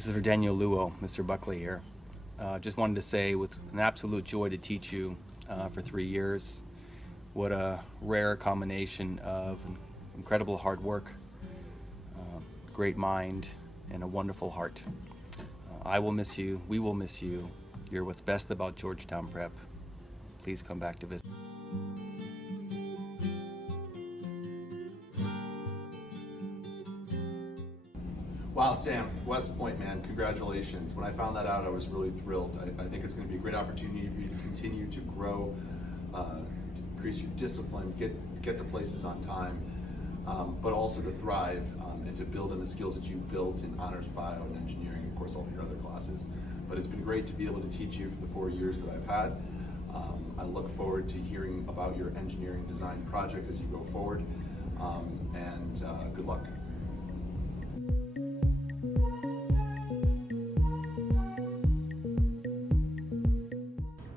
This is for Daniel Luo, Mr. Buckley here. Just wanted to say it was an absolute joy to teach you for 3 years. What a rare combination of incredible hard work, great mind, and a wonderful heart. I will miss you, we will miss you. You're what's best about Georgetown Prep. Please come back to visit. Wow, Sam, West Point, man, congratulations. When I found that out, I was really thrilled. I think it's going to be a great opportunity for you to continue to grow, increase your discipline, get to places on time, but also to thrive and to build on the skills that you've built in honors, bio, and engineering, of course, all your other classes. But it's been great to be able to teach you for the 4 years that I've had. I look forward to hearing about your engineering design project as you go forward, and good luck.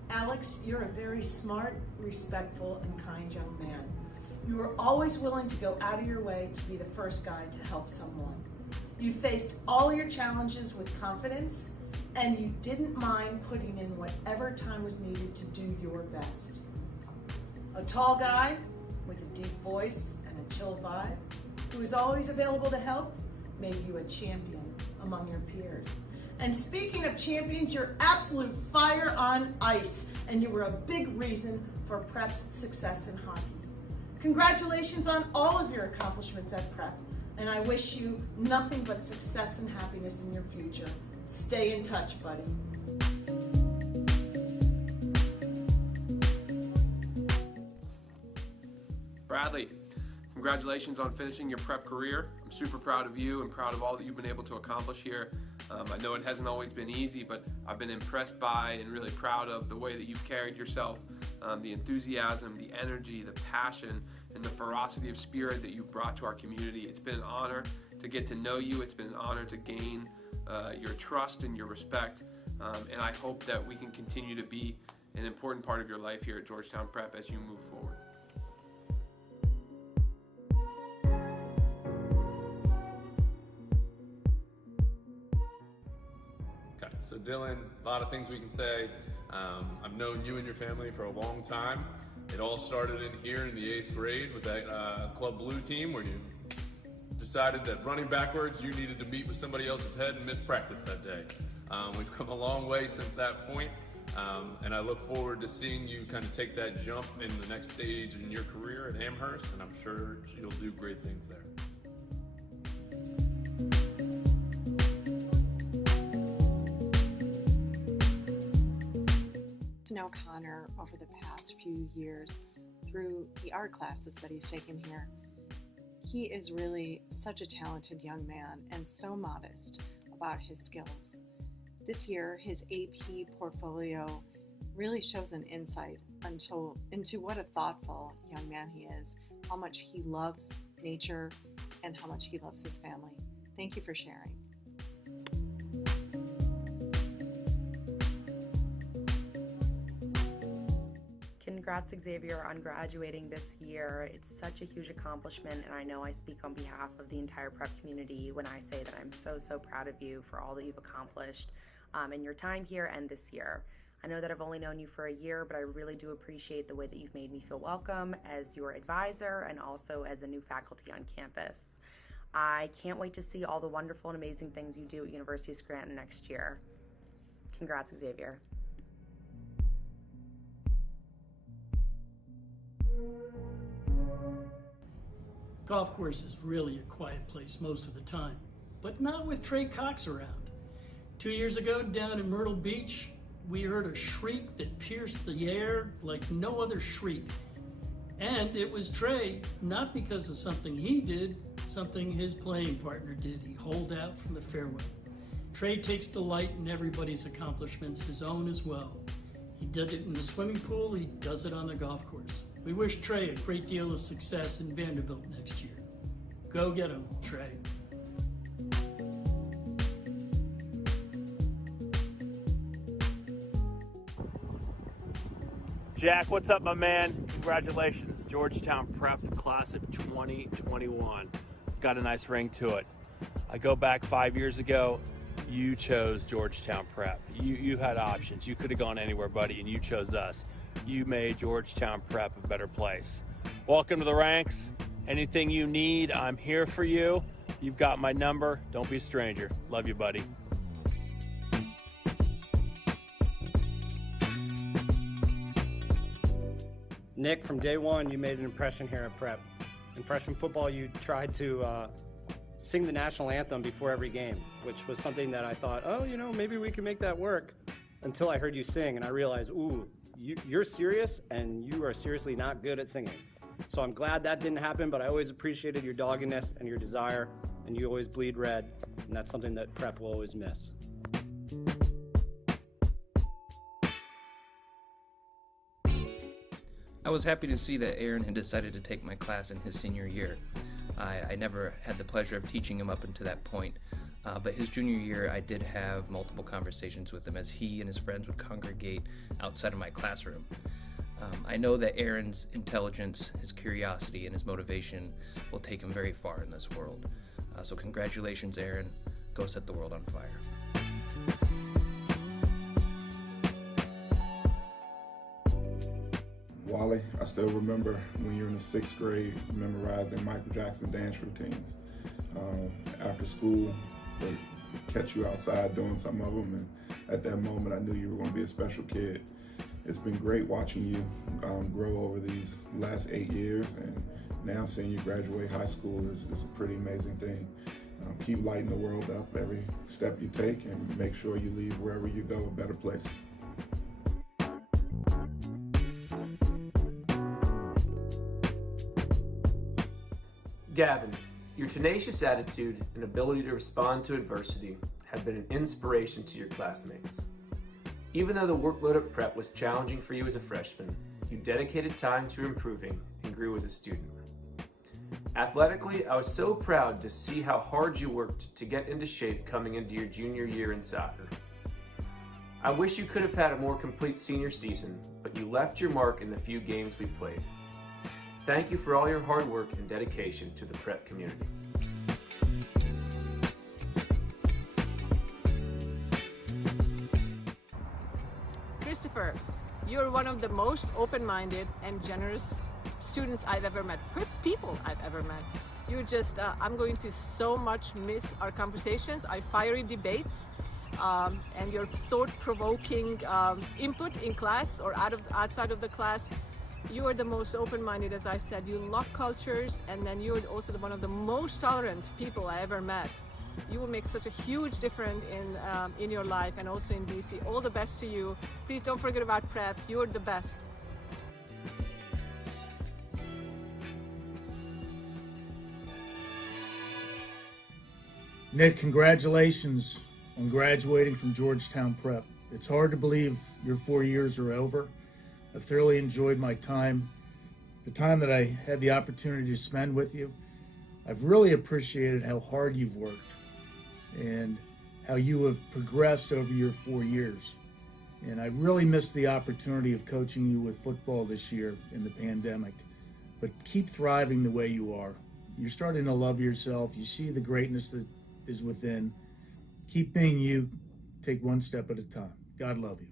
Alex, you're a very smart, respectful, and kind young man. You were always willing to go out of your way to be the first guy to help someone. You faced all your challenges with confidence, and you didn't mind putting in whatever time was needed to do your best. A tall guy with a deep voice and a chill vibe, who is always available to help, made you a champion among your peers. And speaking of champions, you're absolute fire on ice, and you were a big reason for Prep's success in hockey. Congratulations on all of your accomplishments at Prep, and I wish you nothing but success and happiness in your future. Stay in touch, buddy. Bradley, congratulations on finishing your Prep career. I'm super proud of you and proud of all that you've been able to accomplish here. I know it hasn't always been easy, but I've been impressed by and really proud of the way that you've carried yourself, the enthusiasm, the energy, the passion, and the ferocity of spirit that you've brought to our community. It's been an honor to get to know you. It's been an honor to gain your trust and your respect, and I hope that we can continue to be an important part of your life here at Georgetown Prep as you move forward. Okay, so Dylan, a lot of things we can say. I've known you and your family for a long time. It all started in here in the 8th grade with that Club Blue team where you decided that running backwards, you needed to meet with somebody else's head and miss practice that day. We've come a long way since that point, and I look forward to seeing you kind of take that jump in the next stage in your career at Amherst, and I'm sure you'll do great things there. To know Connor over the past few years through the art classes that he's taken here. He is really such a talented young man and so modest about his skills. This year, his AP portfolio really shows an insight into what a thoughtful young man he is, how much he loves nature, and how much he loves his family. Thank you for sharing. Congrats, Xavier, on graduating this year. It's such a huge accomplishment, and I know I speak on behalf of the entire Prep community when I say that I'm so proud of you for all that you've accomplished in your time here and this year. I know that I've only known you for a year, but I really do appreciate the way that you've made me feel welcome as your advisor and also as a new faculty on campus. I can't wait to see all the wonderful and amazing things you do at University of Scranton next year. Congrats, Xavier. Golf course is really a quiet place most of the time, but not with Trey Cox around. 2 years ago down in Myrtle Beach, we heard a shriek that pierced the air like no other shriek. And it was Trey, not because of something he did, something his playing partner did. He holed out from the fairway. Trey takes delight in everybody's accomplishments, his own as well. He did it in the swimming pool, he does it on the golf course. We wish Trey a great deal of success in Vanderbilt next year. Go get him, Trey. Jack, what's up, my man? Congratulations, Georgetown Prep Class of 2021. Got a nice ring to it. I go back 5 years ago, you chose Georgetown Prep. You had options. You could have gone anywhere, buddy, and you chose us. You made Georgetown Prep a better place. Welcome to the ranks. Anything you need, I'm here for you. You've got my number. Don't be a stranger. Love you, buddy. Nick, from day one, you made an impression here at Prep. In freshman football, you tried to sing the national anthem before every game, which was something that I thought, oh, you know, maybe we can make that work, until I heard you sing, and I realized, ooh, you're serious, and you are seriously not good at singing. So I'm glad that didn't happen, but I always appreciated your doggedness and your desire, and you always bleed red, and that's something that Prep will always miss. I was happy to see that Aaron had decided to take my class in his senior year. I never had the pleasure of teaching him up until that point, but his junior year I did have multiple conversations with him as he and his friends would congregate outside of my classroom. I know that Aaron's intelligence, his curiosity, and his motivation will take him very far in this world. So congratulations, Aaron. Go set the world on fire. Wally, I still remember when you were in the 6th grade memorizing Michael Jackson's dance routines. After school, they'd catch you outside doing some of them, and at that moment I knew you were going to be a special kid. It's been great watching you grow over these last 8 years, and now seeing you graduate high school is a pretty amazing thing. Keep lighting the world up every step you take, and make sure you leave wherever you go a better place. Gavin, your tenacious attitude and ability to respond to adversity have been an inspiration to your classmates. Even though the workload at Prep was challenging for you as a freshman, you dedicated time to improving and grew as a student. Athletically, I was so proud to see how hard you worked to get into shape coming into your junior year in soccer. I wish you could have had a more complete senior season, but you left your mark in the few games we played. Thank you for all your hard work and dedication to the Prep community. Christopher, you're one of the most open-minded and generous students I've ever met, people I've ever met. You're just, I'm going to so much miss our conversations, our fiery debates, and your thought-provoking input in class or outside of the class. You are the most open-minded, as I said. You love cultures, and then you're also one of the most tolerant people I ever met. You will make such a huge difference in your life and also in DC. All the best to you. Please don't forget about Prep. You're the best. Nick, congratulations on graduating from Georgetown Prep. It's hard to believe your 4 years are over. I've thoroughly enjoyed my time, the time that I had the opportunity to spend with you. I've really appreciated how hard you've worked and how you have progressed over your 4 years. And I really missed the opportunity of coaching you with football this year in the pandemic. But keep thriving the way you are. You're starting to love yourself. You see the greatness that is within. Keep being you. Take one step at a time. God love you.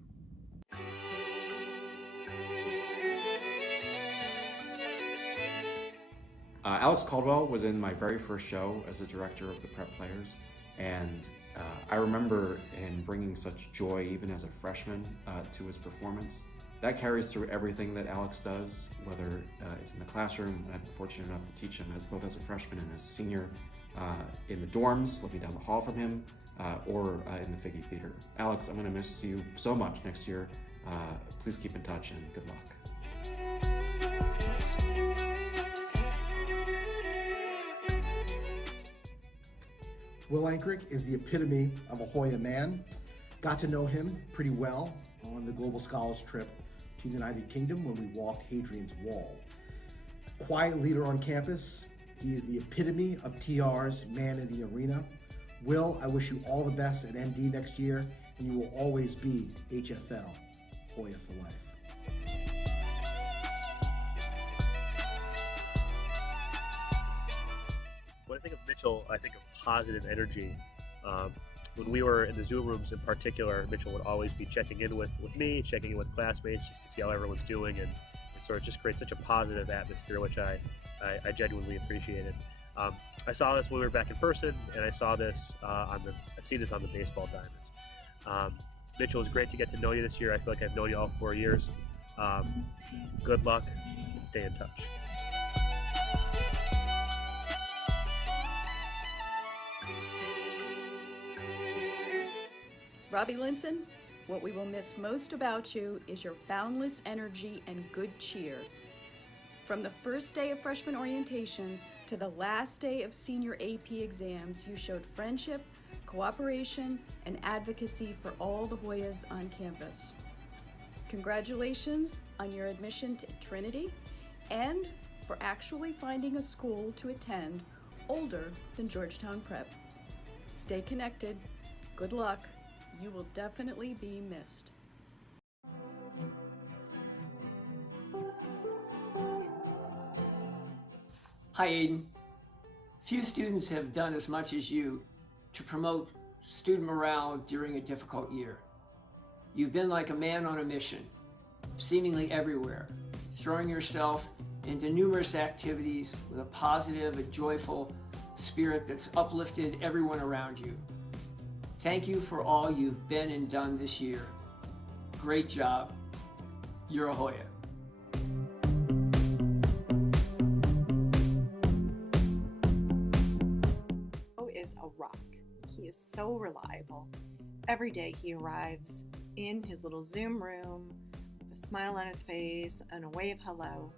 Alex Caldwell was in my very first show as a director of the Prep Players, and I remember him bringing such joy even as a freshman to his performance. That carries through everything that Alex does, whether it's in the classroom, and I'm fortunate enough to teach him both as a freshman and as a senior, in the dorms, looking down the hall from him, or in the Figgy Theater. Alex, I'm going to miss you so much next year. Please keep in touch and good luck. Will Ankrick is the epitome of a Hoya man. Got to know him pretty well on the Global Scholars trip to the United Kingdom when we walked Hadrian's Wall. Quiet leader on campus, he is the epitome of TR's man in the arena. Will, I wish you all the best at ND next year, and you will always be HFL, Hoya for life. When I think of Mitchell, I think of positive energy. when we were in the Zoom rooms in particular, Mitchell would always be checking in with me, checking in with classmates, just to see how everyone's doing, and it sort of just creates such a positive atmosphere, which I genuinely appreciated. I saw this when we were back in person, and I've seen this on the baseball diamond. Mitchell, it's great to get to know you this year. I feel like I've known you all 4 years. Good luck, and stay in touch. Robbie Linson, what we will miss most about you is your boundless energy and good cheer. From the first day of freshman orientation to the last day of senior AP exams, you showed friendship, cooperation, and advocacy for all the Hoyas on campus. Congratulations on your admission to Trinity and for actually finding a school to attend older than Georgetown Prep. Stay connected. Good luck. You will definitely be missed. Hi, Aiden. Few students have done as much as you to promote student morale during a difficult year. You've been like a man on a mission, seemingly everywhere, throwing yourself into numerous activities with a positive and joyful spirit that's uplifted everyone around you. Thank you for all you've been and done this year. Great job. You're a Hoya. Joe is a rock. He is so reliable. Every day he arrives in his little Zoom room with a smile on his face and a wave hello.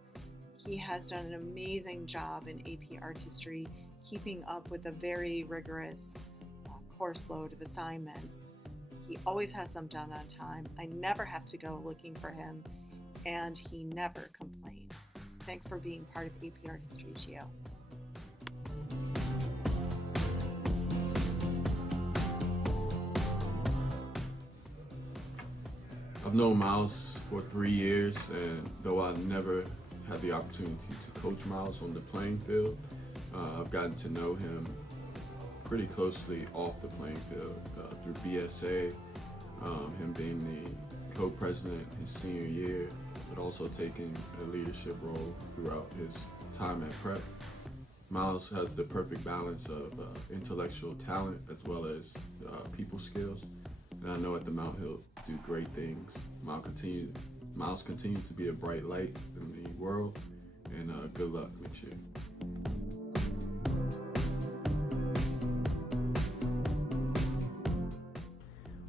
He has done an amazing job in AP Art History, keeping up with a very rigorous course load of assignments. He always has them done on time. I never have to go looking for him, and he never complains. Thanks for being part of AP Art History, Gio. I've known Miles for 3 years, and though I never had the opportunity to coach Miles on the playing field, I've gotten to know him pretty closely off the playing field through BSA, him being the co-president his senior year, but also taking a leadership role throughout his time at Prep. Miles has the perfect balance of intellectual talent as well as people skills, and I know at the Mount he'll do great things. Miles continues to be a bright light in the world, and good luck next year.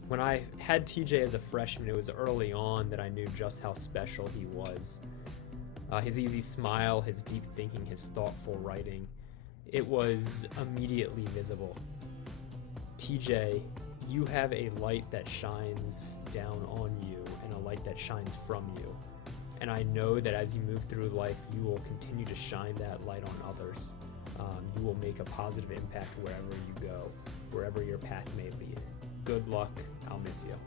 When I had TJ as a freshman, it was early on that I knew just how special he was. His easy smile, his deep thinking, his thoughtful writing, it was immediately visible. TJ, you have a light that shines down on you and a light that shines from you. And I know that as you move through life, you will continue to shine that light on others. You will make a positive impact wherever you go, wherever your path may lead. Good luck. I'll miss you.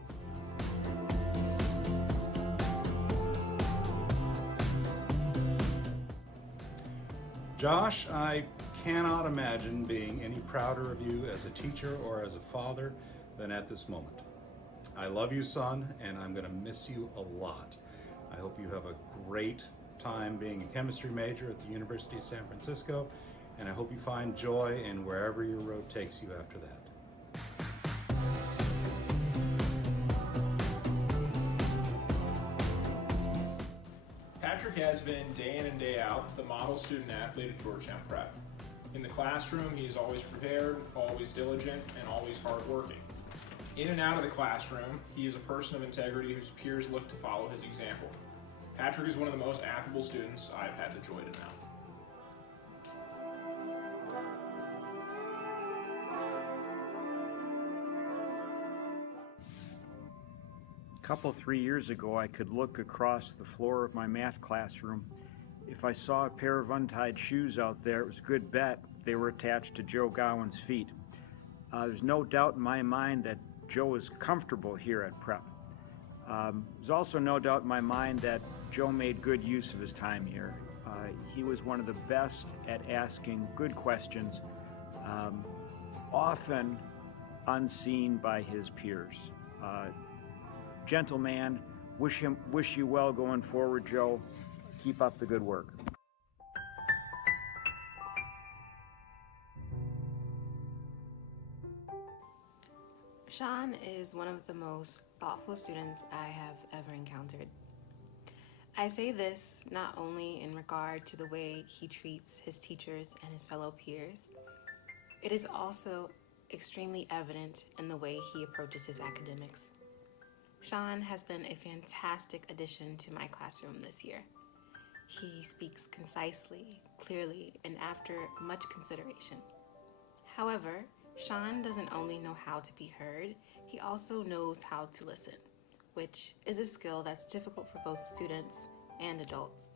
Josh, I cannot imagine being any prouder of you as a teacher or as a father than at this moment. I love you, son, and I'm going to miss you a lot. I hope you have a great time being a chemistry major at the University of San Francisco, and I hope you find joy in wherever your road takes you after that. Patrick has been day in and day out the model student athlete at Georgetown Prep. In the classroom, he is always prepared, always diligent, and always hardworking. In and out of the classroom, he is a person of integrity whose peers look to follow his example. Patrick is one of the most affable students I've had the joy to know. A couple, 3 years ago, I could look across the floor of my math classroom. If I saw a pair of untied shoes out there, it was a good bet they were attached to Joe Gowan's feet. There's no doubt in my mind that Joe is comfortable here at Prep. There's also no doubt in my mind that Joe made good use of his time here. He was one of the best at asking good questions, often unseen by his peers. Gentleman, wish you well going forward, Joe. Keep up the good work. Sean is one of the most thoughtful students I have ever encountered. I say this not only in regard to the way he treats his teachers and his fellow peers, it is also extremely evident in the way he approaches his academics. Sean has been a fantastic addition to my classroom this year. He speaks concisely, clearly, and after much consideration. However, Sean doesn't only know how to be heard, he also knows how to listen, which is a skill that's difficult for both students and adults.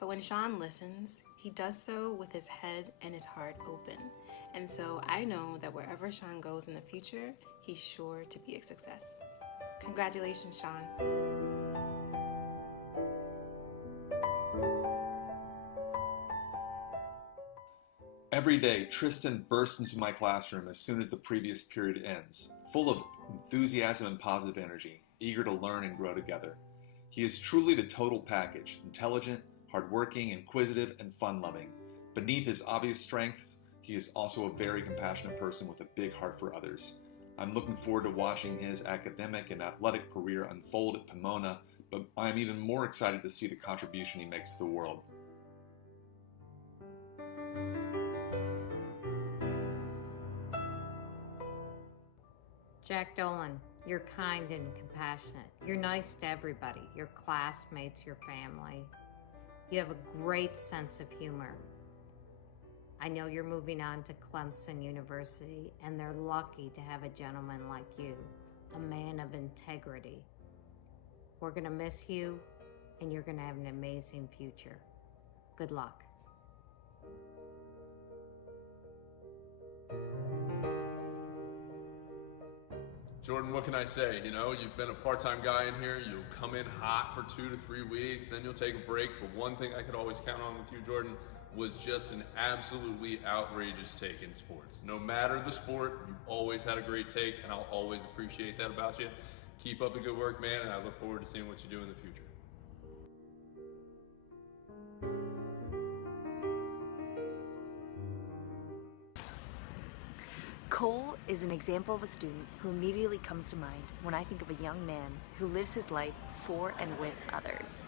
But when Sean listens, he does so with his head and his heart open. And so I know that wherever Sean goes in the future, he's sure to be a success. Congratulations, Sean. Every day, Tristan bursts into my classroom as soon as the previous period ends, full of enthusiasm and positive energy, eager to learn and grow together. He is truly the total package, intelligent, hardworking, inquisitive, and fun-loving. Beneath his obvious strengths, he is also a very compassionate person with a big heart for others. I'm looking forward to watching his academic and athletic career unfold at Pomona, but I'm even more excited to see the contribution he makes to the world. Jack Dolan, you're kind and compassionate. You're nice to everybody, your classmates, your family. You have a great sense of humor. I know you're moving on to Clemson University, and they're lucky to have a gentleman like you, a man of integrity. We're gonna miss you, and you're gonna have an amazing future. Good luck. Jordan, what can I say? You know, you've been a part-time guy in here. You'll come in hot for 2 to 3 weeks, then you'll take a break. But one thing I could always count on with you, Jordan, was just an absolutely outrageous take in sports. No matter the sport, you've always had a great take, and I'll always appreciate that about you. Keep up the good work, man, and I look forward to seeing what you do in the future. Cole is an example of a student who immediately comes to mind when I think of a young man who lives his life for and with others.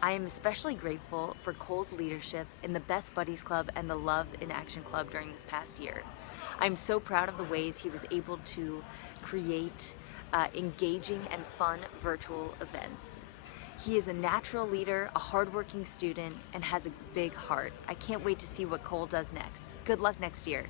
I am especially grateful for Cole's leadership in the Best Buddies Club and the Love in Action Club during this past year. I'm so proud of the ways he was able to create engaging and fun virtual events. He is a natural leader, a hardworking student, and has a big heart. I can't wait to see what Cole does next. Good luck next year.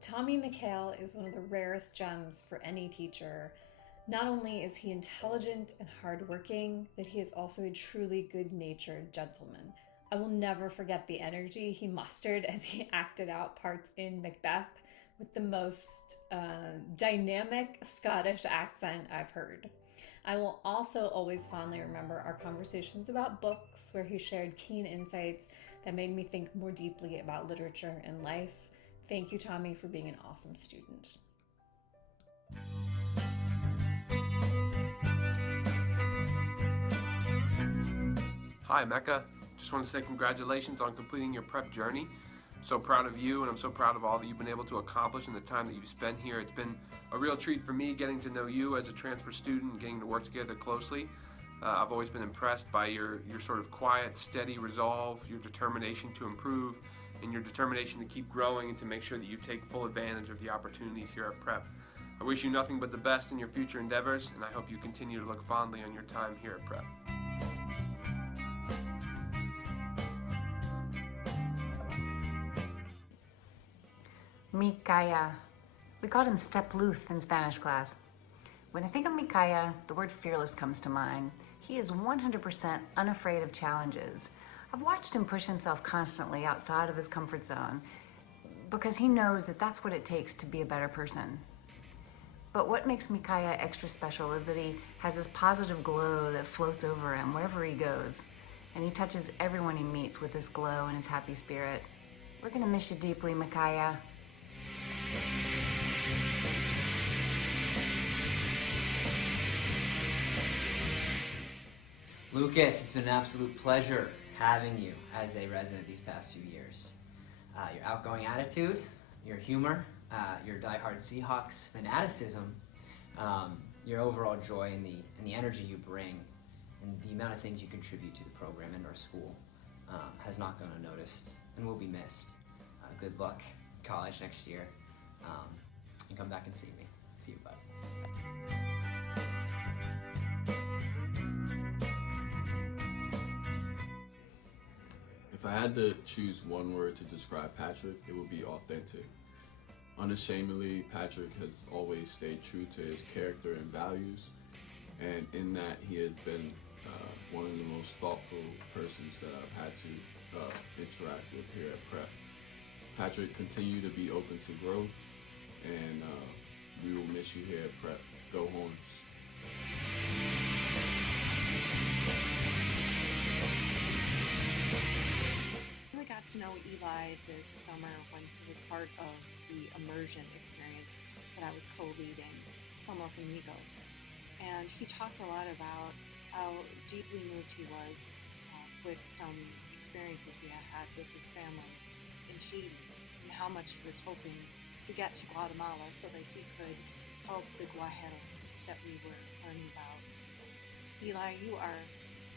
Tommy McHale is one of the rarest gems for any teacher. Not only is he intelligent and hardworking, but he is also a truly good-natured gentleman. I will never forget the energy he mustered as he acted out parts in Macbeth with the most dynamic Scottish accent I've heard. I will also always fondly remember our conversations about books, where he shared keen insights that made me think more deeply about literature and life. Thank you, Tommy, for being an awesome student. Hi, Mecca. Just want to say congratulations on completing your prep journey. So proud of you, and I'm so proud of all that you've been able to accomplish in the time that you've spent here. It's been a real treat for me getting to know you as a transfer student and getting to work together closely. I've always been impressed by your sort of quiet, steady resolve, your determination to improve, and your determination to keep growing and to make sure that you take full advantage of the opportunities here at Prep. I wish you nothing but the best in your future endeavors, and I hope you continue to look fondly on your time here at Prep. Micaya. We called him Step Luth in Spanish class. When I think of Micaya, the word fearless comes to mind. He is 100% unafraid of challenges. I've watched him push himself constantly outside of his comfort zone because he knows that that's what it takes to be a better person. But what makes Micaya extra special is that he has this positive glow that floats over him wherever he goes. and he touches everyone he meets with his glow and his happy spirit. We're gonna miss you deeply, Micaiah. Lucas, it's been an absolute pleasure having you as a resident these past few years. Your outgoing attitude, your humor, your diehard Seahawks fanaticism, your overall joy and the energy you bring, and the amount of things you contribute to the program and our school has not gone unnoticed and will be missed. Good luck in college next year, and come back and see me. See you, bud. If I had to choose one word to describe Patrick, it would be authentic. Unashamedly, Patrick has always stayed true to his character and values, and in that he has been one of the most thoughtful persons that I've had to interact with here at Prep. Patrick, continue to be open to growth, and we will miss you here at Prep. Go Horns. I really got to know Eli this summer when he was part of the immersion experience that I was co-leading, Somos Amigos. And he talked a lot about how deeply moved he was with some experiences he had had with his family in Haiti, and how much he was hoping to get to Guatemala so that he could help the Guajeros that we were learning about. Eli, you are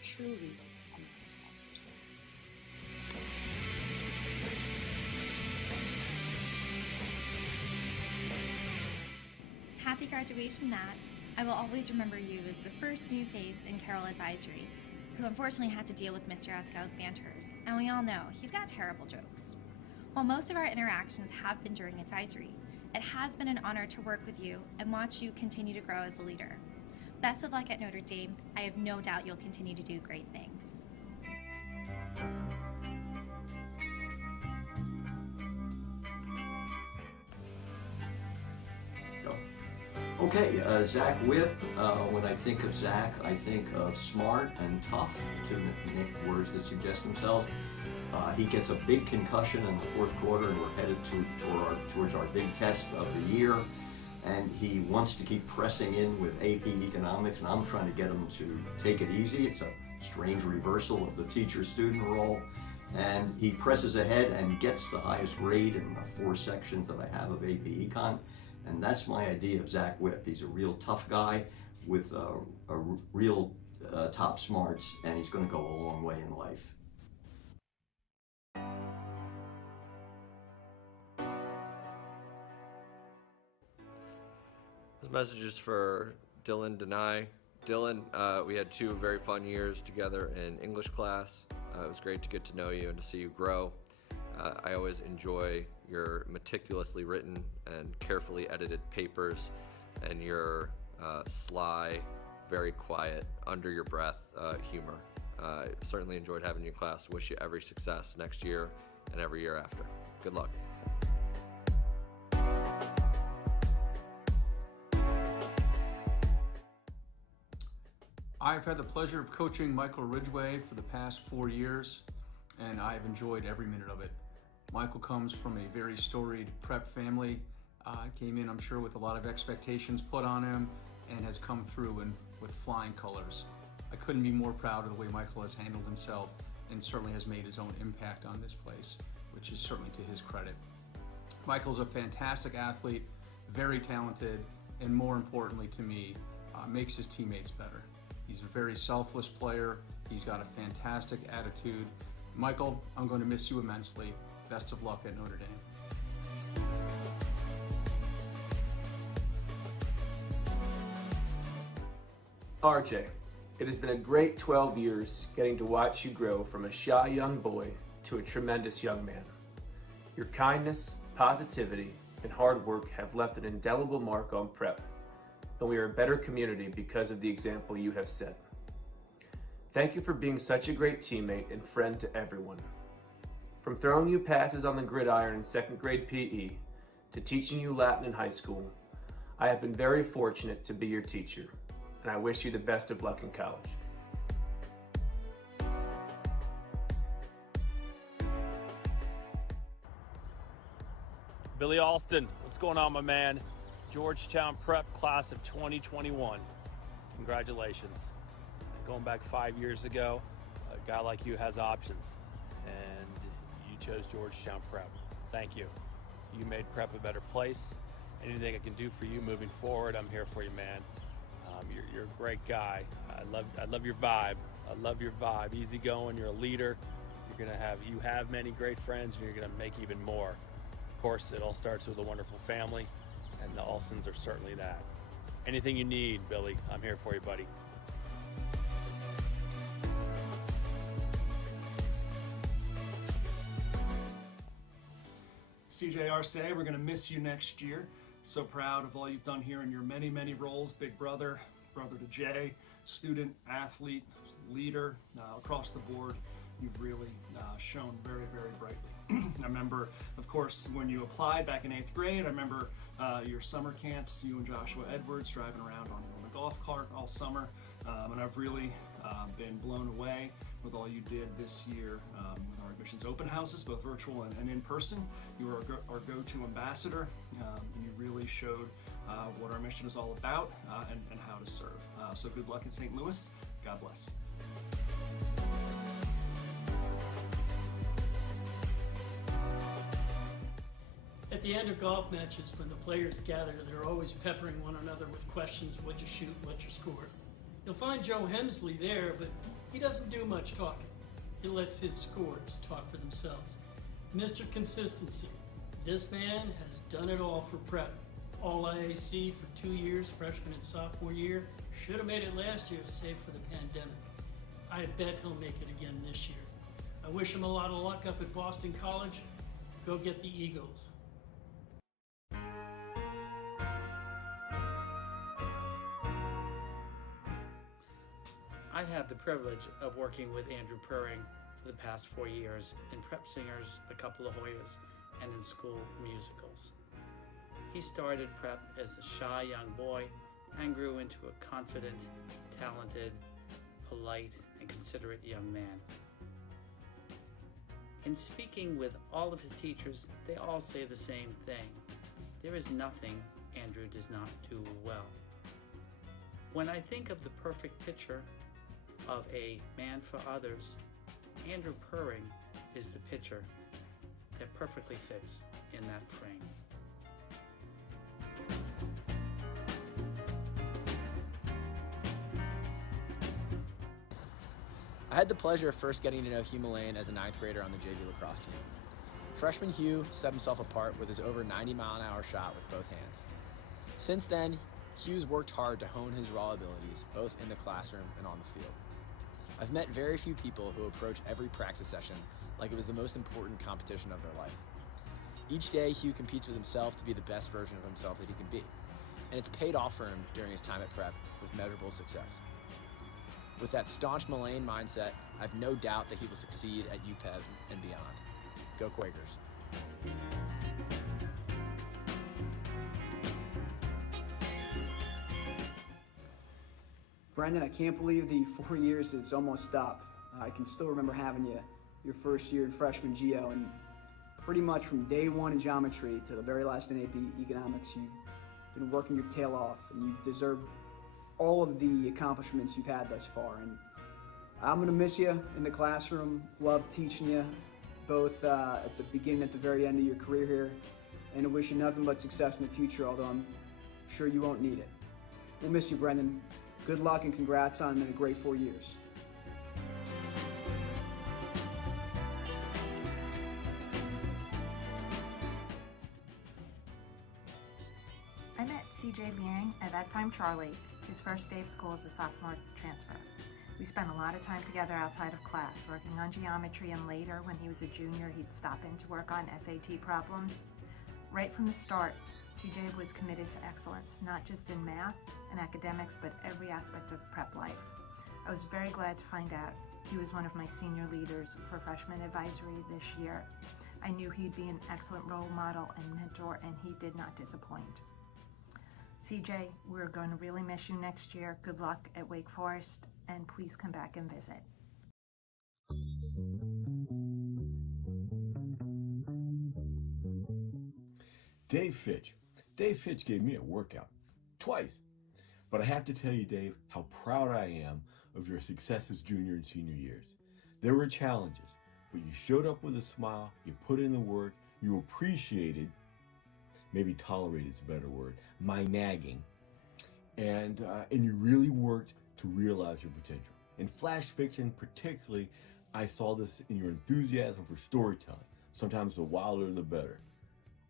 truly a man of others. Happy graduation, Nat. I will always remember you as the first new face in Carroll Advisory, who unfortunately had to deal with Mr. Askow's banters, and we all know he's got terrible jokes. While most of our interactions have been during advisory, it has been an honor to work with you and watch you continue to grow as a leader. Best of luck at Notre Dame. I have no doubt you'll continue to do great things. Okay, Zach Whipp. When I think of Zach, I think of smart and tough, two words that suggest themselves. He gets a big concussion in the fourth quarter, and we're headed towards our big test of the year. And he wants to keep pressing in with AP Economics, and I'm trying to get him to take it easy. It's a strange reversal of the teacher-student role. And he presses ahead and gets the highest grade in the 4 sections that I have of AP Econ. And that's my idea of Zach Whipp. He's a real tough guy with real top smarts, and he's going to go a long way in life. This message is for Dylan Denai. Dylan, we had 2 very fun years together in English class. It was great to get to know you and to see you grow. I always enjoy your meticulously written and carefully edited papers and your sly, very quiet, under your breath humor. Certainly enjoyed having you in class. Wish you every success next year and every year after. Good luck. I've had the pleasure of coaching Michael Ridgway for the past 4 years, and I've enjoyed every minute of it. Michael comes from a very storied prep family, came in, I'm sure, with a lot of expectations put on him, and has come through with flying colors. I couldn't be more proud of the way Michael has handled himself, and certainly has made his own impact on this place, which is certainly to his credit. Michael's a fantastic athlete, very talented, and more importantly to me, makes his teammates better. He's a very selfless player. He's got a fantastic attitude. Michael, I'm going to miss you immensely. Best of luck at Notre Dame. RJ, it has been a great 12 years getting to watch you grow from a shy young boy to a tremendous young man. Your kindness, positivity, and hard work have left an indelible mark on Prep, and we are a better community because of the example you have set. Thank you for being such a great teammate and friend to everyone. From throwing you passes on the gridiron in 2nd grade PE to teaching you Latin in high school, I have been very fortunate to be your teacher, and I wish you the best of luck in college. Billy Alston, what's going on, my man? Georgetown Prep class of 2021. Congratulations. Going back 5 years ago, a guy like you has options, and you chose Georgetown Prep. Thank you. You made Prep a better place. Anything I can do for you moving forward, I'm here for you, man. You're a great guy. I love your vibe. I love your vibe. Easy going. You're a leader. You have many great friends, and you're gonna make even more. Of course, it all starts with a wonderful family, and the Alstons are certainly that. Anything you need, Billy, I'm here for you, buddy. CJ Arce, we're going to miss you next year. So proud of all you've done here in your many, many roles. Big brother, brother to Jay, student, athlete, leader, across the board. You've really shown very, very brightly. I remember, of course, when you applied back in 8th grade, I remember your summer camps, you and Joshua Edwards driving around on the golf cart all summer. And I've really been blown away with all you did this year with our admissions open houses, both virtual and in person. You were our go-to ambassador, and you really showed what our mission is all about and how to serve. So good luck in St. Louis. God bless. At the end of golf matches, when the players gather, they're always peppering one another with questions: what'd you shoot, what's your score? You'll find Joe Hemsley there, but he doesn't do much talking. He lets his scores talk for themselves. Mr. Consistency. This man has done it all for prep. All IAC for 2 years, freshman and sophomore year. Should have made it last year, save for the pandemic. I bet he'll make it again this year. I wish him a lot of luck up at Boston College. Go get the Eagles. I've had the privilege of working with Andrew Purring for the past 4 years in Prep Singers, a couple of Hoyas, and in school musicals. He started Prep as a shy young boy and grew into a confident, talented, polite, and considerate young man. In speaking with all of his teachers, they all say the same thing. There is nothing Andrew does not do well. When I think of the perfect picture of a man for others, Andrew Purring is the picture that perfectly fits in that frame. I had the pleasure of first getting to know Hugh Mullane as a 9th grader on the JV lacrosse team. Freshman Hugh set himself apart with his over 90-mile-an-hour shot with both hands. Since then, Hugh's worked hard to hone his raw abilities, both in the classroom and on the field. I've met very few people who approach every practice session like it was the most important competition of their life. Each day, Hugh competes with himself to be the best version of himself that he can be, and it's paid off for him during his time at Prep with measurable success. With that staunch Mullane mindset, I have no doubt that he will succeed at UPEV and beyond. Go Quakers. Brendan, I can't believe the 4 years it's almost stopped. I can still remember having you your first year in freshman geo, and pretty much from day one in geometry to the very last in AP economics, you've been working your tail off, and you've deserved all of the accomplishments you've had thus far. And I'm gonna miss you in the classroom. Love teaching you, both at the beginning and at the very end of your career here, and I wish you nothing but success in the future, although I'm sure you won't need it. We'll miss you, Brendan. Good luck and congrats on a great 4 years. I met CJ Liang, at that time Charlie, his first day of school as a sophomore transfer. We spent a lot of time together outside of class, working on geometry, and later, when he was a junior, he'd stop in to work on SAT problems. Right from the start, CJ was committed to excellence, not just in math and academics, but every aspect of prep life. I was very glad to find out he was one of my senior leaders for freshman advisory this year. I knew he'd be an excellent role model and mentor, and he did not disappoint. CJ, we're going to really miss you next year. Good luck at Wake Forest, and please come back and visit. Dave Fitch. Dave Fitch gave me a workout. Twice. But I have to tell you, Dave, how proud I am of your successes junior and senior years. There were challenges, but you showed up with a smile, you put in the work, you appreciated, maybe tolerated is a better word, my nagging, and you really worked to realize your potential. In Flash fiction particularly, I saw this in your enthusiasm for storytelling. Sometimes the wilder the better.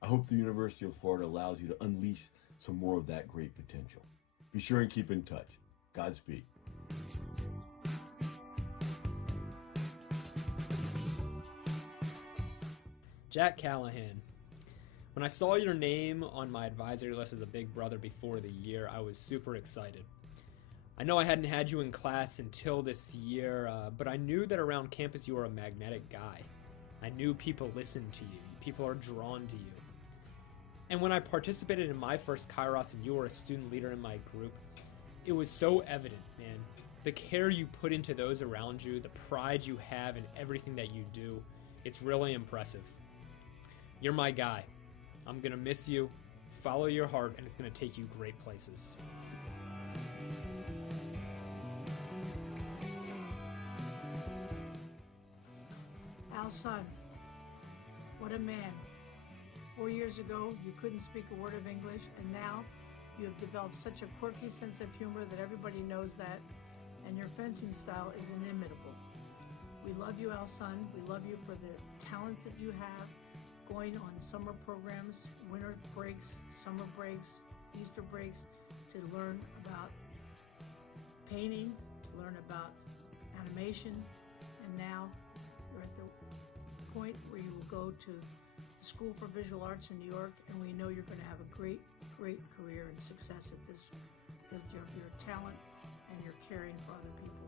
I hope the University of Florida allows you to unleash some more of that great potential. Be sure and keep in touch. Godspeed. Jack Callahan. When I saw your name on my advisory list as a big brother before the year, I was super excited. I know I hadn't had you in class until this year, but I knew that around campus you were a magnetic guy. I knew people listened to you. People are drawn to you. And when I participated in my first Kairos and you were a student leader in my group, it was so evident, man. The care you put into those around you, the pride you have in everything that you do, it's really impressive. You're my guy. I'm gonna miss you, follow your heart, and it's gonna take you great places. Al's son, what a man. 4 years ago, you couldn't speak a word of English, and now you have developed such a quirky sense of humor that everybody knows that, and your fencing style is inimitable. We love you, Al's son. We love you for the talent that you have, going on summer programs, winter breaks, summer breaks, Easter breaks, to learn about painting, to learn about animation, and now you're at the point where you will go to the School for Visual Arts in New York, and we know you're going to have a great, great career and success at this because of your talent and your caring for other people.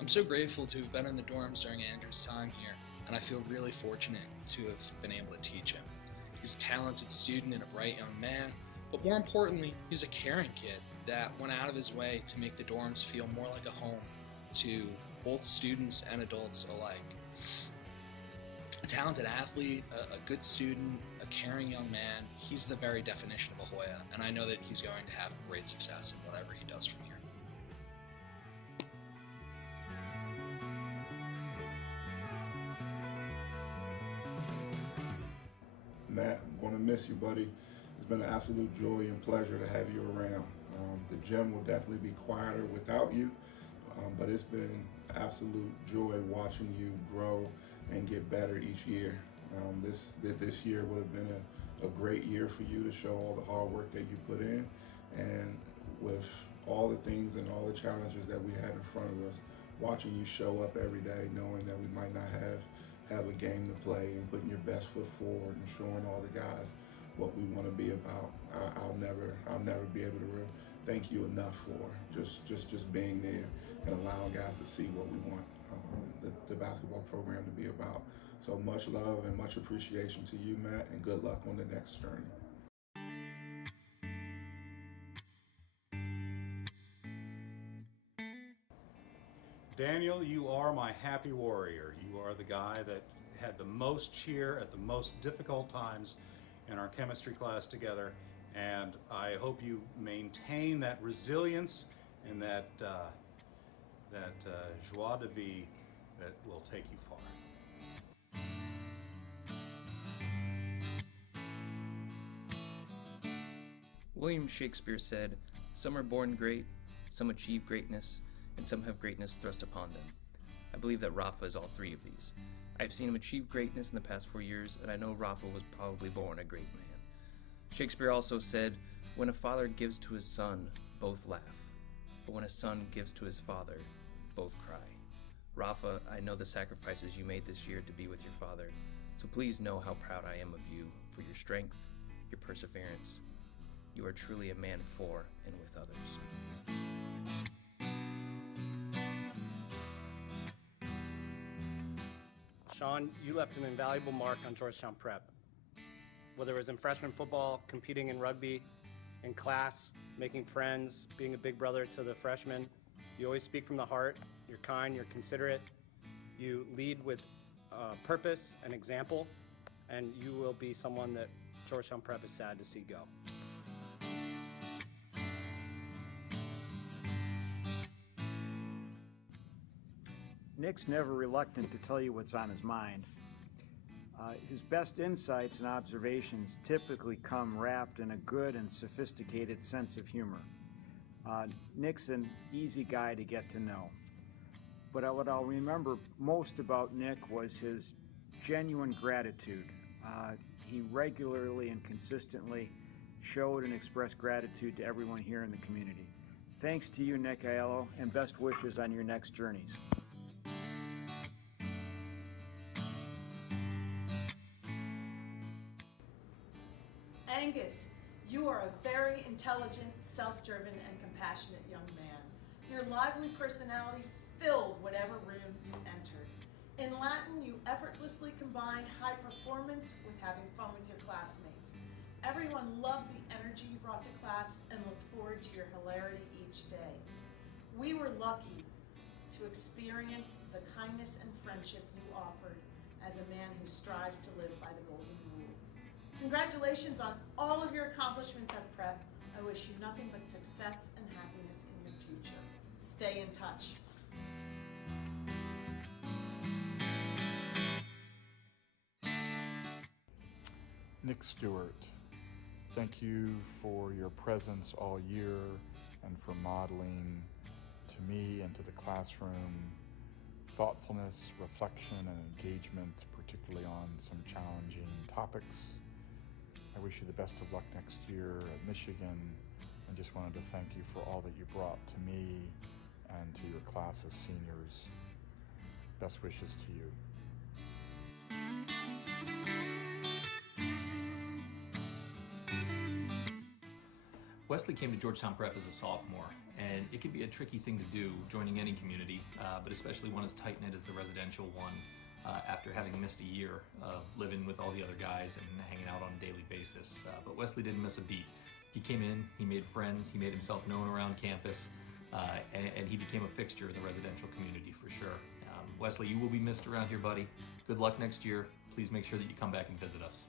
I'm so grateful to have been in the dorms during Andrew's time here, and I feel really fortunate to have been able to teach him. He's a talented student and a bright young man, but more importantly, he's a caring kid that went out of his way to make the dorms feel more like a home to both students and adults alike. A talented athlete, a good student, a caring young man, he's the very definition of a Hoya, and I know that he's going to have great success in whatever he does from here. Matt, I'm going to miss you, buddy. It's been an absolute joy and pleasure to have you around. The gym will definitely be quieter without you, but it's been absolute joy watching you grow and get better each year. This year would have been a great year for you to show all the hard work that you put in, and with all the things and all the challenges that we had in front of us, watching you show up every day, knowing that we might not have a game to play, and putting your best foot forward and showing all the guys what we want to be about. I'll never be able to thank you enough for just being there and allowing guys to see what we want the basketball program to be about. So much love and much appreciation to you, Matt, and good luck on the next journey. Daniel, you are my happy warrior. You are the guy that had the most cheer at the most difficult times in our chemistry class together, and I hope you maintain that resilience and that joie de vivre that will take you far. William Shakespeare said, "Some are born great, some achieve greatness, and some have greatness thrust upon them." I believe that Rafa is all three of these. I've seen him achieve greatness in the past 4 years, and I know Rafa was probably born a great man. Shakespeare also said, "When a father gives to his son, both laugh. But when a son gives to his father, both cry." Rafa, I know the sacrifices you made this year to be with your father, so please know how proud I am of you for your strength, your perseverance. You are truly a man for and with others. Sean, you left an invaluable mark on Georgetown Prep. Whether it was in freshman football, competing in rugby, in class, making friends, being a big brother to the freshmen, you always speak from the heart, you're kind, you're considerate, you lead with purpose and example, and you will be someone that Georgetown Prep is sad to see go. Nick's never reluctant to tell you what's on his mind. His best insights and observations typically come wrapped in a good and sophisticated sense of humor. Nick's an easy guy to get to know. But what I'll remember most about Nick was his genuine gratitude. He regularly and consistently showed and expressed gratitude to everyone here in the community. Thanks to you, Nick Aiello, and best wishes on your next journeys. Angus, you are a very intelligent, self-driven, and compassionate young man. Your lively personality filled whatever room you entered. In Latin, you effortlessly combined high performance with having fun with your classmates. Everyone loved the energy you brought to class and looked forward to your hilarity each day. We were lucky to experience the kindness and friendship you offered as a man who strives to live by the golden rule. Congratulations on all of your accomplishments at Prep. I wish you nothing but success and happiness in your future. Stay in touch. Nick Stewart, thank you for your presence all year and for modeling to me and to the classroom thoughtfulness, reflection, and engagement, particularly on some challenging topics. I wish you the best of luck next year at Michigan, and just wanted to thank you for all that you brought to me and to your class as seniors. Best wishes to you. Wesley came to Georgetown Prep as a sophomore, and it can be a tricky thing to do joining any community, but especially one as tight-knit as the residential one, after having missed a year of living with all the other guys and hanging out on a daily basis. But Wesley didn't miss a beat. He came in, he made friends, he made himself known around campus, and he became a fixture in the residential community for sure. Wesley, you will be missed around here, buddy. Good luck next year. Please make sure that you come back and visit us.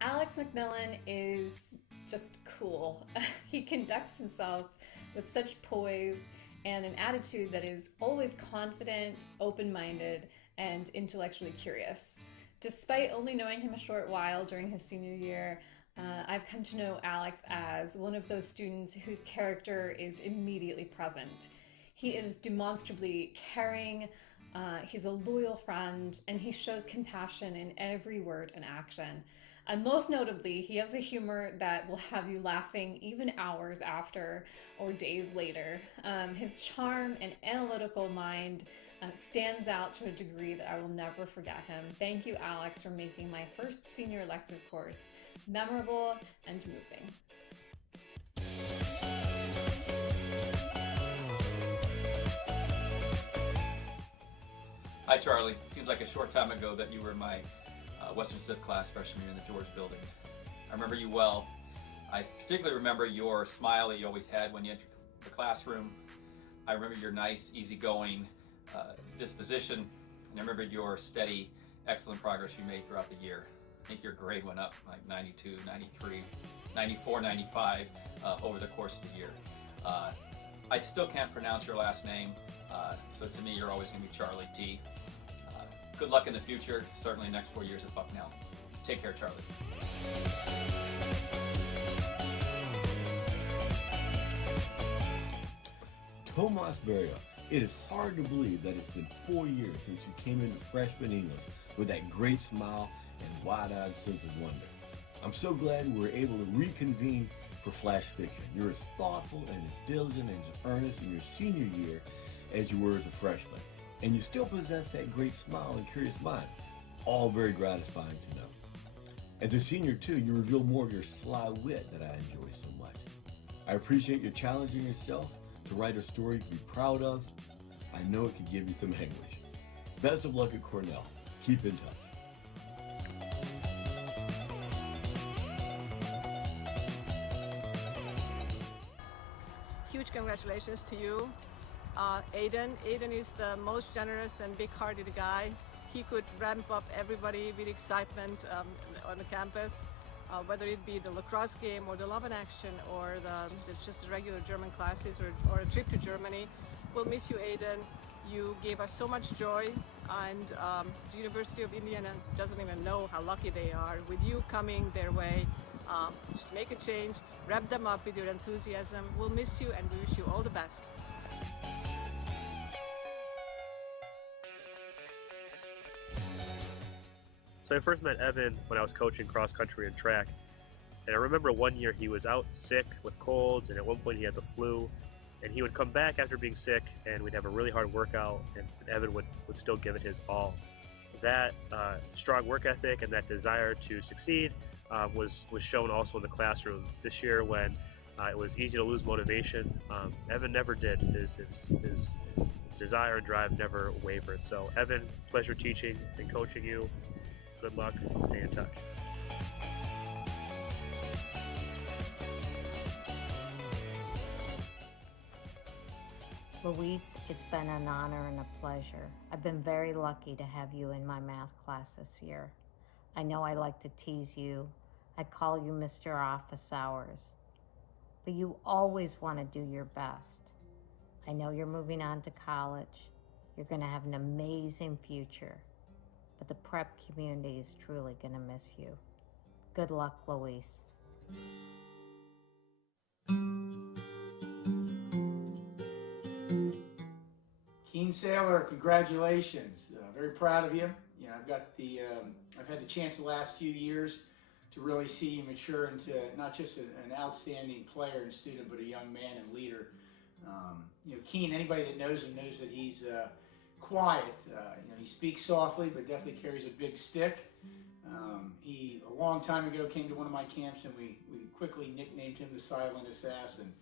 Alex McMillan is just cool. He conducts himself with such poise and an attitude that is always confident, open-minded, and intellectually curious. Despite only knowing him a short while during his senior year, I've come to know Alex as one of those students whose character is immediately present. He is demonstrably caring, he's a loyal friend, and he shows compassion in every word and action. And most notably, he has a humor that will have you laughing even hours after or days later. His charm and analytical mind stands out to a degree that I will never forget him. Thank you, Alex, for making my first senior elective course memorable and moving. Hi, Charlie. Seems like a short time ago that you were my Western Civ class freshman year in the George building. I remember you well. I particularly remember your smile that you always had when you entered the classroom. I remember your nice, easygoing disposition, and I remember your steady, excellent progress you made throughout the year. I think your grade went up like 92, 93, 94, 95 over the course of the year. I still can't pronounce your last name, so to me you're always going to be Charlie T. Good luck in the future, certainly next 4 years at Bucknell. Take care, Charlie. Tomas Beria, it is hard to believe that it's been 4 years since you came into freshman English with that great smile and wide-eyed sense of wonder. I'm so glad we were able to reconvene for Flash Fiction. You're as thoughtful and as diligent and as earnest in your senior year as you were as a freshman. And you still possess that great smile and curious mind. All very gratifying to know. As a senior too, you reveal more of your sly wit that I enjoy so much. I appreciate you challenging yourself to write a story to be proud of. I know it could give you some anguish. Best of luck at Cornell. Keep in touch. huge congratulations to you. Aiden is the most generous and big-hearted guy. He could ramp up everybody with excitement on the campus, whether it be the lacrosse game or the Love in Action or just the regular German classes or a trip to Germany. We'll miss you, Aiden. You gave us so much joy, and the University of Indiana doesn't even know how lucky they are with you coming their way. Just make a change, wrap them up with your enthusiasm. We'll miss you, and we wish you all the best. So I first met Evan when I was coaching cross country and track. And I remember one year he was out sick with colds, and at one point he had the flu. And he would come back after being sick, and we'd have a really hard workout, and Evan would still give it his all. That strong work ethic and that desire to succeed was shown also in the classroom. This year when it was easy to lose motivation, Evan never did. His desire and drive never wavered. So Evan, pleasure teaching and coaching you. Good luck. Stay in touch. Luis, it's been an honor and a pleasure. I've been very lucky to have you in my math class this year. I know I like to tease you. I call you Mr. Office Hours. But you always want to do your best. I know you're moving on to college. You're going to have an amazing future. But the prep community is truly going to miss you. Good luck, Luis. Keen Sailor, congratulations! Very proud of you. I've had the chance the last few years to really see you mature into not just an outstanding player and student, but a young man and leader. Keen, anybody that knows him knows that he's quiet. He speaks softly, but definitely carries a big stick. He, a long time ago, came to one of my camps, and we quickly nicknamed him the Silent Assassin.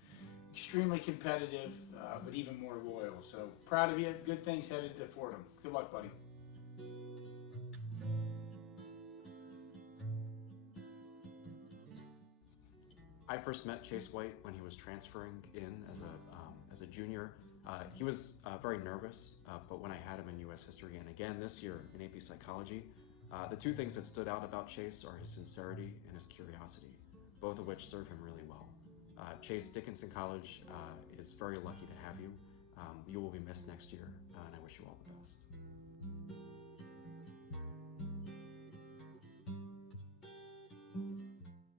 Extremely competitive, but even more loyal. So proud of you. Good things headed to Fordham. Good luck, buddy. I first met Chase White when he was transferring in as a junior. He was very nervous, but when I had him in U.S. history and again this year in AP Psychology, the two things that stood out about Chase are his sincerity and his curiosity, both of which serve him really well. Chase, Dickinson College is very lucky to have you. You will be missed next year, and I wish you all the best.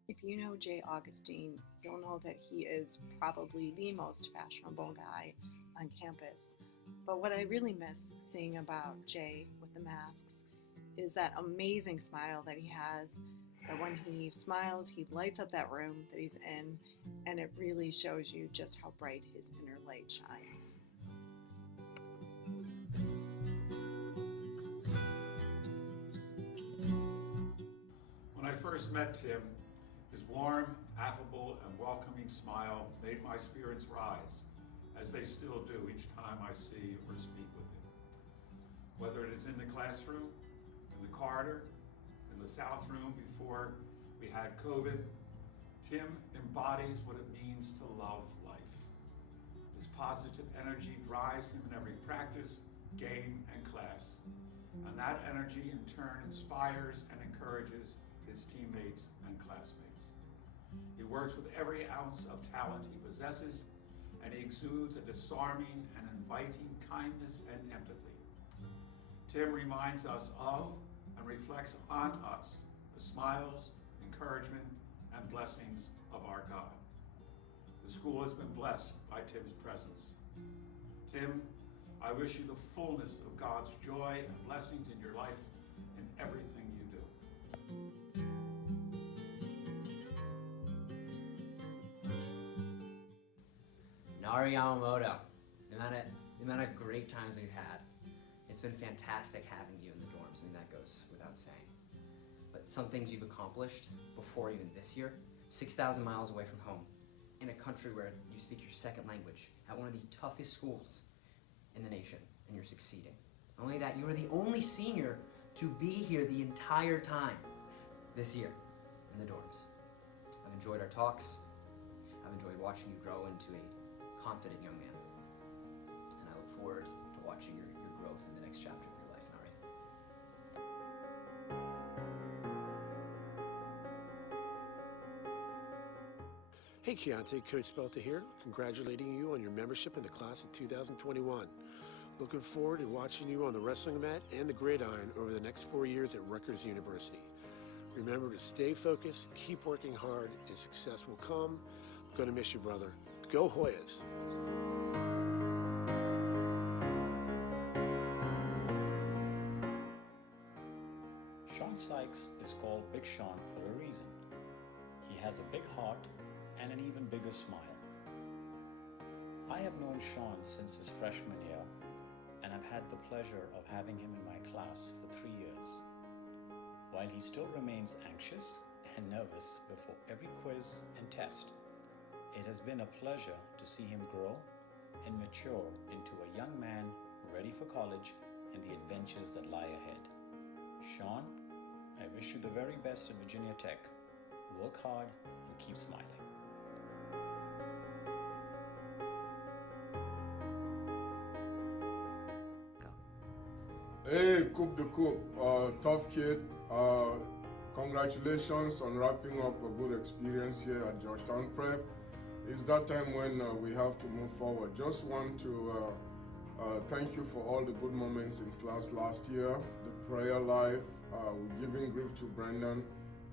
If you know Jay Augustine, you'll know that he is probably the most fashionable guy on campus. But what I really miss seeing about Jay with the masks is that amazing smile that he has, that when he smiles, he lights up that room that he's in, and it really shows you just how bright his inner light shines. When I first met Tim, his warm, affable, and welcoming smile made my spirits rise, as they still do each time I see or speak with him. Whether it is in the classroom, in the corridor, in the South Room before we had COVID, Tim embodies what it means to love life. His positive energy drives him in every practice, game, and class. And that energy in turn inspires and encourages his teammates and classmates. He works with every ounce of talent he possesses, and he exudes a disarming and inviting kindness and empathy. Tim reminds us of and reflects on us the smiles, encouragement, and blessings of our God. The school has been blessed by Tim's presence. Tim, I wish you the fullness of God's joy and blessings in your life in everything you do. Nari Yamamoto, the amount of great times we've had. It's been fantastic having you in the dorms. I mean, that goes without saying. But some things you've accomplished before even this year, 6,000 miles away from home, in a country where you speak your second language, at one of the toughest schools in the nation, and you're succeeding. Not only that, you were the only senior to be here the entire time this year in the dorms. I've enjoyed our talks. I've enjoyed watching you grow into a confident young man. And I look forward to watching your growth in the next chapter of your life, Nari. Hey Keontae, Coach Spelta here, congratulating you on your membership in the class of 2021. Looking forward to watching you on the wrestling mat and the gridiron over the next 4 years at Rutgers University. Remember to stay focused, keep working hard, and success will come. I'm gonna miss you, brother. Go Hoyas! Sean Sykes is called Big Sean for a reason. He has a big heart and an even bigger smile. I have known Sean since his freshman year, and I've had the pleasure of having him in my class for 3 years. While he still remains anxious and nervous before every quiz and test, it has been a pleasure to see him grow and mature into a young man ready for college and the adventures that lie ahead. Sean, I wish you the very best at Virginia Tech. Work hard and keep smiling. Hey, Coupe de Coupe, tough kid. Congratulations on wrapping up a good experience here at Georgetown Prep. It's that time when we have to move forward. Just want to thank you for all the good moments in class last year, the prayer life, we're giving grief to Brendan.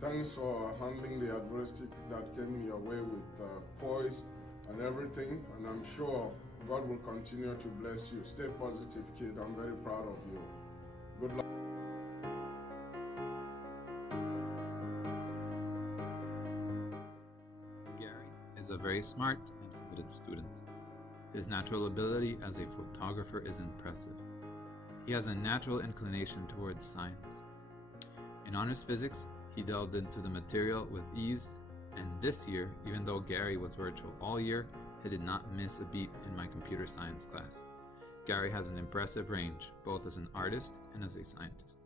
Thanks for handling the adversity that came your way with poise and everything, and I'm sure God will continue to bless you. Stay positive, kid. I'm very proud of you. Good luck. Gary is a very smart and committed student. His natural ability as a photographer is impressive. He has a natural inclination towards science. In honors physics, he delved into the material with ease, and this year, even though Gary was virtual all year, he did not miss a beat in my computer science class. Gary has an impressive range, both as an artist and as a scientist.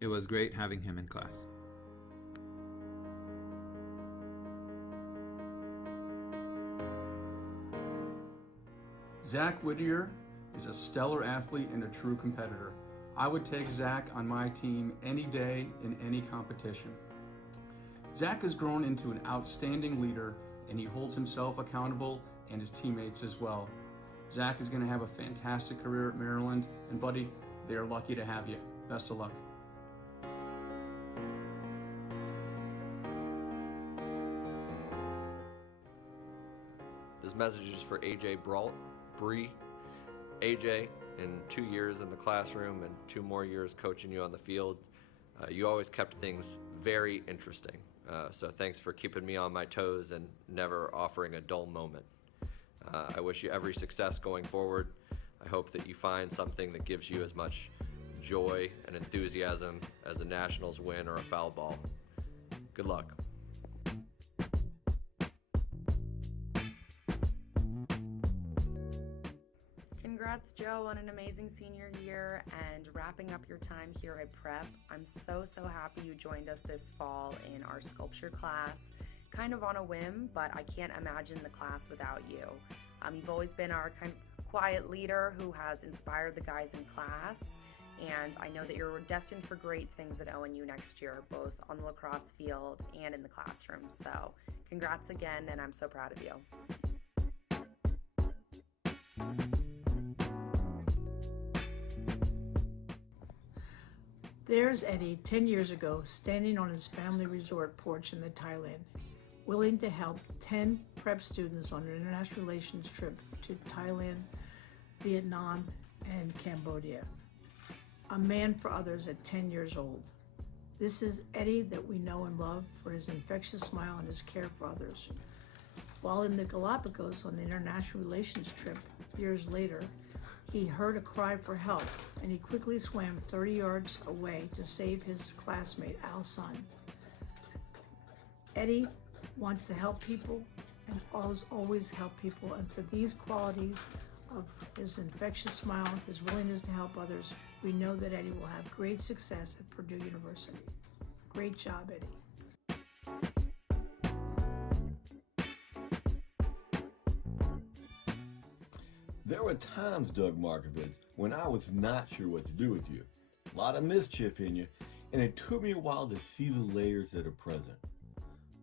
It was great having him in class. Zach Whittier is a stellar athlete and a true competitor. I would take Zach on my team any day in any competition. Zach has grown into an outstanding leader, and he holds himself accountable and his teammates as well. Zach is going to have a fantastic career at Maryland, and buddy, they are lucky to have you. Best of luck. This message is for AJ Bree. AJ, in 2 years in the classroom and 2 more years coaching you on the field, you always kept things very interesting. So thanks for keeping me on my toes and never offering a dull moment. I wish you every success going forward. I hope that you find something that gives you as much joy and enthusiasm as a Nationals win or a foul ball. Good luck. Congrats, Joe, on an amazing senior year and wrapping up your time here at Prep. I'm so happy you joined us this fall in our sculpture class, kind of on a whim, but I can't imagine the class without you. You've always been our kind of quiet leader who has inspired the guys in class, and I know that you're destined for great things at ONU next year, both on the lacrosse field and in the classroom. So congrats again, and I'm so proud of you. There's Eddie, 10 years ago, standing on his family resort porch in Thailand, willing to help 10 prep students on an international relations trip to Thailand, Vietnam, and Cambodia. A man for others at 10 years old. This is Eddie that we know and love for his infectious smile and his care for others. While in the Galapagos on the international relations trip years later, he heard a cry for help, and he quickly swam 30 yards away to save his classmate, Al's son. Eddie wants to help people and always help people, and for these qualities of his infectious smile, his willingness to help others, we know that Eddie will have great success at Purdue University. Great job, Eddie. There were times, Doug Markovitz, when I was not sure what to do with you. A lot of mischief in you, and it took me a while to see the layers that are present.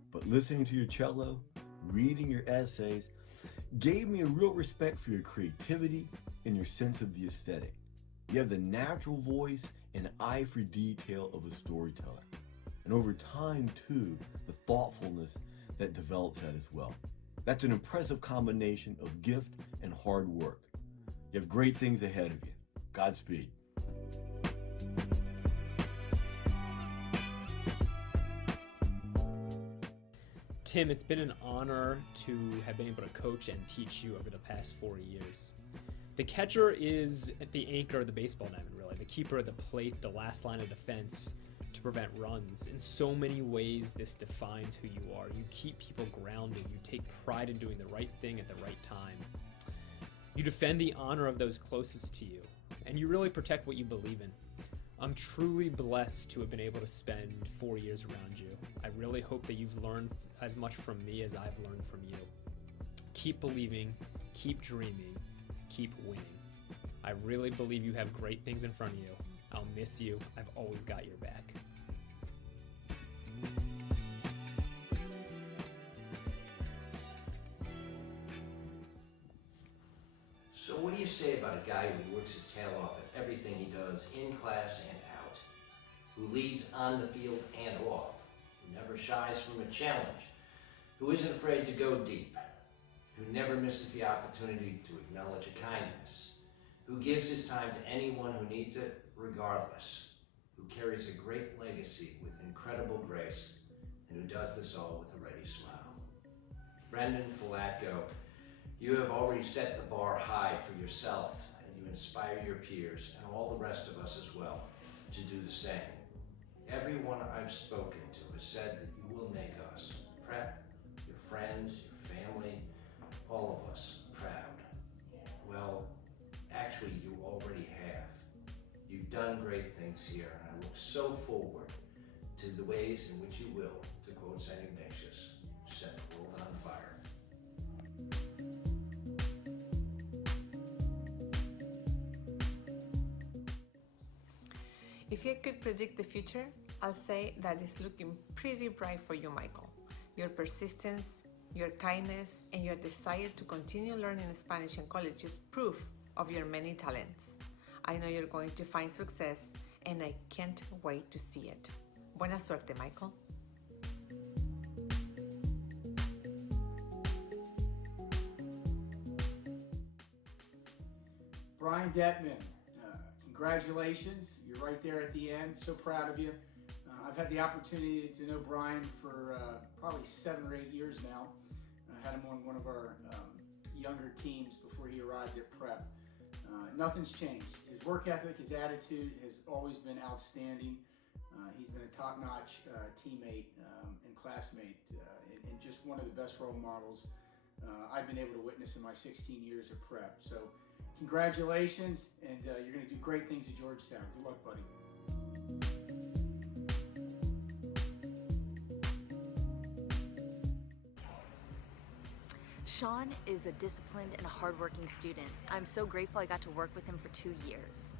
But listening to your cello, reading your essays, gave me a real respect for your creativity and your sense of the aesthetic. You have the natural voice and eye for detail of a storyteller. And over time, too, the thoughtfulness that develops that as well. That's an impressive combination of gift and hard work. You have great things ahead of you. Godspeed. Tim, it's been an honor to have been able to coach and teach you over the past 4 years. The catcher is the anchor of the baseball diamond, really. The keeper of the plate, the last line of defense to prevent runs. In so many ways, this defines who you are. You keep people grounded. You take pride in doing the right thing at the right time. You defend the honor of those closest to you, and you really protect what you believe in. I'm truly blessed to have been able to spend 4 years around you. I really hope that you've learned as much from me as I've learned from you. Keep believing, keep dreaming, keep winning. I really believe you have great things in front of you. I'll miss you. I've always got your back. So what do you say about a guy who works his tail off at everything he does, in class and out, who leads on the field and off, who never shies from a challenge, who isn't afraid to go deep, who never misses the opportunity to acknowledge a kindness, who gives his time to anyone who needs it, regardless, who carries a great legacy with incredible grace, and who does this all with a ready smile? Brendan Filatko, you have already set the bar high for yourself, and you inspire your peers and all the rest of us as well to do the same. Everyone I've spoken to has said that you will make us, Prep, your friends, your family, all of us, proud. Well, actually, you already have. You've done great things here, and I look so forward to the ways in which you will, to quote St. Ignatius, set the world on fire. If I could predict the future, I'll say that it's looking pretty bright for you, Michael. Your persistence, your kindness, and your desire to continue learning Spanish in college is proof of your many talents. I know you're going to find success, and I can't wait to see it. Buena suerte, Michael. Brian Detman, congratulations. You're right there at the end. So proud of you. I've had the opportunity to know Brian for probably 7 or 8 years now. I had him on one of our younger teams before he arrived at Prep. Nothing's changed. His work ethic, his attitude has always been outstanding. He's been a top-notch teammate and classmate and just one of the best role models I've been able to witness in my 16 years of Prep. So congratulations, and you're going to do great things at Georgetown. Good luck, buddy. Sean is a disciplined and hardworking student. I'm so grateful I got to work with him for 2 years.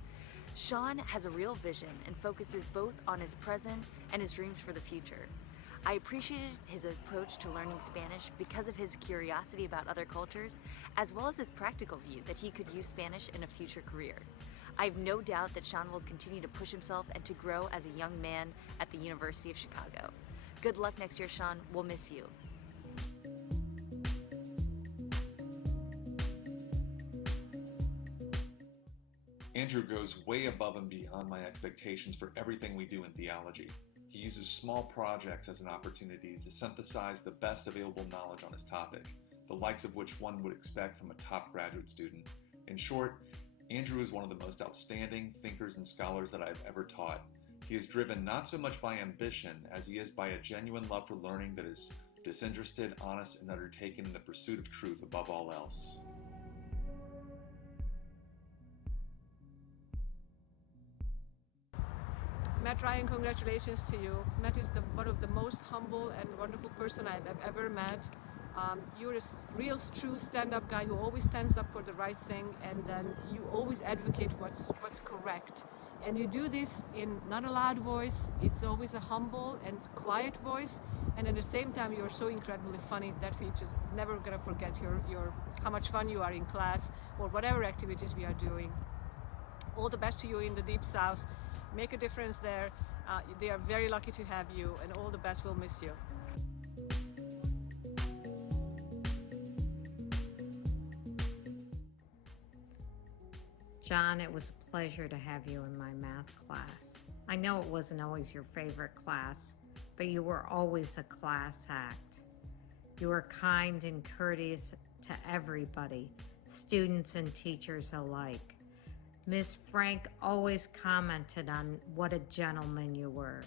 Sean has a real vision and focuses both on his present and his dreams for the future. I appreciated his approach to learning Spanish because of his curiosity about other cultures, as well as his practical view that he could use Spanish in a future career. I have no doubt that Sean will continue to push himself and to grow as a young man at the University of Chicago. Good luck next year, Sean. We'll miss you. Andrew goes way above and beyond my expectations for everything we do in theology. He uses small projects as an opportunity to synthesize the best available knowledge on his topic, the likes of which one would expect from a top graduate student. In short, Andrew is one of the most outstanding thinkers and scholars that I've ever taught. He is driven not so much by ambition as he is by a genuine love for learning that is disinterested, honest, and undertaken in the pursuit of truth above all else. Matt Ryan, congratulations to you. Matt is one of the most humble and wonderful person I've ever met. You're a real true stand-up guy who always stands up for the right thing, and then you always advocate what's correct. And you do this in not a loud voice, it's always a humble and quiet voice, and at the same time you're so incredibly funny that we just never gonna forget how much fun you are in class or whatever activities we are doing. All the best to you in the Deep South. Make a difference there. They are very lucky to have you, and all the best. We'll miss you. John, it was a pleasure to have you in my math class. I know it wasn't always your favorite class, but you were always a class act. You were kind and courteous to everybody, students and teachers alike. Miss Frank always commented on what a gentleman you were.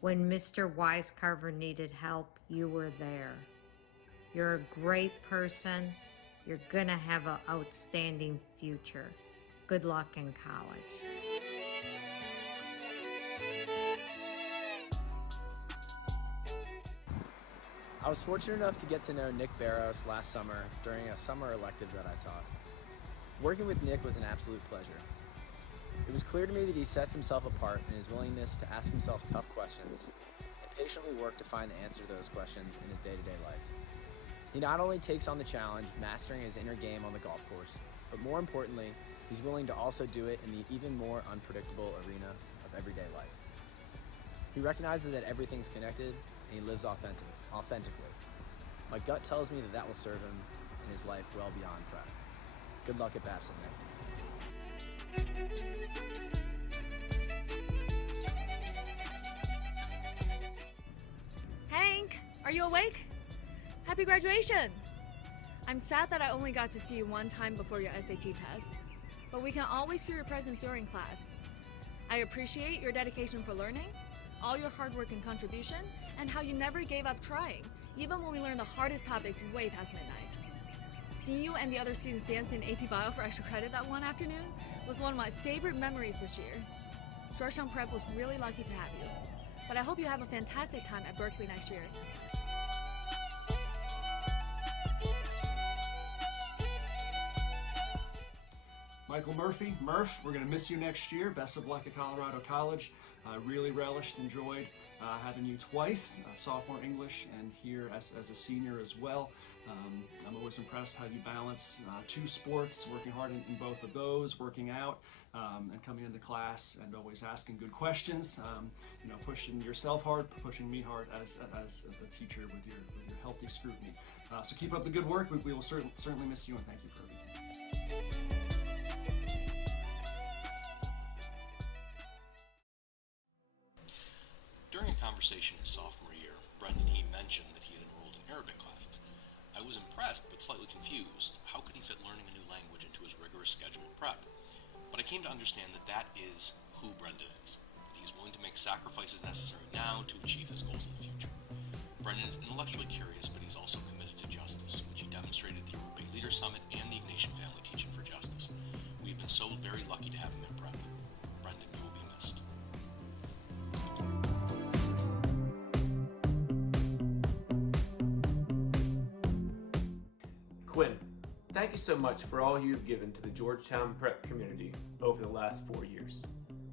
When Mr. Wisecarver needed help, you were there. You're a great person. You're gonna have an outstanding future. Good luck in college. I was fortunate enough to get to know Nick Barros last summer during a summer elective that I taught. Working with Nick was an absolute pleasure. It was clear to me that he sets himself apart in his willingness to ask himself tough questions and patiently work to find the answer to those questions in his day-to-day life. He not only takes on the challenge of mastering his inner game on the golf course, but more importantly, he's willing to also do it in the even more unpredictable arena of everyday life. He recognizes that everything's connected, and he lives authentically. My gut tells me that will serve him in his life well beyond prep. Good luck at Babson, Nick. Hank, are you awake? Happy graduation! I'm sad that I only got to see you one time before your SAT test, but we can always feel your presence during class. I appreciate your dedication for learning, all your hard work and contribution, and how you never gave up trying, even when we learned the hardest topics way past midnight. Seeing you and the other students dance in AP Bio for extra credit that one afternoon was one of my favorite memories this year. Georgetown Prep was really lucky to have you, but I hope you have a fantastic time at Berkeley next year. Michael Murphy, Murph, we're going to miss you next year. Best of luck at Colorado College. Really relished, enjoyed having you twice, sophomore English and here as a senior as well. I'm always impressed how you balance two sports, working hard in both of those, working out and coming into class and always asking good questions. Pushing yourself hard, pushing me hard as a teacher with your healthy scrutiny. So keep up the good work. We will certainly miss you, and thank you for everything. During a conversation his sophomore year, Brendan he mentioned that he had enrolled in Arabic classes. I was impressed but slightly confused. How could he fit learning a new language into his rigorous schedule of prep? But I came to understand that is who Brendan is, that he's willing to make sacrifices necessary now to achieve his goals in the future. Brendan is intellectually curious, but he's also committed to justice, which he demonstrated at the Arupe Leader Summit and the Ignatian Family Teaching for Justice. We have been so very lucky to have him at prep. Brendan, you will be missed. Quinn, thank you so much for all you have given to the Georgetown Prep community over the last 4 years.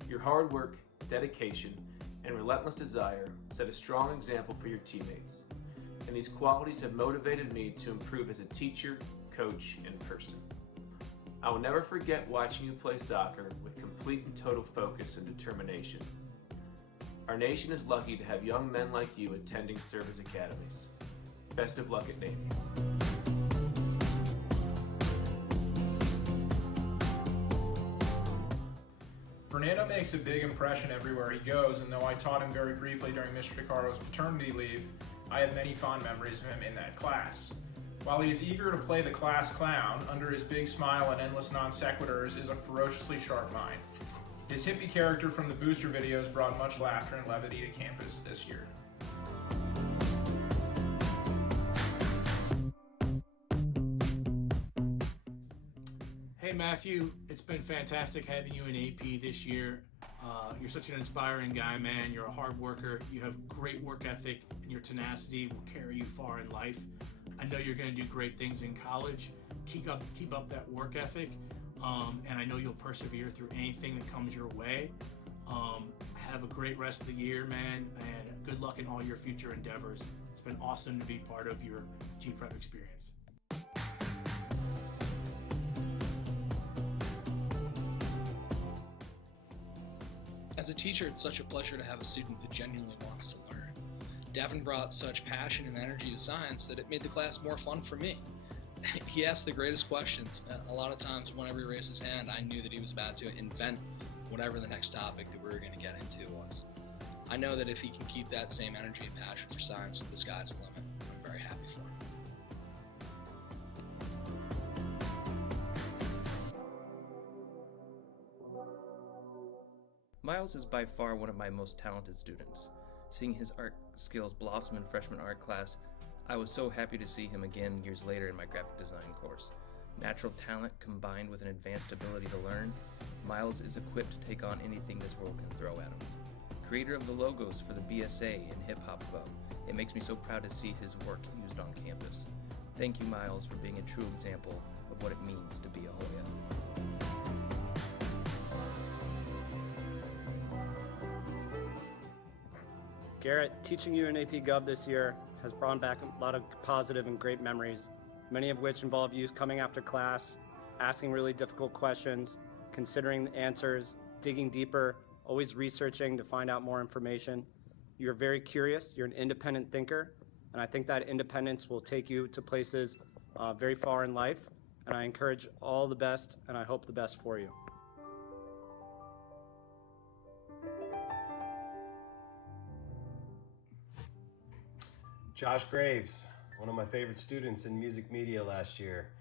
Your hard work, dedication, and relentless desire set a strong example for your teammates, and these qualities have motivated me to improve as a teacher, coach, and person. I will never forget watching you play soccer with complete and total focus and determination. Our nation is lucky to have young men like you attending service academies. Best of luck at Navy. Fernando makes a big impression everywhere he goes, and though I taught him very briefly during Mr. DeCaro's paternity leave, I have many fond memories of him in that class. While he is eager to play the class clown, under his big smile and endless non sequiturs is a ferociously sharp mind. His hippie character from the Booster videos brought much laughter and levity to campus this year. Hey Matthew, it's been fantastic having you in AP this year. You're such an inspiring guy, man. You're a hard worker. You have great work ethic, and your tenacity will carry you far in life. I know you're going to do great things in college. Keep up that work ethic, and I know you'll persevere through anything that comes your way. Have a great rest of the year, man, and good luck in all your future endeavors. It's been awesome to be part of your G-Prep experience. As a teacher, it's such a pleasure to have a student who genuinely wants to learn. Davin brought such passion and energy to science that it made the class more fun for me. He asked the greatest questions. A lot of times, whenever he raised his hand, I knew that he was about to invent whatever the next topic that we were going to get into was. I know that if he can keep that same energy and passion for science, the sky's the limit. I'm very happy for him. Miles is by far one of my most talented students. Seeing his art skills blossom in freshman art class, I was so happy to see him again years later in my graphic design course. Natural talent combined with an advanced ability to learn, Miles is equipped to take on anything this world can throw at him. Creator of the logos for the BSA and Hip Hop Club, it makes me so proud to see his work used on campus. Thank you, Miles, for being a true example of what it means to be a Hoya. Garrett, teaching you in AP Gov this year has brought back a lot of positive and great memories, many of which involve you coming after class, asking really difficult questions, considering the answers, digging deeper, always researching to find out more information. You're very curious, you're an independent thinker, and I think that independence will take you to places very far in life, and I encourage all the best, and I hope the best for you. Josh Graves, one of my favorite students in music media last year.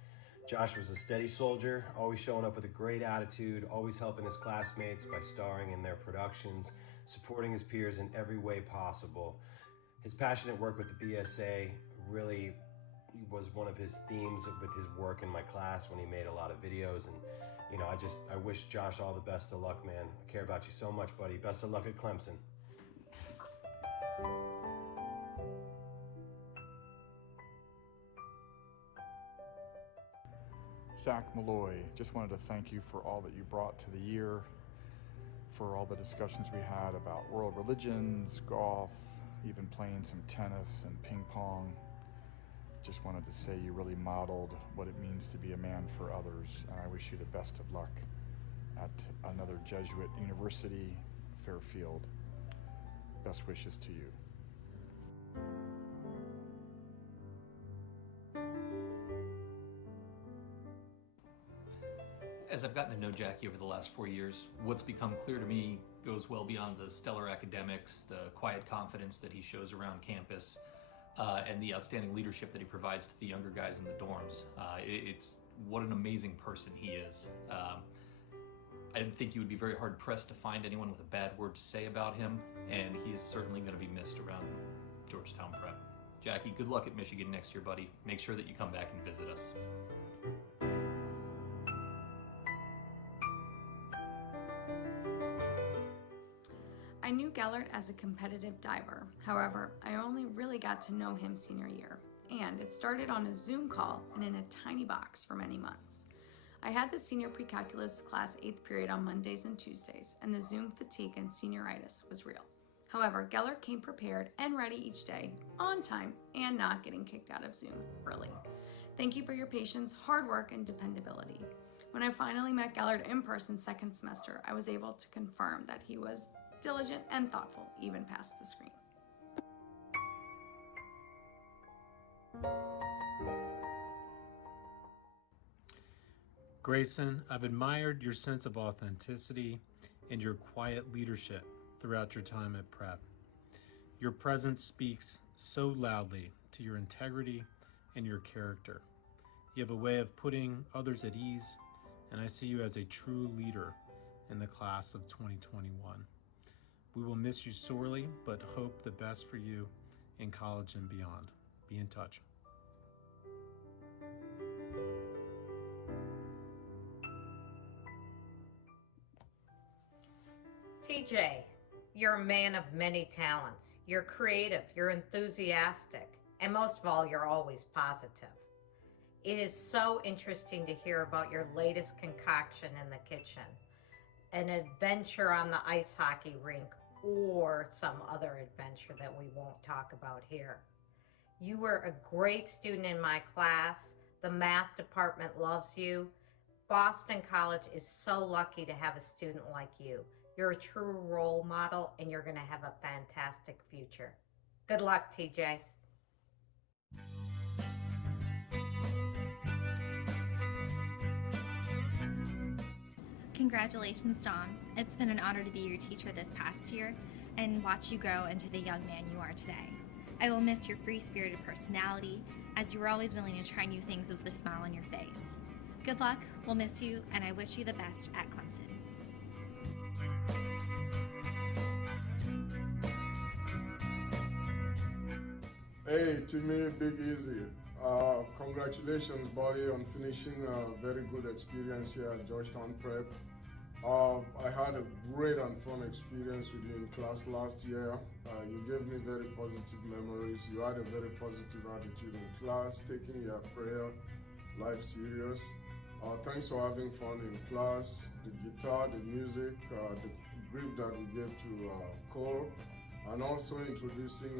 Josh was a steady soldier, always showing up with a great attitude, always helping his classmates by starring in their productions, supporting his peers in every way possible. His passionate work with the BSA really was one of his themes with his work in my class when he made a lot of videos. And I wish Josh all the best of luck, man. I care about you so much, buddy. Best of luck at Clemson. Zach Malloy, just wanted to thank you for all that you brought to the year, for all the discussions we had about world religions, golf, even playing some tennis and ping pong. Just wanted to say you really modeled what it means to be a man for others, and I wish you the best of luck at another Jesuit university, Fairfield. Best wishes to you. As I've gotten to know Jackie over the last 4 years, what's become clear to me goes well beyond the stellar academics, the quiet confidence that he shows around campus, and the outstanding leadership that he provides to the younger guys in the dorms. It's what an amazing person he is. I didn't think you would be very hard pressed to find anyone with a bad word to say about him, and he is certainly going to be missed around Georgetown Prep. Jackie, good luck at Michigan next year, buddy. Make sure that you come back and visit us. I knew Gellert as a competitive diver. However, I only really got to know him senior year, and it started on a Zoom call and in a tiny box for many months. I had the senior pre-calculus class 8th period on Mondays and Tuesdays, and the Zoom fatigue and senioritis was real. However, Gellert came prepared and ready each day, on time, and not getting kicked out of Zoom early. Thank you for your patience, hard work, and dependability. When I finally met Gellert in person second semester, I was able to confirm that he was diligent and thoughtful, even past the screen. Grayson, I've admired your sense of authenticity and your quiet leadership throughout your time at Prep. Your presence speaks so loudly to your integrity and your character. You have a way of putting others at ease, and I see you as a true leader in the class of 2021. We will miss you sorely, but hope the best for you in college and beyond. Be in touch. TJ, you're a man of many talents. You're creative, you're enthusiastic, And most of all, you're always positive. It is so interesting to hear about your latest concoction in the kitchen, an adventure on the ice hockey rink, or some other adventure that we won't talk about here. You were a great student in my class. The math department loves you. Boston College is so lucky to have a student like you. You're a true role model, and you're going to have a fantastic future. Good luck, TJ. Congratulations, Dom. It's been an honor to be your teacher this past year and watch you grow into the young man you are today. I will miss your free-spirited personality, as you were always willing to try new things with a smile on your face. Good luck, we'll miss you, and I wish you the best at Clemson. Hey, to me, Big Easy. Congratulations, buddy, on finishing a very good experience here at Georgetown Prep. I had a great and fun experience with you in class last year. You gave me very positive memories. You had a very positive attitude in class, taking your prayer life serious. Thanks for having fun in class. The guitar, the music, the grip that we gave to Cole, and also introducing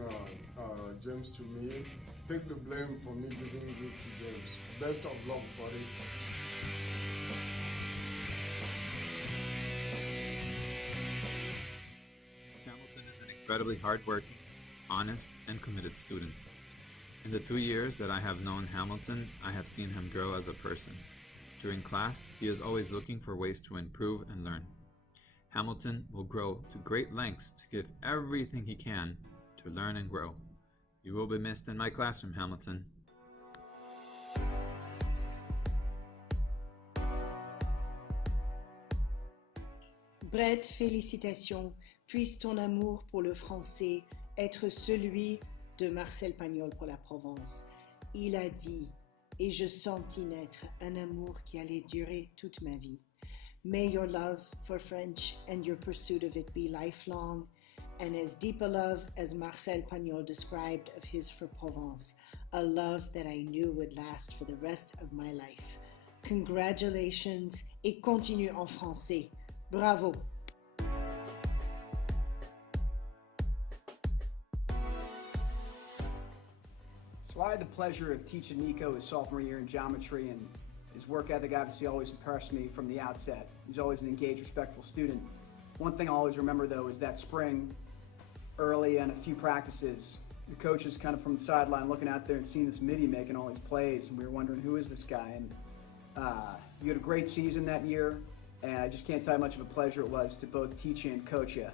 James to me. Take the blame for me giving grip to James. Best of luck, buddy. Hamilton is an incredibly hardworking, honest, and committed student. In the 2 years that I have known Hamilton, I have seen him grow as a person. During class, he is always looking for ways to improve and learn. Hamilton will grow to great lengths to give everything he can to learn and grow. You will be missed in my classroom, Hamilton. Brett, félicitations. Puisse ton amour pour le français être celui de Marcel Pagnol pour la Provence. Il a dit, et je sentis naître un amour qui allait durer toute ma vie. May your love for French and your pursuit of it be lifelong, and as deep a love as Marcel Pagnol described of his for Provence, a love that I knew would last for the rest of my life. Congratulations et continue en français. Bravo! So I had the pleasure of teaching Nico his sophomore year in geometry, and his work ethic obviously always impressed me from the outset. He's always an engaged, respectful student. One thing I'll always remember though is that spring, early in a few practices, the coach was kind of from the sideline looking out there and seeing this midi making all these plays, and we were wondering, who is this guy? And you had a great season that year, and I just can't tell you how much of a pleasure it was to both teach you and coach you,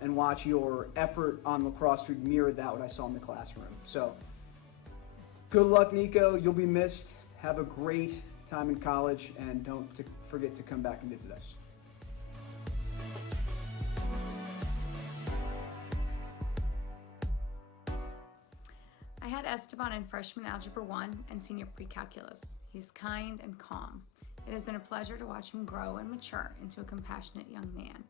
and watch your effort on lacrosse field mirror that what I saw in the classroom. So good luck, Nico. You'll be missed. Have a great time in college, and don't forget to come back and visit us. I had Esteban in freshman Algebra 1 and senior pre-calculus. He's kind and calm. It has been a pleasure to watch him grow and mature into a compassionate young man.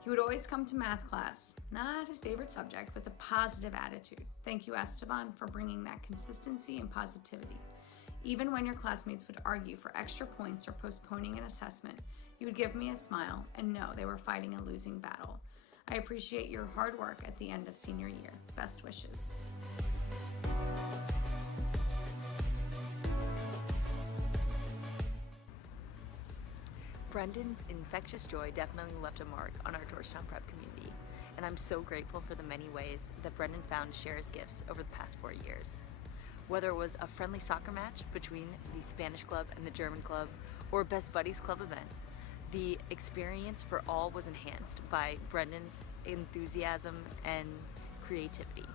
He would always come to math class, not his favorite subject, with a positive attitude. Thank you, Esteban, for bringing that consistency and positivity. Even when your classmates would argue for extra points or postponing an assessment, you would give me a smile and know they were fighting a losing battle. I appreciate your hard work at the end of senior year. Best wishes. Brendan's infectious joy definitely left a mark on our Georgetown Prep community, and I'm so grateful for the many ways that Brendan found to share his gifts over the past 4 years. Whether it was a friendly soccer match between the Spanish club and the German club, or a Best Buddies Club event, the experience for all was enhanced by Brendan's enthusiasm and creativity.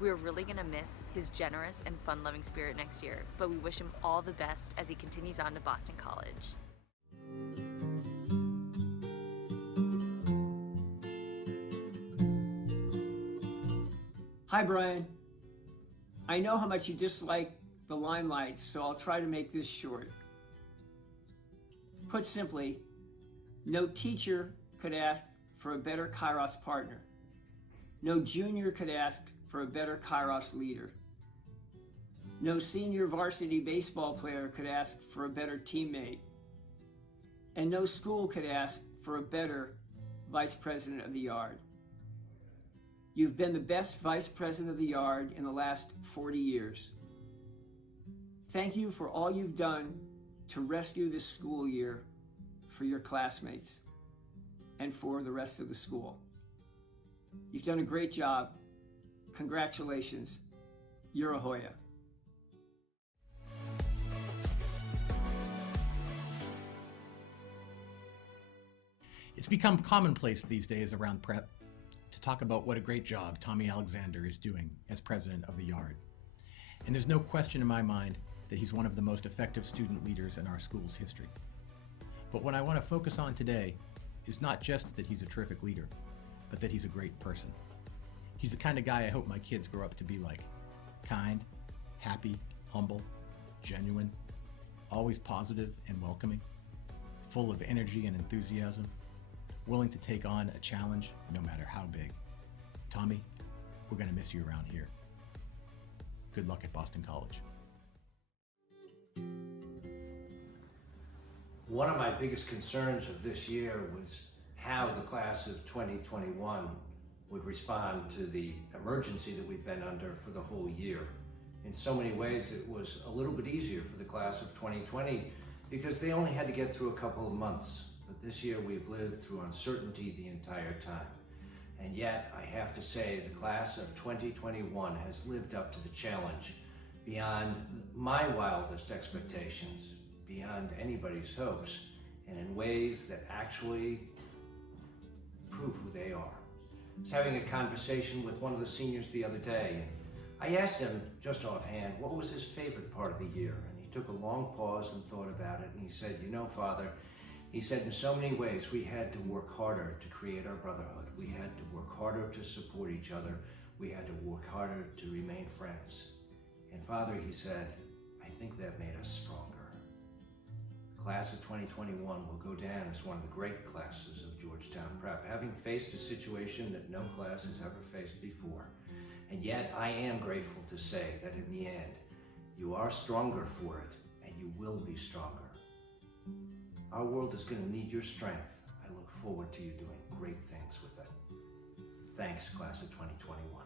We are really going to miss his generous and fun-loving spirit next year, but we wish him all the best as he continues on to Boston College. Hi, Brian. I know how much you dislike the limelight, so I'll try to make this short. Put simply, no teacher could ask for a better Kairos partner. No junior could ask for a better Kairos leader. No senior varsity baseball player could ask for a better teammate. And no school could ask for a better vice president of the yard. You've been the best vice president of the yard in the last 40 years. Thank you for all you've done to rescue this school year for your classmates and for the rest of the school. You've done a great job. Congratulations. You're a Hoya. It's become commonplace these days around prep to talk about what a great job Tommy Alexander is doing as president of the Yard. And there's no question in my mind that he's one of the most effective student leaders in our school's history. But what I want to focus on today is not just that he's a terrific leader, but that he's a great person. He's the kind of guy I hope my kids grow up to be like. Kind, happy, humble, genuine, always positive and welcoming, full of energy and enthusiasm, willing to take on a challenge no matter how big. Tommy, we're going to miss you around here. Good luck at Boston College. One of my biggest concerns of this year was how the class of 2021 would respond to the emergency that we've been under for the whole year. In so many ways, it was a little bit easier for the class of 2020 because they only had to get through a couple of months. But this year we've lived through uncertainty the entire time. And yet, I have to say, the class of 2021 has lived up to the challenge beyond my wildest expectations, beyond anybody's hopes, and in ways that actually prove who they are. I was having a conversation with one of the seniors the other day, and I asked him, just offhand, what was his favorite part of the year? And he took a long pause and thought about it, and he said, you know, Father, he said, in so many ways, we had to work harder to create our brotherhood. We had to work harder to support each other. We had to work harder to remain friends. And Father, he said, I think that made us stronger. Class of 2021 will go down as one of the great classes of Georgetown Prep, having faced a situation that no class has ever faced before. And yet, I am grateful to say that in the end, you are stronger for it, and you will be stronger. Our world is going to need your strength. I look forward to you doing great things with it. Thanks, class of 2021.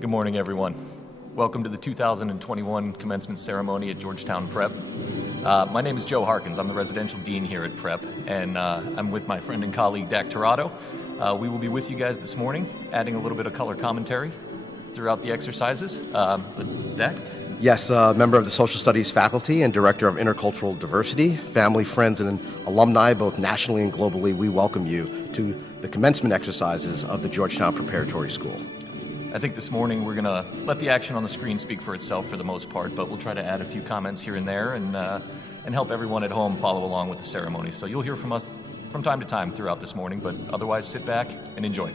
Good morning, everyone. Welcome to the 2021 commencement ceremony at Georgetown Prep. My name is Joe Harkins. I'm the residential dean here at Prep, and I'm with my friend and colleague, Dak Torado. We will be with you guys this morning, adding a little bit of color commentary throughout the exercises. Dak? Yes, member of the Social Studies faculty and Director of Intercultural Diversity, family, friends, and alumni, both nationally and globally, we welcome you to the commencement exercises of the Georgetown Preparatory School. I think this morning we're going to let the action on the screen speak for itself for the most part, but we'll try to add a few comments here and there and help everyone at home follow along with the ceremony. So you'll hear from us from time to time throughout this morning, but otherwise sit back and enjoy.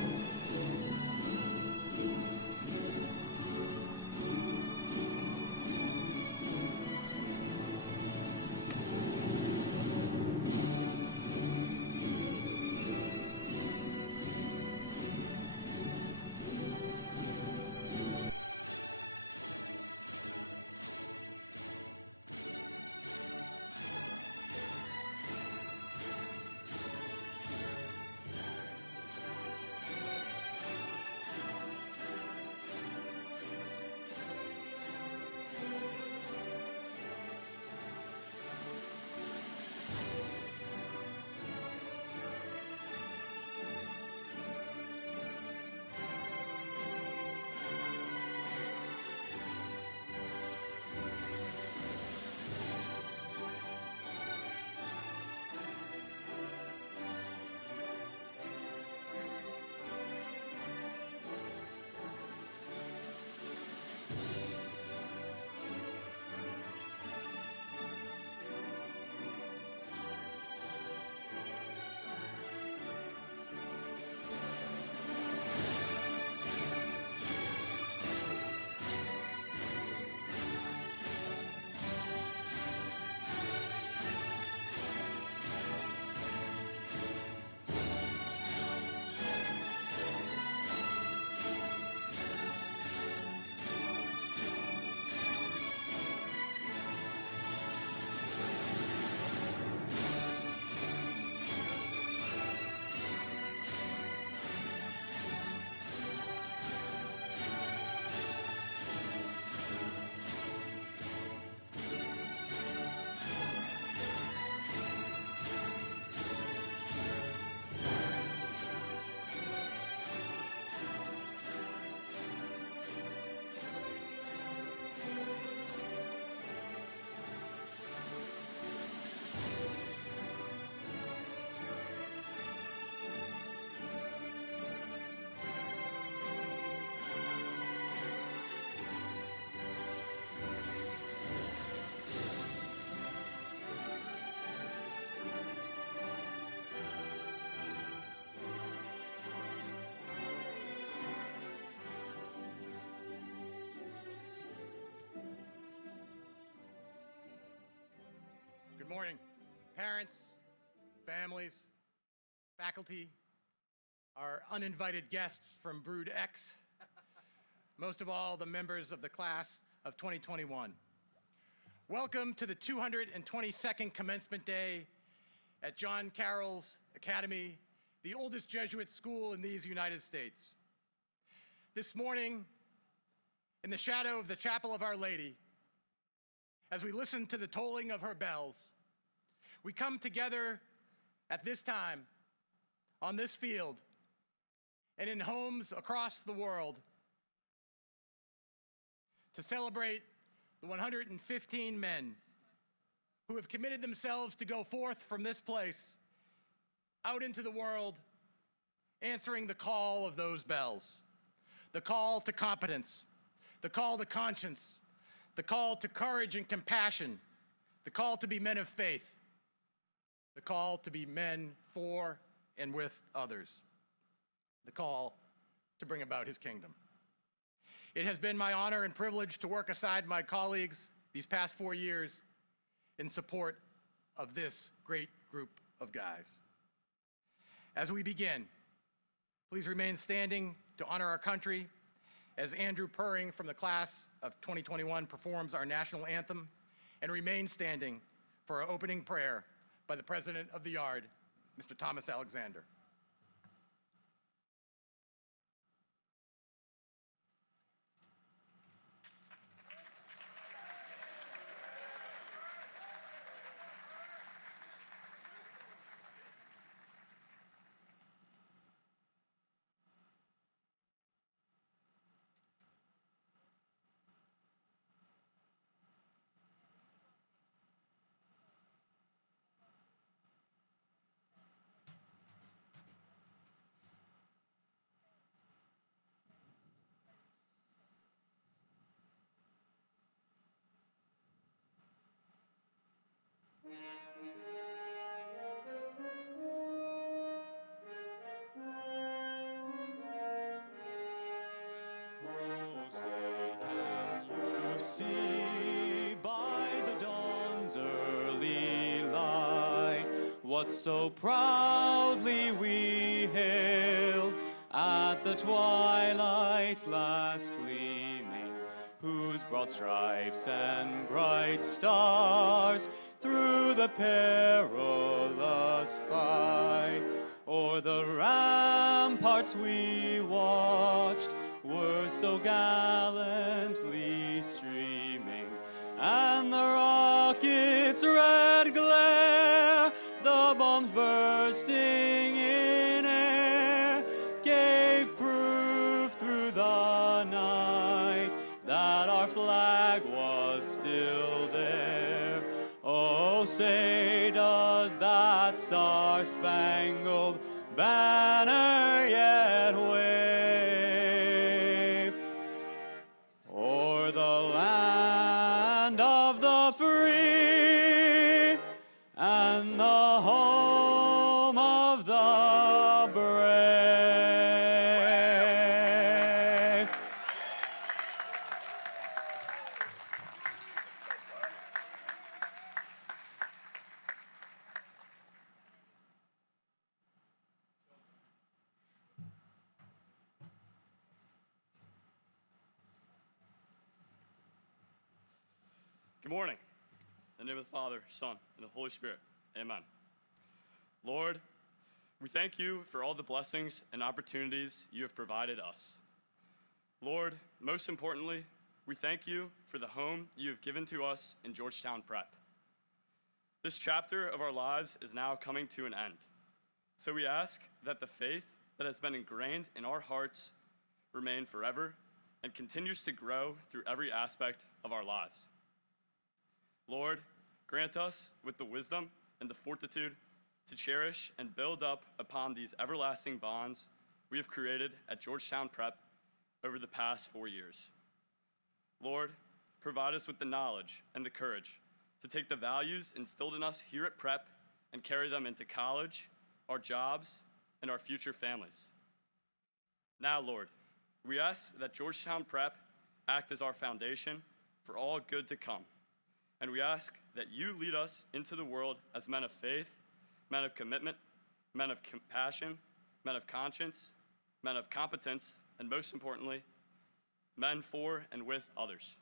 Good morning, parents, families, faculty, our uninvited guests from Brood X, most of all, the members of the class of 2021. Welcome to the 222nd Commencement Day at John Carroll's Academy, the oldest Jesuit school in these United States. This morning, in the shadow of the Chapel of Our Lady, as we listen to the tolling of her bells, we come together at this time, on this field, and in homes across the world to celebrate the 115 men who have committed themselves to go forth from this place out into the world, answering the call of those bells, the call to competence, the call to conscience, the call to courage and compassion, the call to be men of faith, the call to be men for and with others, the call to bring about his kingdom. It has been my honor and privilege to work aside my colleagues these past 4 years in support of this great group of guys. As we begin, please remain standing to honor our country as Andrew Purring from the class of 2021 performs our national anthem, and remain standing for our opening prayer by the President of the Yard, Mr. Thomas Alexander. what so proudly we hailed at the twilight's last gleaming, whose broad stripes and bright stars through the perilous fight o'er the ramparts we watched were so gallantly streaming, and the rocket's red glare, the bombs bursting in air, gave proof through the night that our flag was still there. Oh, say does that star-spangled banner yet wave o'er the land of the free and the home of the brave. Good morning. In the name of the Father, Son, and the Holy Spirit. Amen. Lord, we thank you for all the blessings and opportunities you have provided us. Lord, most importantly, we thank you for the home you have given to us in Georgetown Prep. This chapter of our lives is now coming to an end. So we ask that the faith that has been ingrained in our hearts remain forever and continues to grow through every aspect of our lives. Lord, grant us with the wisdom and the fortitude to cherish and build up upon these everlasting bonds we have created at Georgetown Prep over the past 4 years. Lord, provide us with the knowledge and the courage to take the values instilled in us here at Prep and carry them into college, our jobs, and our future families. Now, Lord, we ask that Georgetown Prep act as our foundation for all good to come. And we ask that you lead us into the world as men of faith, men of commitment, men of compassion, men of conscience, men of competence, and most importantly, men for and with others.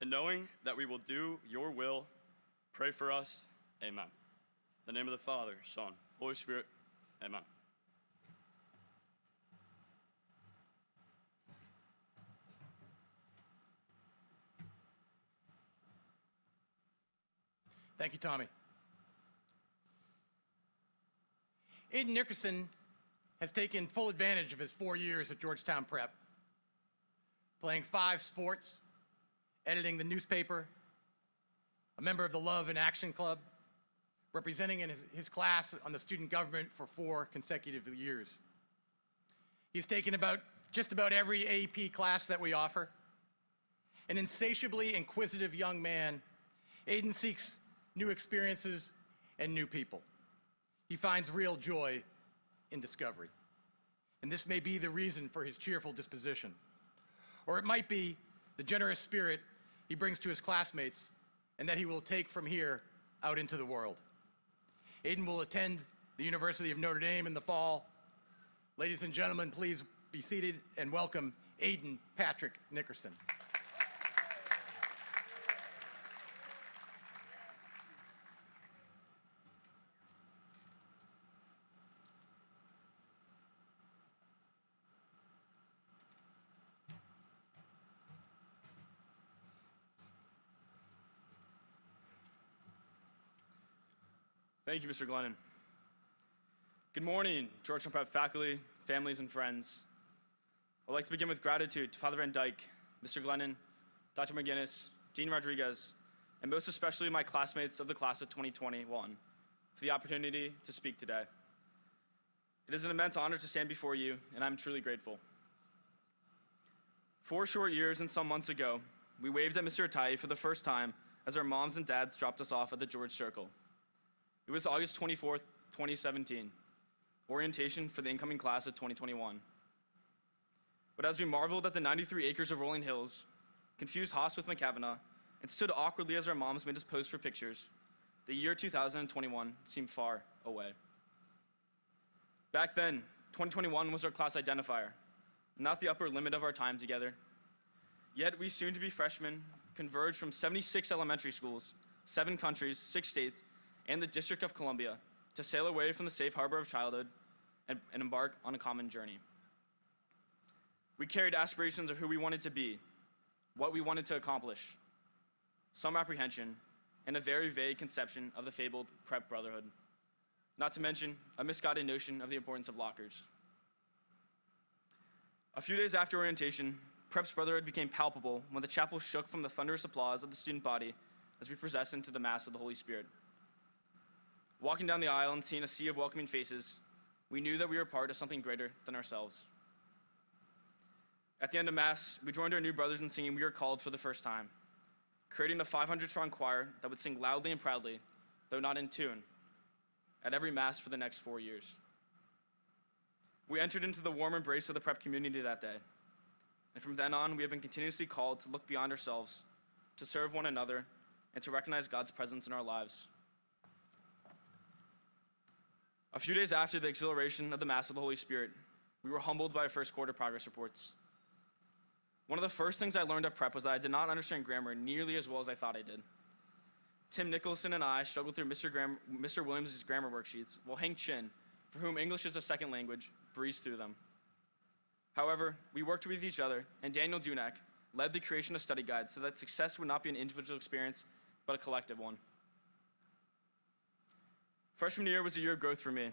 And knowing that we will do your will, pray for us. Amen. In the name of the Father, Son, Holy Spirit. Amen. Thank you, Tommy. Aiden Nickerson has taken full advantage of his 4 years at Georgetown Prep, playing 5 sports, editing the newspaper, a member of the Love and Action Club, representing in his class on the student government for 4 consecutive years. He's taken just about every AP class that we offer. An insatiably inquisitive young man, Aiden seeks new experiences and new people. He finds real joy in discovery. And this may be the reason for his cheerful disposition. Or it might be the generous spirit he brings to his classmates and that he will take from here out into the world. Aiden will attend the University of Notre Dame in the fall. Ladies and gentlemen, please be seated and welcome Aiden Patrick Nickerson. Thank you, Mr. Glennon. Good morning, Georgetown Prep faculty, families, and friends. I'd like to begin with gratitude to Father Van Dyke, Mr. Glennon, Dr. McGinnis, Dean Rodriguez, and most especially my classmates of the class of 2021 for the opportunity to speak today. It is an immense honor to stand before you, and I'm truly grateful. 4 short years and some months ago, we waved at Mr. Atai for the first time as our moms and dads dropped us off at the George Circle. It was August 24th, 2017, orientation for the incoming class of 2021. But as we marveled at the 93 acres of rolling hills, confused Haas with McKavanagh, and stood awkwardly as our moms made us pose for pictures, the year 2021 seemed far away. Back then, 2021 was our class identifier, not the upper limit of our time together. Yet we soon-to-be freshmen converged from 76 elementary schools, 7 countries, 6 states, and the District of Columbia to sail away from the safe harbor of childhood and embark on a common journey. We carried aspirations of who we wanted to be, what we wanted to accomplish, some apprehension, and a very vague conception of the fabled prep brotherhood, not to mention a misguided notion of the importance of lockers. A few days after orientation, Prep's brotherhood became palpable when the chapel shook from the thunderous applause of the student body as we processed into the Mass of the Holy Spirit. Walking down the aisle and seeing a sea of welcoming faces, we knew that we were part of something greater than ourselves. At the end of Mass, we joined our new brothers in singing "We Are Called" for the first time, creating a 500-strong choir that would sing loudly and proudly, though not in tune, at every Mass for the next 4 years. We entered into the warm embrace of the Prep community that day, and from then on, we have been continuously called to look beyond ourselves, to serve one another, and to recognize God's presence in our lives. A few days after the exhilaration of the Mass of the Holy Spirit, we were humbled by our first quarter progress reports. One of the first things I learned at Prep was that I did not understand grammar nearly as well as I thought I did. Tim Nicholson and I struggled through Mr. Williams' grammar worksheets, while Hank Chin, for whom English is a second language, breezed through them. However, we worked with each other, and Daniel Dunak led the creation of study guides so that success would not be an individual experience, but a collective one. Freshman year was a year of growth for me,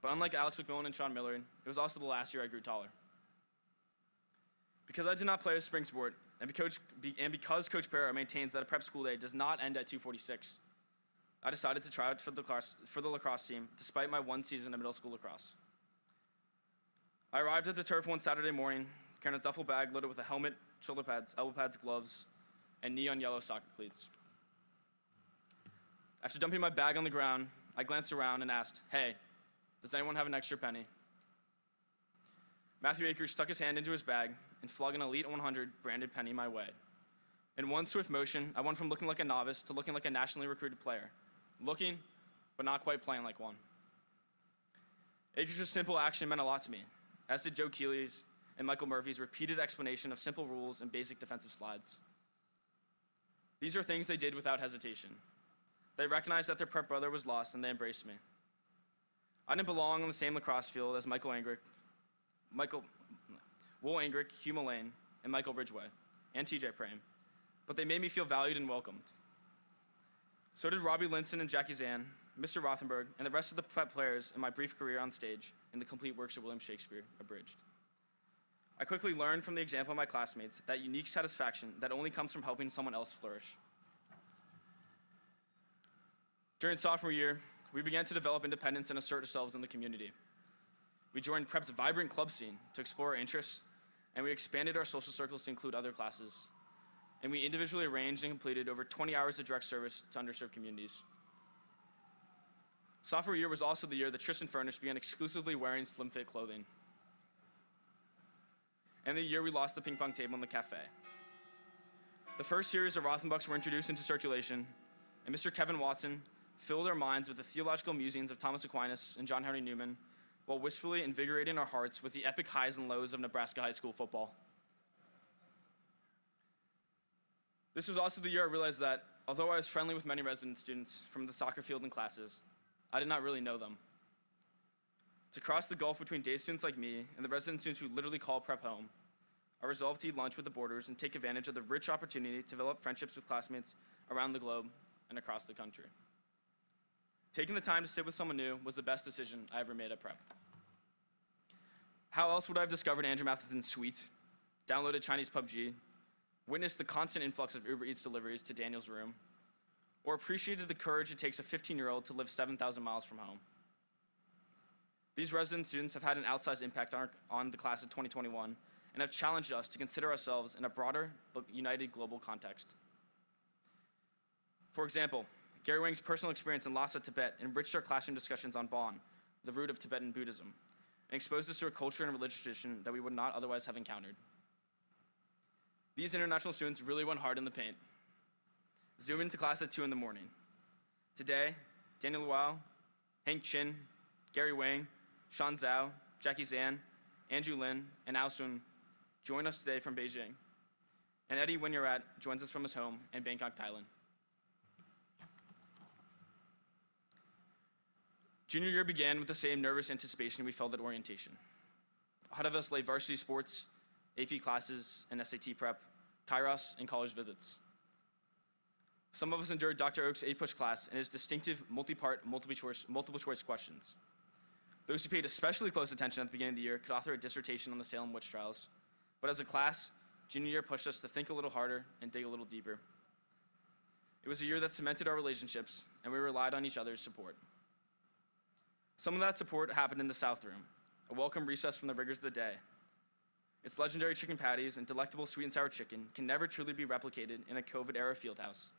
but unlike Alex McMillan and Sean Miller, it was also the last year I grew taller. Because I did not play a spring sport, and because Coach Parra maintains that a prep school day does not end at 2:46, I decided to try out for the lacrosse team, despite my one season of middle school lacrosse. I arrived at the turf one Saturday morning, carrying a duffel bag loaded with a helmet, shoulder pads, elbow pads, gloves, and neon yellow soccer cleats. After dumping my bag on the ground, I glanced around and asked, "Hey, does anyone have an extra penny?" Matthew Akers stuck his hand into his bag and flung an Elite 100 branded penny my way. In one swift motion, I went from looking like a novice to looking like a nationally recruited player. Looking, but not quite playing like one. Akers' simple action meant a lot to me, as did Joe Keeley's and Michael Murphy's repeated explanation of simple rules and basic defensive slides. These are things they did without hesitation. They recognized that their prep brother was lost, and they embraced me. I didn't belong on the same lacrosse field as Will Angrick, Hugh Mullane, and Michael Ridgway, and TJ Prame, but they made me feel valued and welcomed. So did Robbie Linson and Jackie Zan, Mr. Rothenberg, and the rest of the prep players in my brief career on stage in the complete works of William Shakespeare, abridged. I quickly learned from the example of my classmates that unique satisfaction that only comes from helping someone else flourish. During sophomore year, we began to develop independence and assert ourselves in the community. We joined Prep's vibrant club scene to explore our interests, and we expanded our social circles to include other classes. And we individually arranged and completed over 20 hours of direct service to underserved communities. Sophomore year was also the year that Tristan Furnish began exclusively wearing slim-fit clothing. And the year we lost the ping pong table in the cafe. The first series of Rothenbucks were introduced into circulation, and Mr. Kevin Watson filled our minds with the theological musings of Thomas Aquinas and John Henry Newman, while wistfully invigorating our hearts with the epic highs and lows of Nebraska high school football. This was also the year I realized that, although I was friendly with many resident students from the soccer field and classes, I did not really know them. To cross the gulf between day students like me and the resident students who literally call Prep home, I resolved to eat lunch with the boarders and take advantage of the rich opportunity to develop friendships with classmates around the globe and across the country. Taking the time to sit with someone new was the best decision I ever made at Prep. How else would I have discovered Andrew Matheson's suite, downloaded Chinese PUBG, witnessed the constant influx of Uber Eats deliveries to Daniel's room, or appreciated the courage it takes a 15-year-old to live 7,000 miles from home? These resident students have had an outsized impact on the class of 2021 and have challenged us to consider ourselves in a broader but united global context. For example, Gary Wang's personal experience in Lhasa, Tibet enriched our classroom discussions on Bon, the root of Tibetan Buddhism, and exposed us to a culture and religious tradition that we would not otherwise have encountered. These international students really went hard in the paint. Zoom into class at 2 in the morning. Today, Daniel Luau, Hank Chin, Gary Wang, Sean Zhao, Jackie Zan, Andrew Lin, and Ao Sun join us today from Beijing. And Eddie Winyarat joins us from his home in Bangkok, Thailand. Junior year began with the same nervous anticipation we felt at orientation. Ahead of us lay varsity sports, AP classes, and SAT prep, Kairos, and college visits. Some of us endured Dr. Oak's A-Push class and his distinctive multi-part, multiple choice questions. Those who paid especially close attention at the beginning of the year could author a dissertation on the Salem witch trials. But as a class, junior year pushed us to think a little harder and dig a little deeper. It was a year that cemented our relationships, and we relied on each other's support. Some of that support happened in the South Room, a welcome recess from the rigors of the day. Its legendary chicken patties and delectable sweet and sour chicken can never truly be replicated in a COVID-era fieldhouse.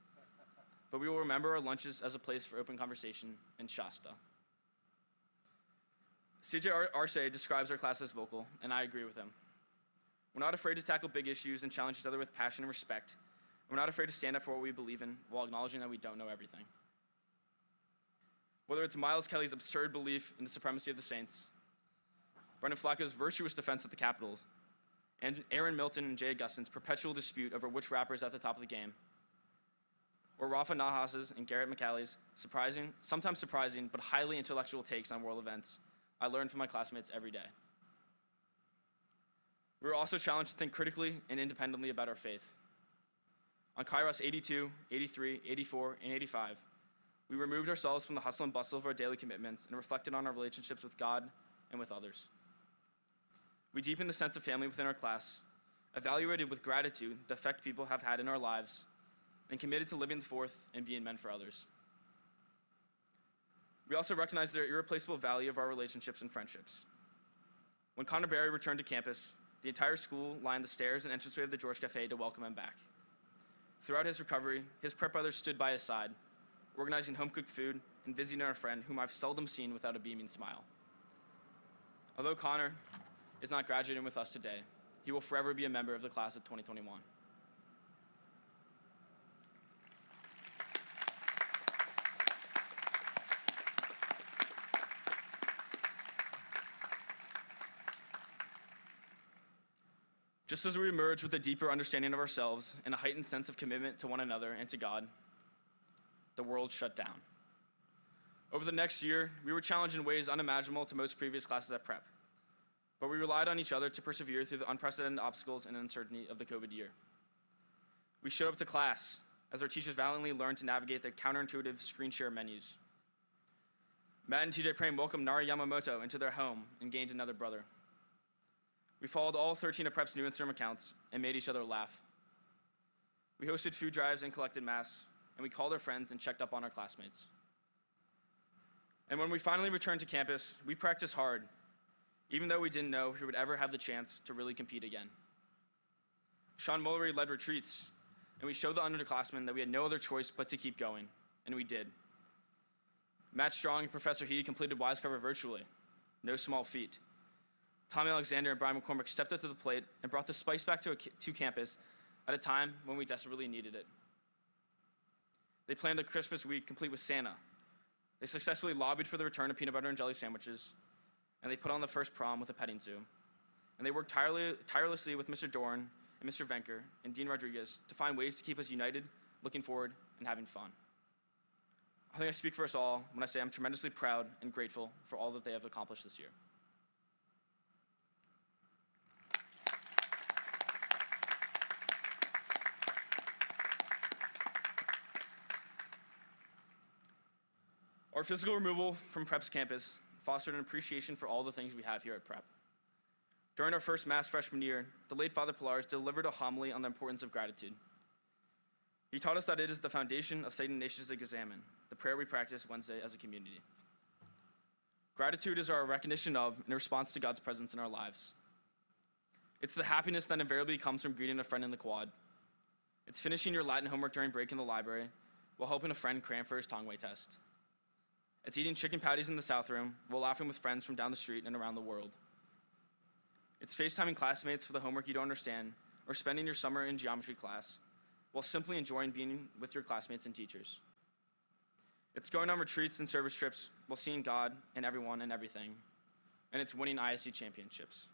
But we will remember our lunches as a place for open conversation and Shasta. CJ Arce describes our class as vocal, and I agree with him. We're not afraid to tackle big issues and challenge each other with passion and respect. We're not afraid to stand up for what we believe in while acknowledging that we don't know everything. Whether it's Miles Kelly's absurd belief in the supremacy of the Saints, Brendan Flacco's virtuous defense of the Capitals, and Aaron Milton and Jay Augustin's perpetual dispute over which rapper is at the top of the game, or Rafa Nahas's and Garrett McCally's sometimes surprising, but highly intellectual takes on world events, I learned from my classmates every day. We were also challenged to think critically and independently about our faith. On Kairos 82, 83, 84, and 85, we removed ourselves from the hustle and bustle of our daily commitments and reflected on our relationships with God and with others. We deepened the sense of family within our class, evaluated with gratitude the effect people have had in our lives, and committed to living the forth and being men for others. We also recognized the irreplaceable value of our relationships and friendships. When Connor Berry returned to campus, the entire school lined the stairs and entranceway of the George Cafe to welcome him back. Throughout his recovery, his prep brothers stood by his side, organizing home-cooked food and visiting our friend, whom I've seldom seen without a beaming smile. Although Connor is not graduating with us today, he will forever be a member of the class of 2021. Just as we emerge with a deeper understanding of ourselves and a heightened sense of commitment to one another and to God, the world shut down. Over the next year, we were challenged in ways unimaginable to most previous classes at prep, but we relied on each other to persevere through the unprecedented obstacles and uncertainty of the COVID year. We showed up to class as our teachers valiantly learned to navigate the counterintuitive screen share menus. Matt and TJ Prame welcomed Nari Yamamoto into their home and gained another brother. We followed all 13 of Prep's new Instagram accounts and made each other laugh. We hosted food drives and collected masks, and we called our friends and checked up on our classmates. And when we finally returned to campus, we practiced hard, even though we didn't know if we would ever have the chance to really compete again. Sean Mullery led retreats, and we showed the underclassmen that we had no other choice but to keep going, and we did. Matt Strong and Professor He completed Wisecover virtually, no small feat. Tommy Alexander and Brian McCormick stepped up to the plate and brought the spice back to campus at a time when we desperately needed it. They planned a Christmas week complete with Santa. They successfully lobbied for the return of peanut butter and jelly sandwiches, and they put on the first prom with a petting zoo. And they worked tirelessly with Mr. Dorn and Mr. Venker and Dean Rodriguez to find ways to keep us united, looking forward, and having fun. I think I speak for us all when I say I'm tremendously proud and grateful for all that they have accomplished this year. Our physical removal from Prep's campus fostered an appreciation for all the things we have here at Prep. During our first Mass freshman year, the late Father Pilares delivered a homily on the importance of gratitude. He taught us that it is the foundation of St. Ignatius of Examen, the prayer we practice Wednesday as a community. Gratitude is our recognition of and response to God's presence in our lives. It's the happiness that invariably comes from greeting a friend in the quad. It's finishing your Latin homework during break in the library while helping a friend cram for his Tongwei test. It's eating chicken patties in the South Room while laughing with friends from down the street and around the world. It's FaceTiming classmates for the homework you don't understand, or spending your summer in geometry class while simply enjoying being with your classmates and teachers. It's going on retreats and service trips while seeing God and everyone and everything. And it's winning ISC championships.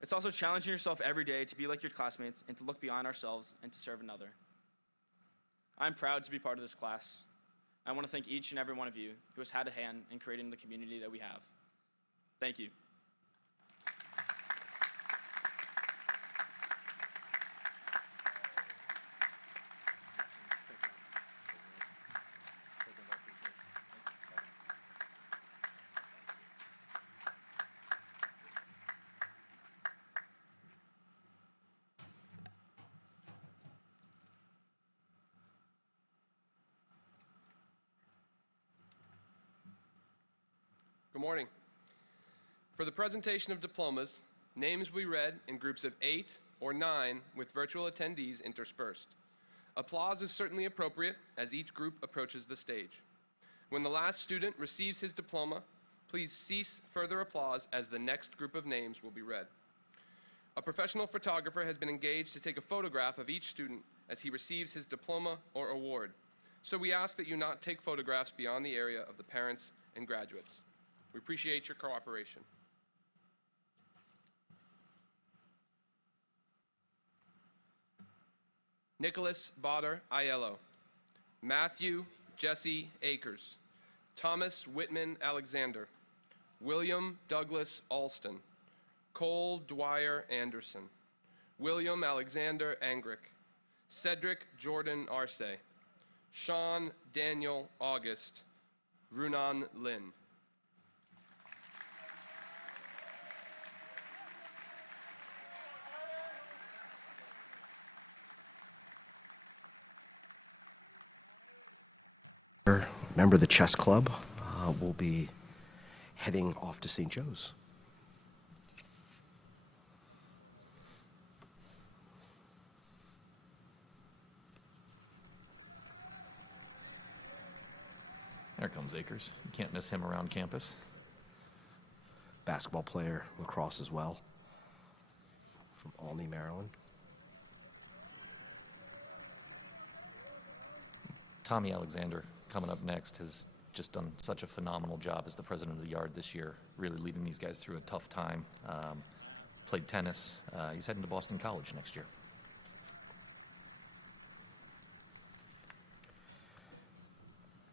It's also challenging yourself every day to be like your classmates and to look beyond ourselves and to serve another. I'm proud to be part of this class. I want to thank each and every one of you who has had a hand in creating the community that we have. Thank you. Good morning. For the presentation of diplomas, names will be read in groups of 8 or 9 with virtual attendees interspersed. Applause is certainly appropriate as each group approaches the stage. When the last student receives his diploma, please cease further applause as the next group of names will be read. A professional photographer has been engaged to take a photograph of each student as he receives his diploma or award. So we ask that you not take photographs beyond the area of the parents and graduates. We appreciate your cooperation. Nicholas Botter Aiello, Matthew Jesse Akers, Thomas Whitman Alexander, William Douglas Alston, Cole Dwyer Anderson, William Alexander Angrick, Cedric Jordan Arce, Sean Daniel August, Runan Lin. Member of the chess club will be heading off to St. Joe's. There comes Akers. You can't miss him around campus. Basketball player, lacrosse as well, from Albany, Maryland. Tommy Alexander, coming up next, has just done such a phenomenal job as the president of the Yard this year, really leading these guys through a tough time. Played tennis. He's heading to Boston College next year.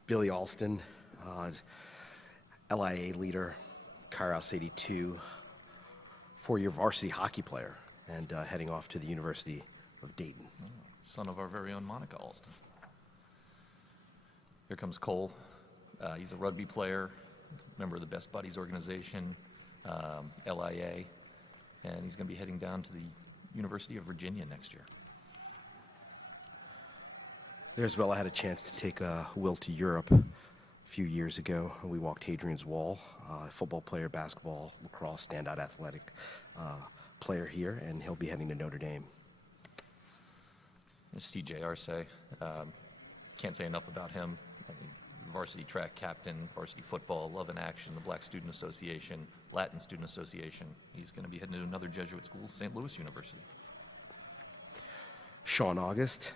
Billy Alston, LIA leader, Kairos 82, four-year varsity hockey player, and heading off to the University of Dayton. Son of our very own Monica Alston. Here comes Cole. He's a rugby player, member of the Best Buddies organization, LIA, and he's going to be heading down to the University of Virginia next year. There's Will. I had a chance to take Will to Europe a few years ago. We walked Hadrian's Wall. Football player, basketball, lacrosse, standout athletic player here, and he'll be heading to Notre Dame. There's CJ Arce. Can't say enough about him. Varsity track captain, varsity football, Love in Action, the Black Student Association, Latin Student Association. He's going to be heading to another Jesuit school, St. Louis University. Sean August,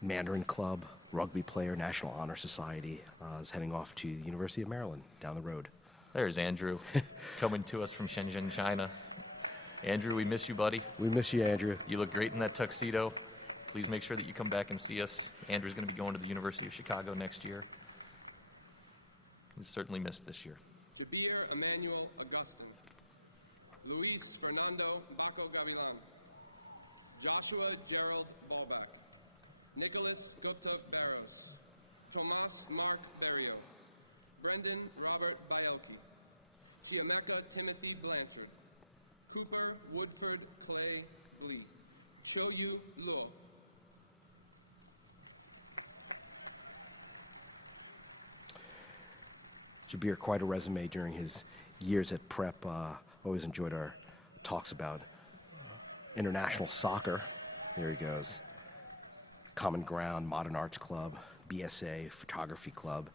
Mandarin Club, rugby player, National Honor Society, is heading off to the University of Maryland down the road. There's Andrew, coming to us from Shenzhen, China. Andrew, we miss you, buddy. We miss you, Andrew. You look great in that tuxedo. Please make sure that you come back and see us. Andrew's going to be going to the University of Chicago next year. He's certainly missed this year. Jabir Emmanuel Augustin, Luis Fernando Baco Gavilan, Joshua Gerald Ballback, Nicholas Gupta Barros, Tomas Mark Berrio, Brendan Robert Bielke, Chiameka Timothy Blanchard, Cooper Woodford Clay Blee, Choyu Luo. Jabir, quite a resume during his years at Prep. Always enjoyed our talks about international soccer. Here he goes. Common Ground, Modern Arts Club, BSA, Photography Club.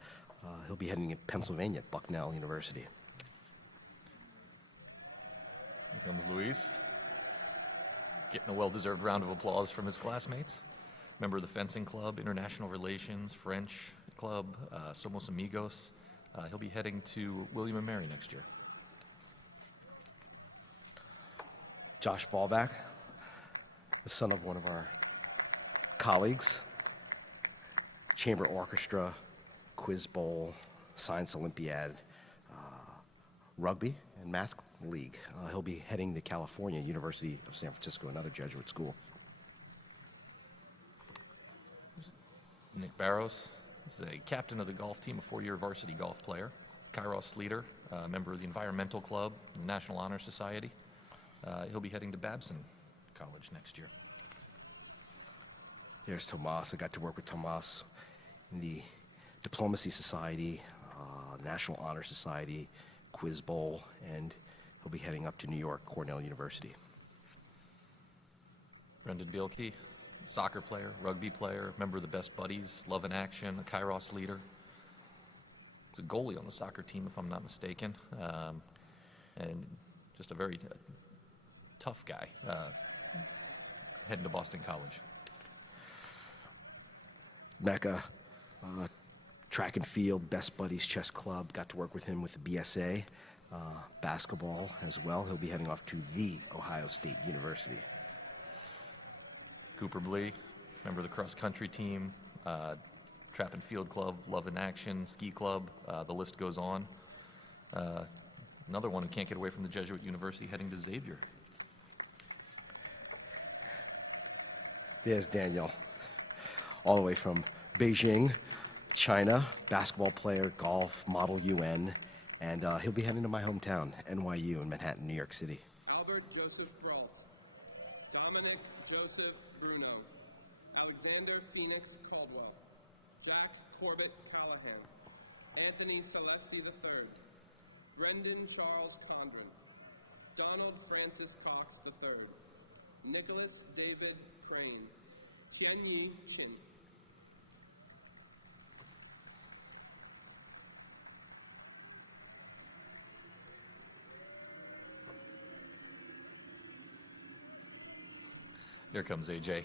He'll be heading to Pennsylvania, Bucknell University. Here comes Luis. Getting a well-deserved round of applause from his classmates. Member of the fencing club, international relations, French, Club, Somos Amigos. He'll be heading to William & Mary next year. Josh Ballback, the son of one of our colleagues. Chamber Orchestra, Quiz Bowl, Science Olympiad, Rugby, and Math League. He'll be heading to California, University of San Francisco, another Jesuit school. Nick Barros is a captain of the golf team, a 4-year varsity golf player. Kairos leader, member of the Environmental Club, and National Honor Society. He'll be heading to Babson College next year. There's Tomas. I got to work with Tomas in the Diplomacy Society, National Honor Society, Quiz Bowl, and he'll be heading up to New York, Cornell University. Brendan Bielke, soccer player, rugby player, member of the Best Buddies, Love in Action, a Kairos leader. He's a goalie on the soccer team, if I'm not mistaken, and just a very tough guy, heading to Boston College. Mecca, track and field, Best Buddies Chess Club. Got to work with him with the BSA, basketball as well. He'll be heading off to the Ohio State University. Cooper Blee, member of the cross country team, track and field club, Love in Action, ski club, the list goes on. Another one who can't get away from the Jesuit University, heading to Xavier. There's Daniel, all the way from Beijing, China, basketball player, golf, model UN, and he'll be heading to my hometown, NYU in Manhattan, New York City. Albert Joseph Brault, Dominic Joseph Bruno, Alexander Phoenix Caldwell, Jack Corbett Callahan, Anthony Celesti III, Brendan Charles Condren, Donald Francis Cox III, Nicholas David Crane, Tianyi Chin. There comes AJ,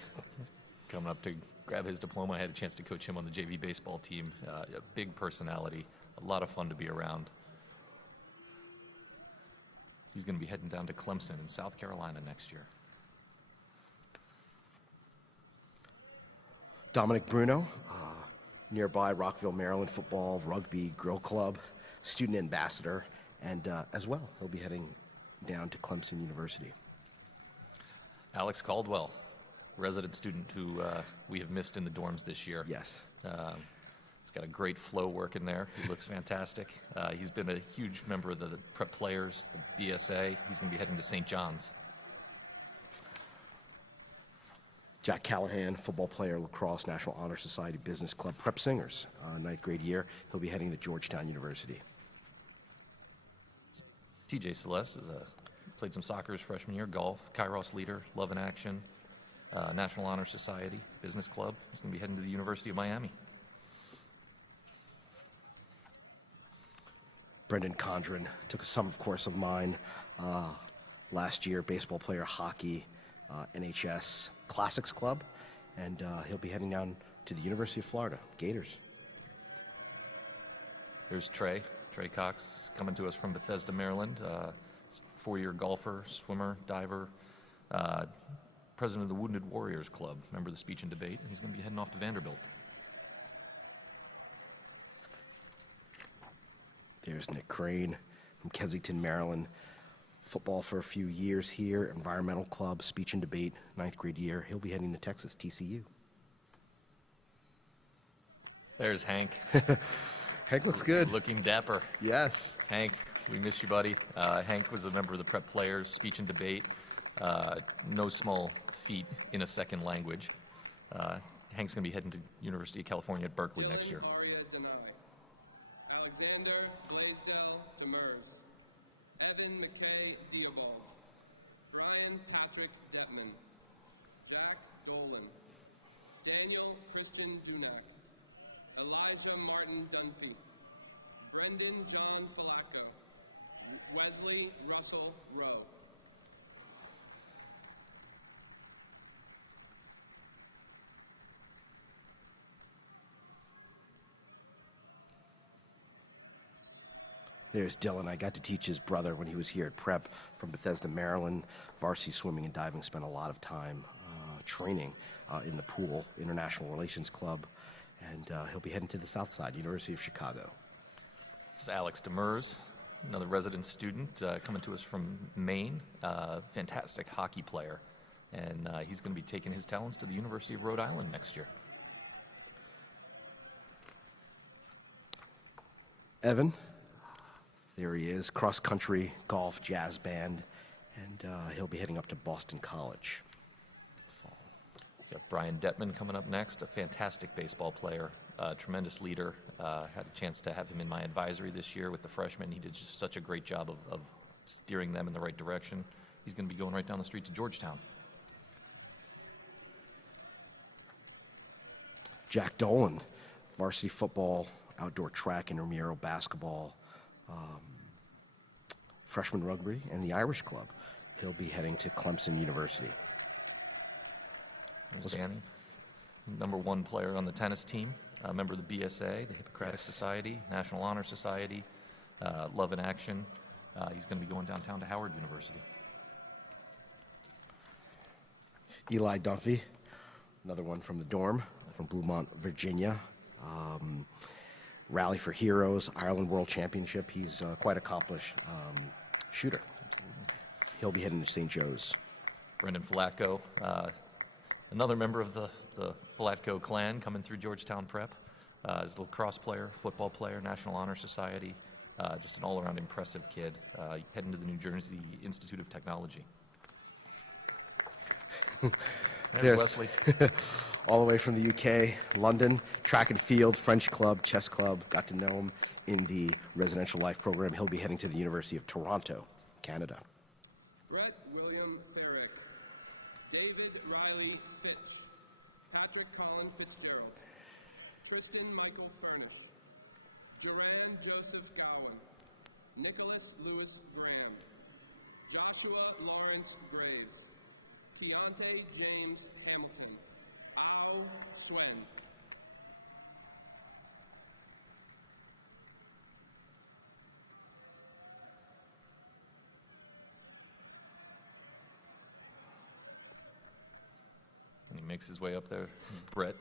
coming up to grab his diploma. I had a chance to coach him on the JV baseball team. A big personality, a lot of fun to be around. He's going to be heading down to Clemson in South Carolina next year. Dominic Bruno, nearby Rockville, Maryland, football, rugby, grill club, student ambassador, and as well, he'll be heading down to Clemson University. Alex Caldwell, resident student who we have missed in the dorms this year. Yes. He's got a great flow working there. He looks fantastic. He's been a huge member of the prep players, the BSA. He's going to be heading to St. John's. Jack Callahan, football player, lacrosse, National Honor Society, Business Club, prep singers, 9th grade year. He'll be heading to Georgetown University. TJ Celeste played some soccer his freshman year, golf, Kairos leader, Love in Action, National Honor Society, Business Club. He's going to be heading to the University of Miami. Brendan Condren took a summer course of mine last year, baseball player, hockey, NHS Classics Club, and he'll be heading down to the University of Florida, Gators. There's Trey Cox, coming to us from Bethesda, Maryland. 4-year golfer, swimmer, diver, president of the Wounded Warriors Club, member of the Speech and Debate. He's going to be heading off to Vanderbilt. There's Nick Crane from Kensington, Maryland. Football for a few years here, Environmental Club, Speech and Debate, 9th grade year. He'll be heading to Texas, TCU. There's Hank. Hank looks good. Looking dapper. Yes. Hank, we miss you, buddy. Hank was a member of the prep players, Speech and Debate. No small feat in a second language. Hank's going to be heading to University of California at Berkeley next year. Dylan Aria Denai, Alexander Blaisdell Demers, Evan McKay Diabald, Brian Patrick Detman, Jack Dolan, Daniel Christian Dunac, Elijah Martin Dunphy, Brendan John Falacco, Wesley Russell Rowe. There's Dylan. I got to teach his brother when he was here at Prep from Bethesda, Maryland. Varsity swimming and diving, spent a lot of time training in the pool, International Relations Club, and he'll be heading to the South Side, University of Chicago. There's Alex Demers, another resident student coming to us from Maine, fantastic hockey player, and he's going to be taking his talents to the University of Rhode Island next year. Evan, there he is, cross-country, golf, jazz band, and he'll be heading up to Boston College. Got Brian Detman coming up next, a fantastic baseball player, tremendous leader. Had a chance to have him in my advisory this year with the freshmen. He did just such a great job of steering them in the right direction. He's going to be going right down the street to Georgetown. Jack Dolan, varsity football, outdoor track, intramural basketball, freshman rugby, and the Irish Club. He'll be heading to Clemson University. Danny, #1 player on the tennis team, a member of the BSA, the Hippocratic Society, National Honor Society, Love in Action. He's going to be going downtown to Howard University. Eli Dunphy, another one from the dorm, from Bluemont, Virginia. Rally for Heroes, Ireland World Championship. He's quite accomplished shooter. He'll be heading to St. Joe's. Brendan Flatko, another member of the Flatko clan coming through Georgetown Prep. He's a lacrosse player, football player, National Honor Society. Just an all-around impressive kid. Heading to the New Jersey Institute of Technology. There's Wesley. all the way from the UK, London, track and field, French club, chess club. Got to know him in the residential life program. He'll be heading to the University of Toronto, Canada. Brett William Ferrick, David Riley Fitch, Patrick Colin Fitzgerald, Tristan Michael Furnish, Joran Joseph Gowan, Nicholas Lewis Graham, Joshua Lawrence Graves, Keontae James Hamilton, Ao Swen. And he makes his way up there. Brett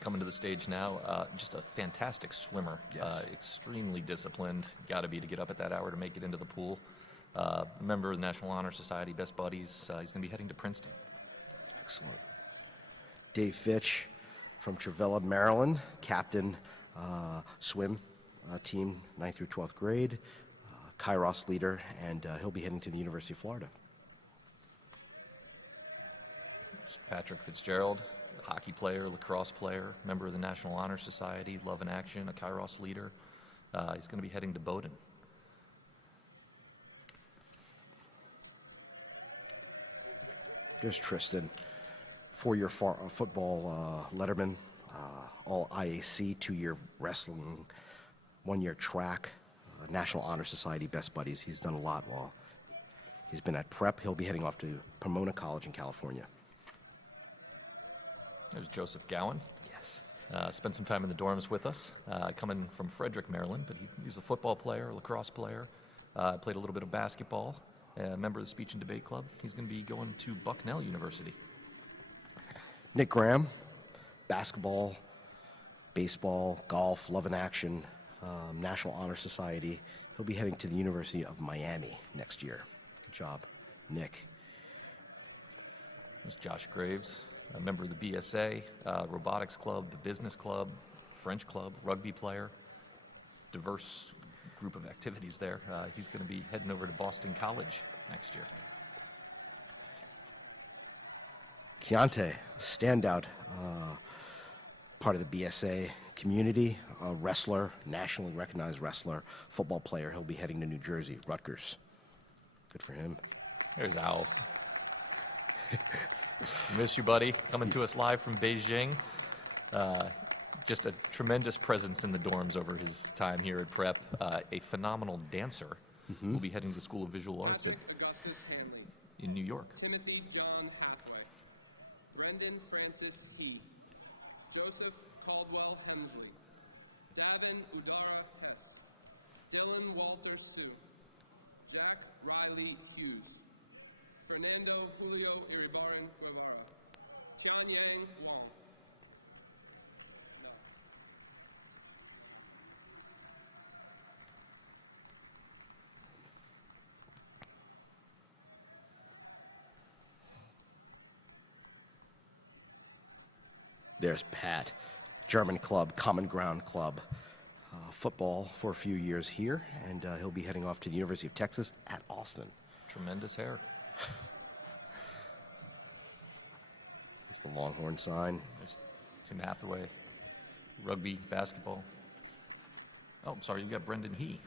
coming to the stage now. Just a fantastic swimmer. Yes. Extremely disciplined. Got to be to get up at that hour to make it into the pool. Member of the National Honor Society, best buddies. He's going to be heading to Princeton. Excellent. Dave Fitch from Travella, Maryland, captain swim team 9th through 12th grade, Kairos leader, and he'll be heading to the University of Florida. Patrick Fitzgerald, hockey player, lacrosse player, member of the National Honor Society, Love in Action, a Kairos leader. He's going to be heading to Bowdoin. There's Tristan, 4-year football letterman, all IAC, 2-year wrestling, 1-year track, National Honor Society best buddies. He's done a lot while he's been at Prep. He'll be heading off to Pomona College in California. There's Joseph Gowan. Yes. Spent some time in the dorms with us, coming from Frederick, Maryland, but he's a football player, a lacrosse player, played a little bit of basketball, a member of the Speech and Debate Club. He's going to be going to Bucknell University. Nick Graham, basketball, baseball, golf, Love in Action, National Honor Society. He'll be heading to the University of Miami next year. Good job, Nick. There's Josh Graves, a member of the BSA, robotics club, the business club, French club, rugby player. Diverse group of activities there. He's going to be heading over to Boston College next year. Keontae, standout part of the BSA community, a wrestler, nationally recognized wrestler, football player. He'll be heading to New Jersey, Rutgers. Good for him. There's Al. Miss you, buddy. Coming to us live from Beijing. Just a tremendous presence in the dorms over his time here at Prep. A phenomenal dancer. Will be heading to the School of Visual Arts Patrick Augustus Hanley, in New York. Timothy John Hathaway, Brendan Francis He, Joseph Caldwell Hemsley, Davin Udara Hess, Dylan Walter Sue. Jack Riley Hughes. Fernando Julio Iribarren Guevara. Tianyang Wang. No. There's Pat, German club, Common Ground Club. Football for a few years here, and he'll be heading off to the University of Texas at Austin. Tremendous hair. It's the Longhorn sign. There's Tim Hathaway. Rugby, basketball. Oh, I'm sorry, you got Brendan He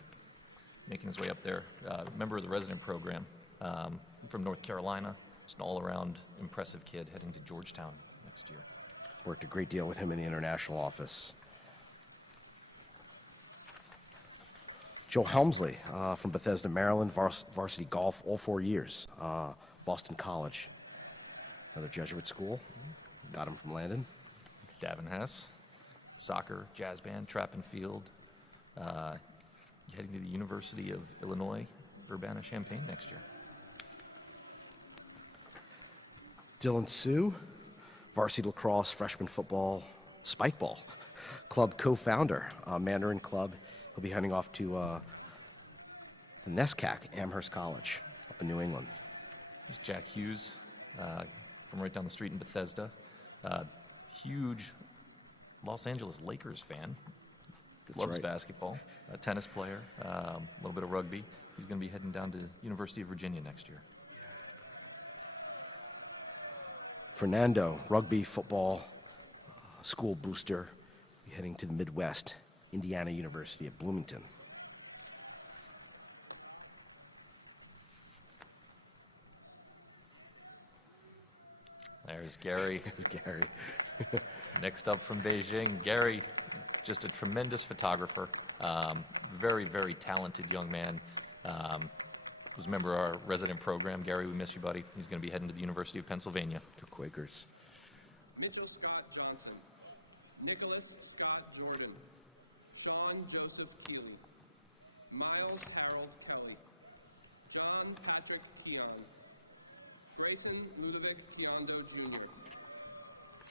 making his way up there. Member of the resident program from North Carolina. Just an all-around impressive kid heading to Georgetown next year. Worked a great deal with him in the international office. Joe Helmsley from Bethesda, Maryland, varsity golf all 4 years. Boston College, another Jesuit school. Got him from Landon. Davin Hess, soccer, jazz band, track and field. Heading to the University of Illinois, Urbana-Champaign next year. Dylan Sue, varsity lacrosse, freshman football, spike ball club co-founder, Mandarin Club. He'll be heading off to NESCAC, Amherst College, up in New England. There's Jack Hughes from right down the street in Bethesda. Huge Los Angeles Lakers fan. Loves basketball. A tennis player, a little bit of rugby. He's going to be heading down to University of Virginia next year. Fernando, rugby, football, school booster, heading to the Midwest, Indiana University at Bloomington. There's Gary. There's Gary. Next up from Beijing, Gary, just a tremendous photographer. Very, very talented young man. Who's a member of our resident program. Gary, we miss you, buddy. He's going to be heading to the University of Pennsylvania. The Quakers. Mitchell Scott Johnson. Nicholas Scott Jordan. Sean Joseph Keeley. Miles Harold Kelly. John Patrick Keon. Grayson Ludovic Keondo Jr.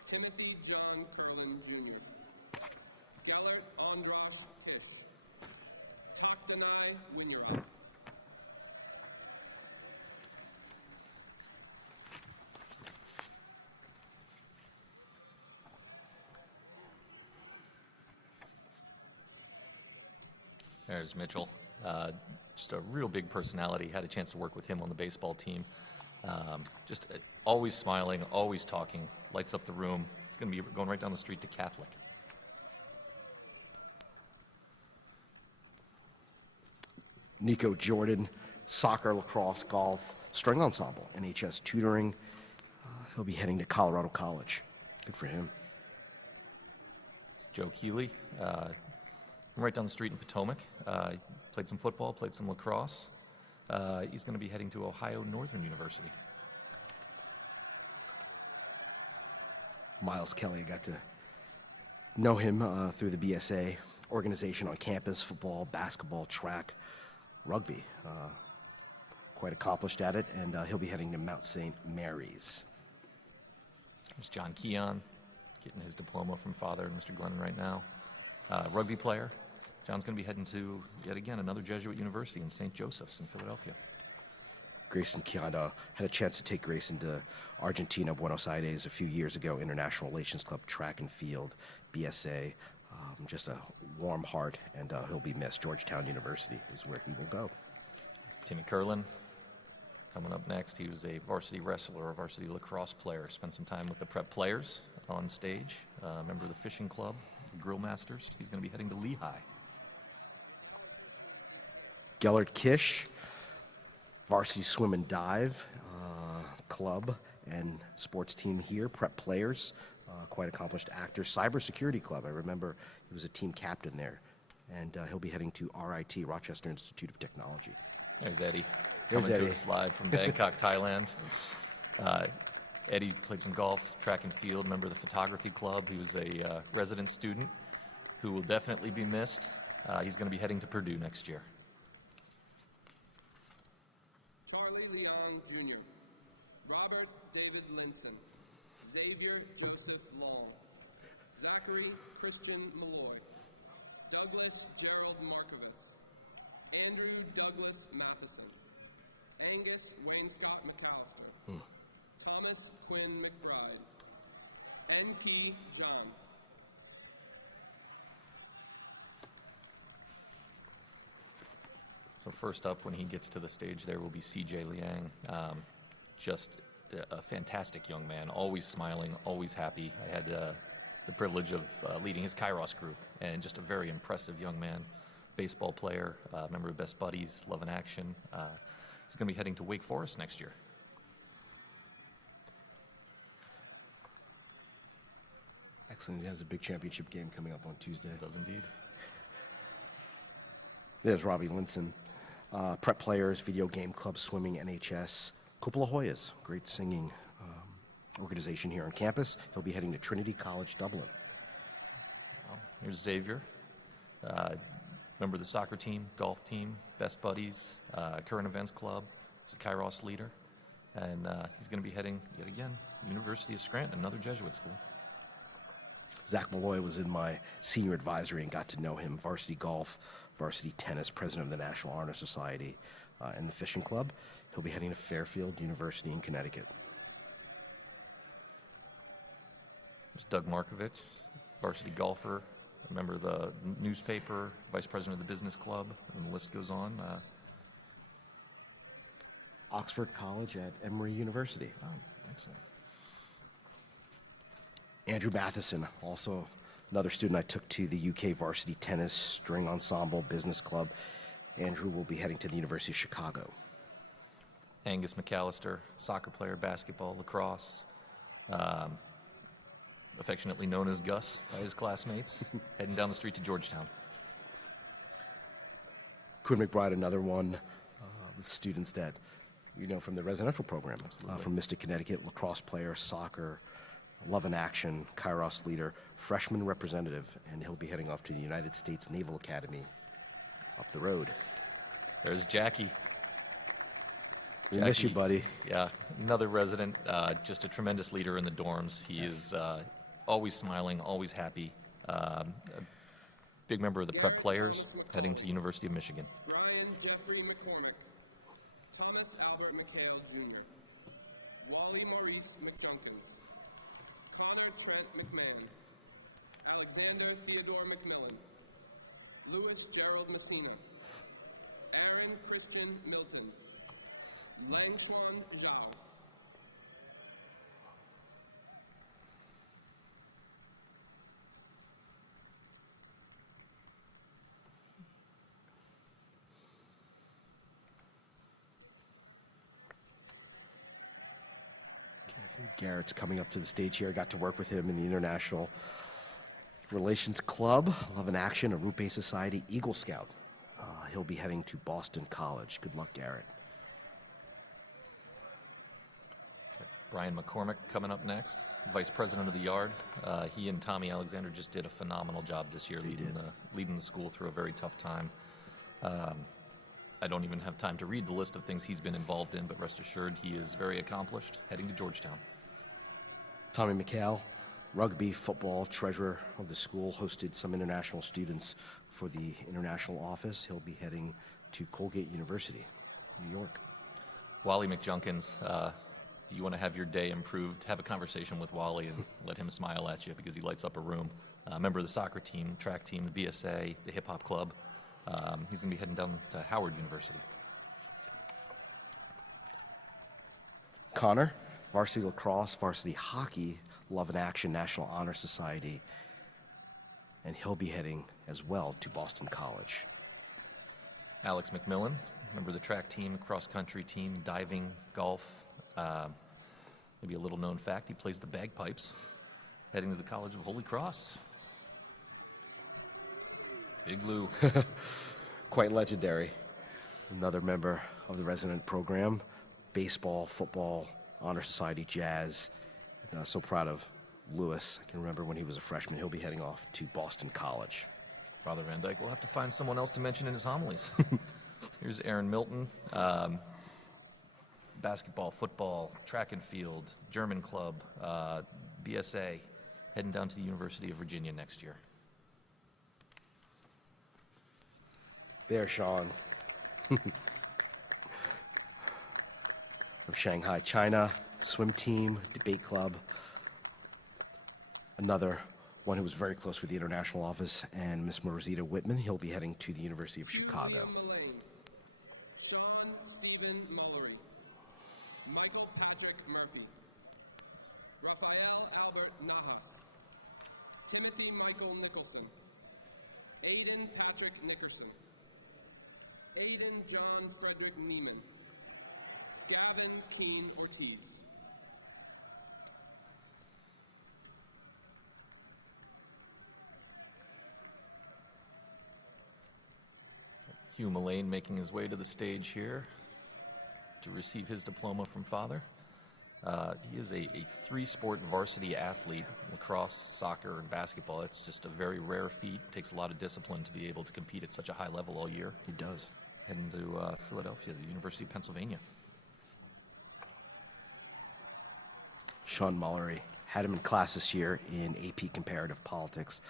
Timothy John Curlin Jr. Gellert Androsh Kish. Takdanai Winyarat. There's Mitchell. Just a real big personality. Had a chance to work with him on the baseball team. Just always smiling, always talking, lights up the room. He's going to be going right down the street to Catholic. Nico Jordan, soccer, lacrosse, golf, string ensemble, NHS tutoring. He'll be heading to Colorado College. Good for him. Joe Keeley, right down the street in Potomac. Played some football, played some lacrosse. He's going to be heading to Ohio Northern University. Miles Kelly, got to know him through the BSA organization on campus, football, basketball, track, rugby. Quite accomplished at it, and he'll be heading to Mount St. Mary's. There's John Keon, getting his diploma from father, Mr. Glenn, right now. Rugby player. John's going to be heading to, yet again, another Jesuit university in St. Joseph's in Philadelphia. Grayson Keondo, had a chance to take Grayson to Argentina, Buenos Aires a few years ago, International Relations Club, track and field, BSA. Just a warm heart, and he'll be missed. Georgetown University is where he will go. Timmy Curlin, coming up next. He was a varsity wrestler, a varsity lacrosse player. Spent some time with the prep players on stage. Member of the fishing club, the Grill Masters. He's going to be heading to Lehigh. Gellert Kish, varsity swim and dive club and sports team here, prep players, quite accomplished actor. Cybersecurity club, I remember he was a team captain there. And he'll be heading to RIT, Rochester Institute of Technology. There's Eddie. There's Coming Eddie. to us live from Bangkok, Thailand. Eddie played some golf, track and field, member of the photography club. He was a resident student who will definitely be missed. He's going to be heading to Purdue next year. Charlie Leong Jr., Robert David Linson, Xavier Joseph Long, Zachary Christian Malloy, Douglas Gerald Markovitz, Andrew Douglas Matheson, Angus Wayne Scott McAllister, Thomas Quinn McBride, Enki John. So first up, when he gets to the stage, there will be C.J. Liang. Just a fantastic young man, always smiling, always happy. I had the privilege of leading his Kairos group, and just a very impressive young man. Baseball player, member of Best Buddies, Love in Action. He's going to be heading to Wake Forest next year. Excellent. He has a big championship game coming up on Tuesday. Does indeed. There's Robbie Linson. Prep players, video game club, swimming, NHS. Cupola Hoyas, great singing organization here on campus. He'll be heading to Trinity College, Dublin. Here's Xavier, member of the soccer team, golf team, Best Buddies, current events club. He's a Kairos leader. And he's going to be heading, yet again, University of Scranton, another Jesuit school. Zach Malloy was in my senior advisory and got to know him. Varsity golf, varsity tennis, president of the National Honor Society and the Fishing Club. He'll be heading to Fairfield University in Connecticut. There's Doug Markovich, varsity golfer, member of the newspaper, vice president of the business club, and the list goes on. Oxford College at Emory University. Oh, excellent. Andrew Matheson, also another student I took to the UK varsity tennis, string ensemble, business club. Andrew will be heading to the University of Chicago. Angus McAllister, soccer player, basketball, lacrosse, affectionately known as Gus by his classmates, heading down the street to Georgetown. Quinn McBride, another one, students that you know from the residential program, from Mystic, Connecticut, lacrosse player, soccer, Love in Action, Kairos leader, freshman representative, and he'll be heading off to the United States Naval Academy up the road. There's Jackie. We miss you, buddy. Yeah, another resident, just a tremendous leader in the dorms. He is always smiling, always happy. A big member of the Garrett prep players, Thomas heading to McCauley. University of Michigan. Brian Jeffrey McCormick, Thomas Albert McHale Jr., Wally Maurice McJunkins, Connor Trent McMahon, Alexander Theodore McMillan, Louis Gerald Messina, Aaron Christian Milton, Langshuan Zhao. Garrett's coming up to the stage here. I got to work with him in the International Relations Club, Love in Action, a Root-Based Society, Eagle Scout. He'll be heading to Boston College. Good luck, Garrett. Brian McCormick coming up next, vice president of the Yard. He and Tommy Alexander just did a phenomenal job this year, leading the school through a very tough time. I don't even have time to read the list of things he's been involved in, but rest assured he is very accomplished, heading to Georgetown. Tommy McHale, rugby, football, treasurer of the school, hosted some international students for the international office. He'll be heading to Colgate University, New York. Wally McJunkins, you want to have your day improved, have a conversation with Wally and let him smile at you because he lights up a room. Member of the soccer team, track team, the BSA, the hip hop club. He's going to be heading down to Howard University. Connor, varsity lacrosse, varsity hockey, Love in Action, National Honor Society, and he'll be heading as well to Boston College. Alex McMillan, member of the track team, cross-country team, diving, golf. Maybe a little known fact, he plays the bagpipes, heading to the College of Holy Cross. Big Blue. Quite legendary. Another member of the resident program, baseball, football, Honor Society, jazz. So proud of Lewis. I can remember when he was a freshman. He'll be heading off to Boston College. Father Van Dyke will have to find someone else to mention in his homilies. Here's Aaron Milton. Basketball, football, track and field, German club, BSA, heading down to the University of Virginia next year. There, Sean. From Shanghai, China, swim team, debate club. Another one who was very close with the international office, and Miss Rosita Whitman. He'll be heading to the University of Hugh Chicago. Liam Mullane, Sean Stephen Mullery, Michael Patrick Murphy, Raphael Albert Nahas, Timothy Michael Nicholson, Aiden Patrick Nickerson, Aiden John Frederick Neiman, Gavin Keene Ortiz. Hugh Mullane making his way to the stage here to receive his diploma from Father. He is a three-sport varsity athlete: lacrosse, soccer, and basketball. It's just a very rare feat. It takes a lot of discipline to be able to compete at such a high level all year. He does. Heading to Philadelphia, the University of Pennsylvania. Sean Mullery had him in class this year in AP Comparative Politics.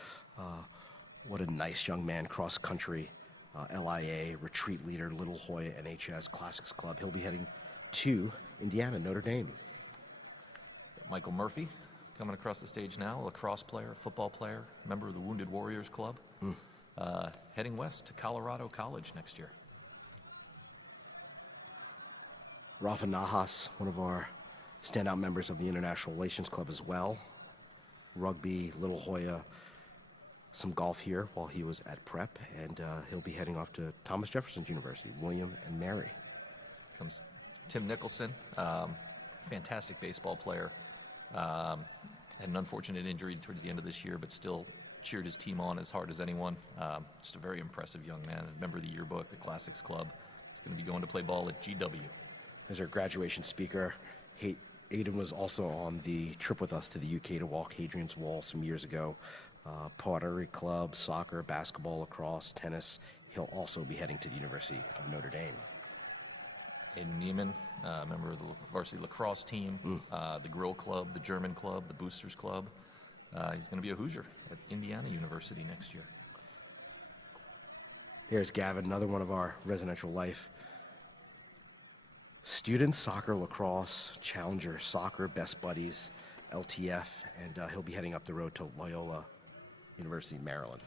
What a nice young man, cross-country, LIA, retreat leader, Little Hoya NHS Classics Club. He'll be heading to Indiana, Notre Dame. Michael Murphy coming across the stage now, a lacrosse player, football player, member of the Wounded Warriors Club, heading west to Colorado College next year. Rafa Nahas, one of our standout members of the International Relations Club as well. Rugby, Little Hoya, some golf here while he was at prep, and he'll be heading off to Thomas Jefferson University, William and Mary. Comes Tim Nicholson, fantastic baseball player. Had an unfortunate injury towards the end of this year, but still cheered his team on as hard as anyone. Just a very impressive young man, a member of the yearbook, the Classics Club. He's going to be going to play ball at GW. As our graduation speaker, Aiden was also on the trip with us to the UK to walk Hadrian's Wall some years ago. Pottery Club, soccer, basketball, lacrosse, tennis. He'll also be heading to the University of Notre Dame. Aiden Neiman, member of the varsity lacrosse team, the Grill Club, the German Club, the Boosters Club. He's going to be a Hoosier at Indiana University next year. There's Gavin, another one of our residential life students, soccer, lacrosse, challenger, soccer, best buddies, LTF, and he'll be heading up the road to Loyola University, Maryland.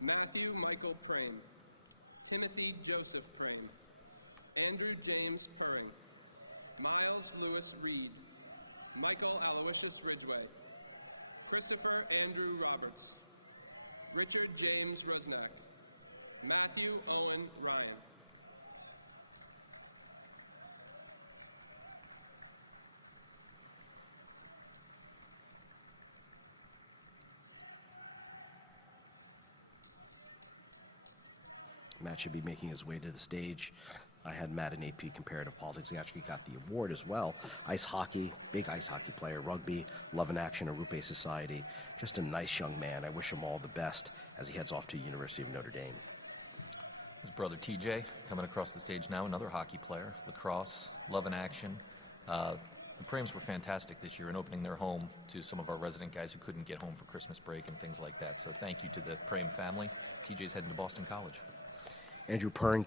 Matthew Michael Prame, Timothy Joseph Prame, Andrew James Purring, Miles Lewis Reed, Michael Aloysius Ridgway, Christopher Andrew Roberts, Richard James Rusnak, Matthew Owen Ryan. Matt should be making his way to the stage. I had Matt in AP Comparative Politics. He actually got the award as well. Ice hockey, big ice hockey player, rugby, Love in Action, Arupe Society. Just a nice young man. I wish him all the best as he heads off to the University of Notre Dame. His brother TJ coming across the stage now, another hockey player, lacrosse, Love in Action. The Prames were fantastic this year in opening their home to some of our resident guys who couldn't get home for Christmas break and things like that. So thank you to the Prame family. TJ's heading to Boston College. Andrew Purring,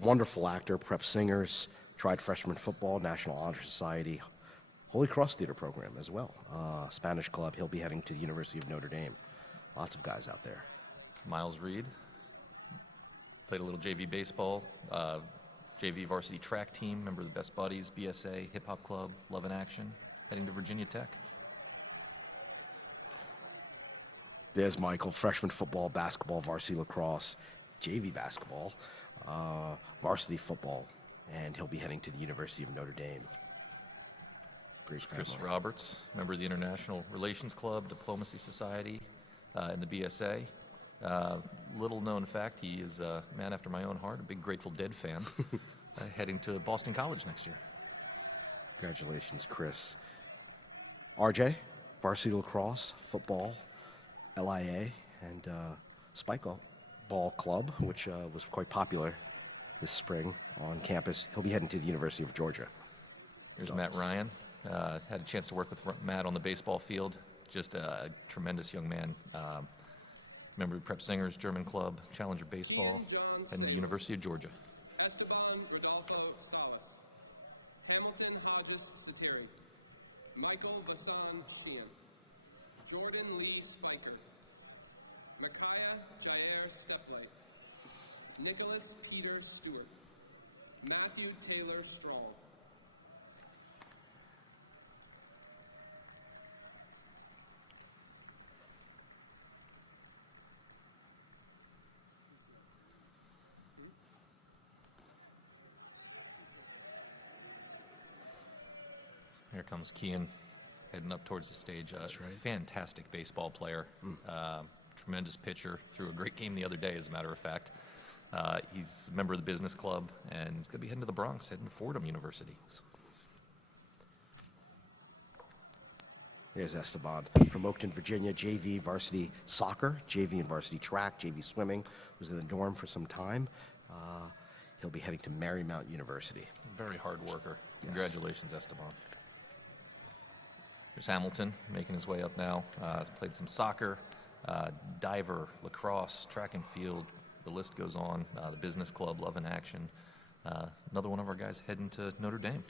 wonderful actor, prep singers, tried freshman football, National Honor Society, Holy Cross Theater program as well. Spanish club, he'll be heading to the University of Notre Dame. Lots of guys out there. Miles Reed played a little JV baseball, JV varsity track team, member of the Best Buddies, BSA, Hip Hop Club, Love in Action, heading to Virginia Tech. There's Michael, freshman football, basketball, varsity lacrosse, JV basketball, varsity football, and he'll be heading to the University of Notre Dame. Chris Roberts, member of the International Relations Club, Diplomacy Society, and the BSA. Little known fact, he is a man after my own heart, a big Grateful Dead fan, heading to Boston College next year. Congratulations, Chris. RJ, varsity lacrosse, football, LIA, and Spike football club, which was quite popular this spring on campus. He'll be heading to the University of Georgia. There's Matt Ryan. Had a chance to work with Matt on the baseball field. Just a tremendous young man. Member of Prep Singers, German Club, Challenger Baseball. Kian John and the Saylor. University of Georgia. Esteban Rodolfo Salas. Hamilton Hodges Satiri. Michael Vasan Sheehan. Jordan Lee Spiker. Micaiah Jair Steplight. Nicholas Peter Stewart. Matthew Taylor Strong. Here comes Kian heading up towards the stage. That's right. Fantastic baseball player. Tremendous pitcher. Threw a great game the other day, as a matter of fact. He's a member of the business club, and he's going to be heading to the Bronx, heading to Fordham University. There's Esteban from Oakton, Virginia, JV varsity soccer, JV and varsity track, JV swimming, was in the dorm for some time. He'll be heading to Marymount University. Very hard worker. Congratulations, Esteban. There's Hamilton making his way up now. Played some soccer, diver, lacrosse, track and field. The list goes on. The business club, Love in Action. Another one of our guys heading to Notre Dame.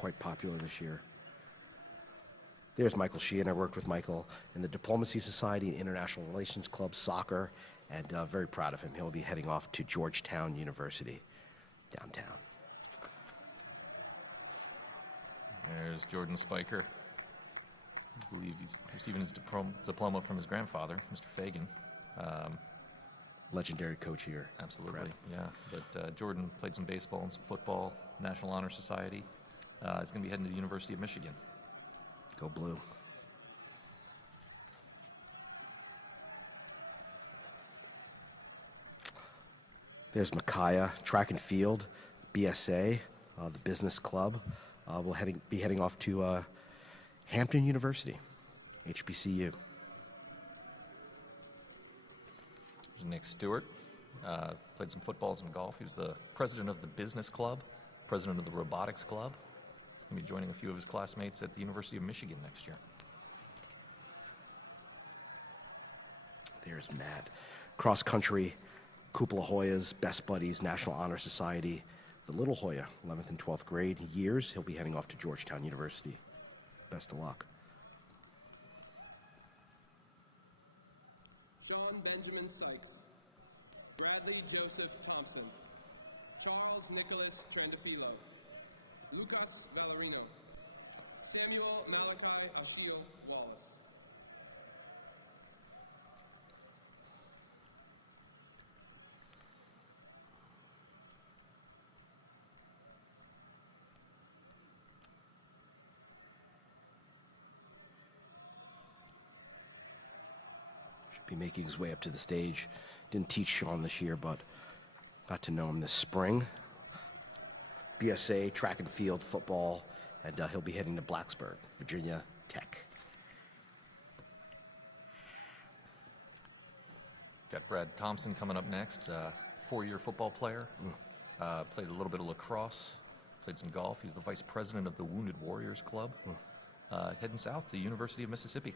Quite popular this year. There's Michael Sheehan. I worked with Michael in the Diplomacy Society and International Relations Club, soccer, and very proud of him. He'll be heading off to Georgetown University, downtown. There's Jordan Spiker. I believe he's receiving his diploma from his grandfather, Mr. Fagan. Legendary coach here. Absolutely, yeah. But Jordan played some baseball and some football, National Honor Society. He's going to be heading to the University of Michigan. Go blue. There's Micaiah, track and field, BSA, the business club. We'll be heading off to Hampton University, HBCU. There's Nick Stewart. Played some football, some golf. He was the president of the business club, president of the robotics club. He's going to be joining a few of his classmates at the University of Michigan next year. There's Matt. Cross country, Cupola Hoyas, Best Buddies, National Honor Society, the Little Hoya, 11th and 12th grade years. He'll be heading off to Georgetown University. Best of luck. Sean Benjamin Sykes. Bradley Joseph Thompson. Charles Nicholas Trandafilo. Lucas Valerino. Samuel Malachi Ashiel Wallace. Be making his way up to the stage. Didn't teach Sean this year, but got to know him this spring. BSA, track and field, football, and he'll be heading to Blacksburg, Virginia Tech. Got Brad Thompson coming up next, four-year football player. Played a little bit of lacrosse, played some golf. He's the vice president of the Wounded Warriors Club. Heading south to the University of Mississippi.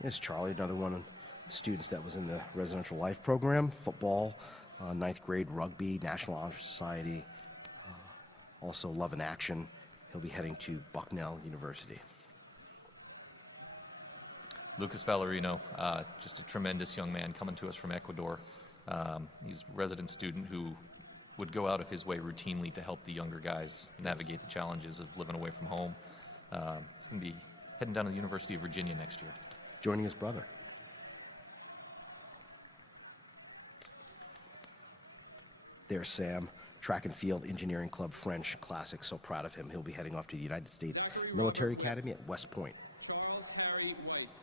There's Charlie, another one of the students that was in the Residential Life program, football, 9th grade rugby, National Honor Society, also Love in Action. He'll be heading to Bucknell University. Lucas Valerino, just a tremendous young man coming to us from Ecuador. He's a resident student who would go out of his way routinely to help the younger guys navigate the challenges of living away from home. He's going to be heading down to the University of Virginia next year. Joining his brother. There's Sam, track and field, engineering club, French classic. So proud of him. He'll be heading off to the United States Zachary Military Robert Academy Whitt. at West Point. Charles Harry White.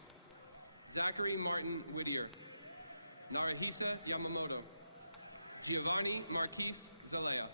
Zachary Martin Whittier. Narahisa Yamamoto. Giovanni Marquise Zalea.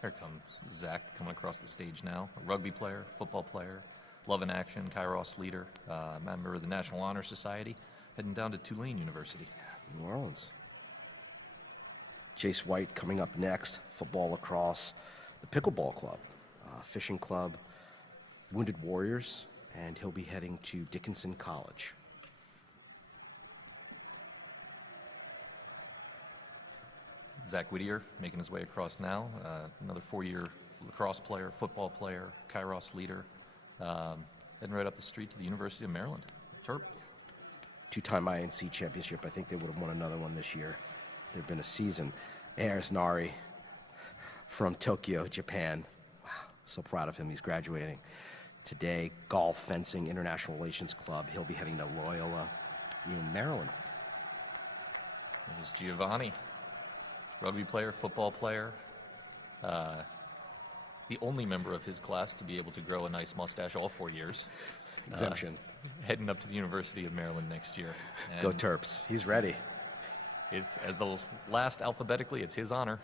Here comes Zach coming across the stage now. A rugby player, football player, love in action, Kairos leader, member of the National Honor Society, heading down to Tulane University. New Orleans. Jace White coming up next, football, lacrosse, the pickleball club, fishing club, Wounded Warriors, and he'll be heading to Dickinson College. Zach Whittier making his way across now, another four-year lacrosse player, football player, Kairos leader, heading right up the street to the University of Maryland. Terp. Two-time INC championship. I think they would have won another one this year if there had been a season. Ayers Nari from Tokyo, Japan. Wow, so proud of him. He's graduating today. Golf, fencing, International Relations Club. He'll be heading to Loyola in Maryland. There's Giovanni, rugby player, football player. The only member of his class to be able to grow a nice mustache all 4 years. Exemption. Heading up to the University of Maryland next year. And Go Terps. He's ready. It's, as the last alphabetically, it's his honor.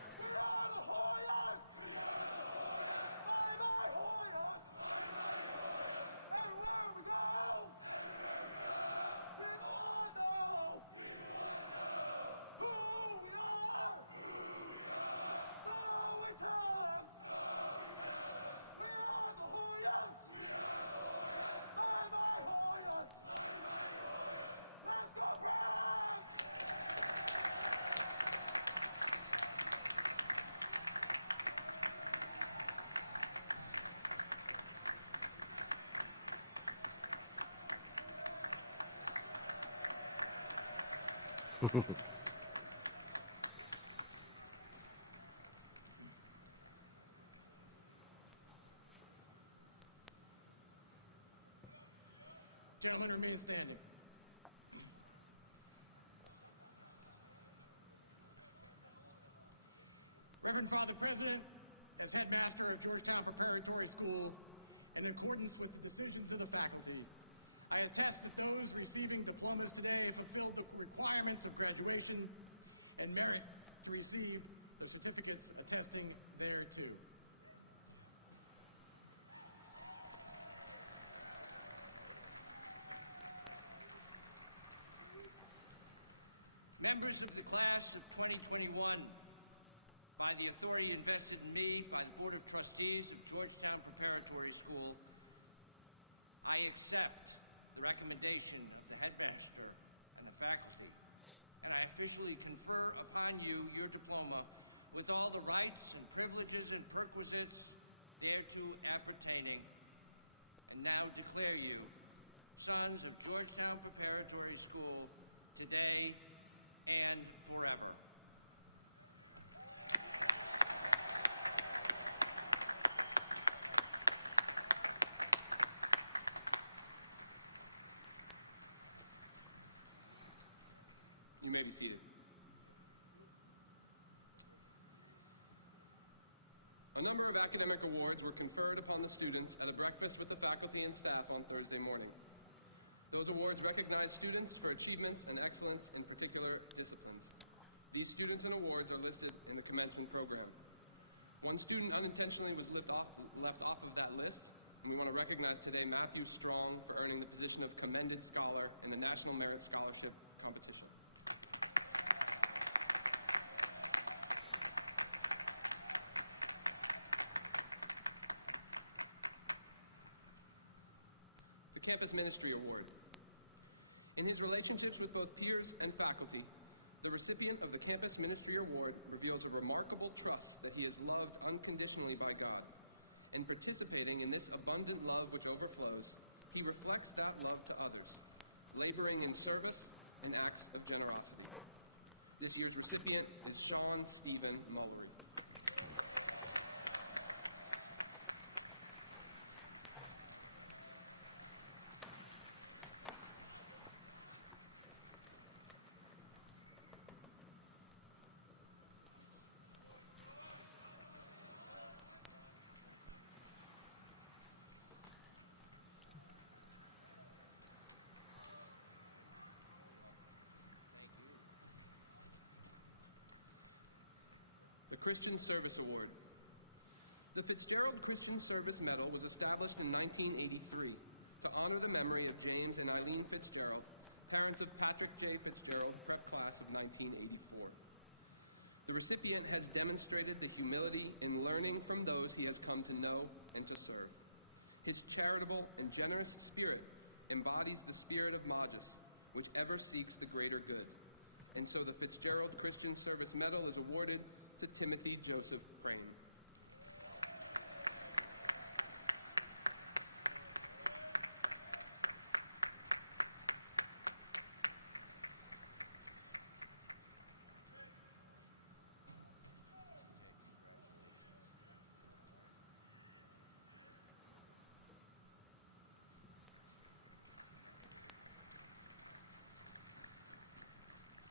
Gentlemen, remain standing. Reverend Father President, as headmaster of Georgetown Preparatory School, in accordance with the decisions of the faculty, I attest that those receiving diplomas today fulfilled the requirements of graduation and merit to receive the certificates attesting thereto. Members of the class of 2021, by the authority invested in me by the Board of Trustees of Georgetown Preparatory School, I accept the recommendation of the headmaster and the faculty, and I officially confer upon you your diploma with all the rights and privileges and perquisites thereto appertaining, and now declare you sons of Georgetown Preparatory School today and forever. You may be seated. A number of academic awards were conferred upon the students at a breakfast with the faculty and staff on Thursday morning. Those awards recognize students for achievements and excellence in particular disciplines. These students and awards are listed in the commencement program. One student unintentionally was left off of that list, and we want to recognize today Matthew Strong for earning the position of Commended Scholar in the National Merit Scholarship Competition. The Campus Ministry Award. In his relationships with both peers and faculty, the recipient of the Campus Ministry Award reveals a remarkable trust that he is loved unconditionally by God. And participating in this abundant love which overflows, he reflects that love to others, laboring in service and acts of generosity. This year's recipient is Sean Stephen Mullery. The Christian Service Award. The Fitzgerald Christian Service Medal was established in 1983 to honor the memory of James and Eileen Fitzgerald, parents of Patrick J. Fitzgerald, prep class of 1984. The recipient has demonstrated the humility in learning from those he has come to know and to serve. His charitable and generous spirit embodies the spirit of Magus, which ever seeks the greater good. And so the Fitzgerald Christian Service Medal is awarded to Timothy Joseph Prame.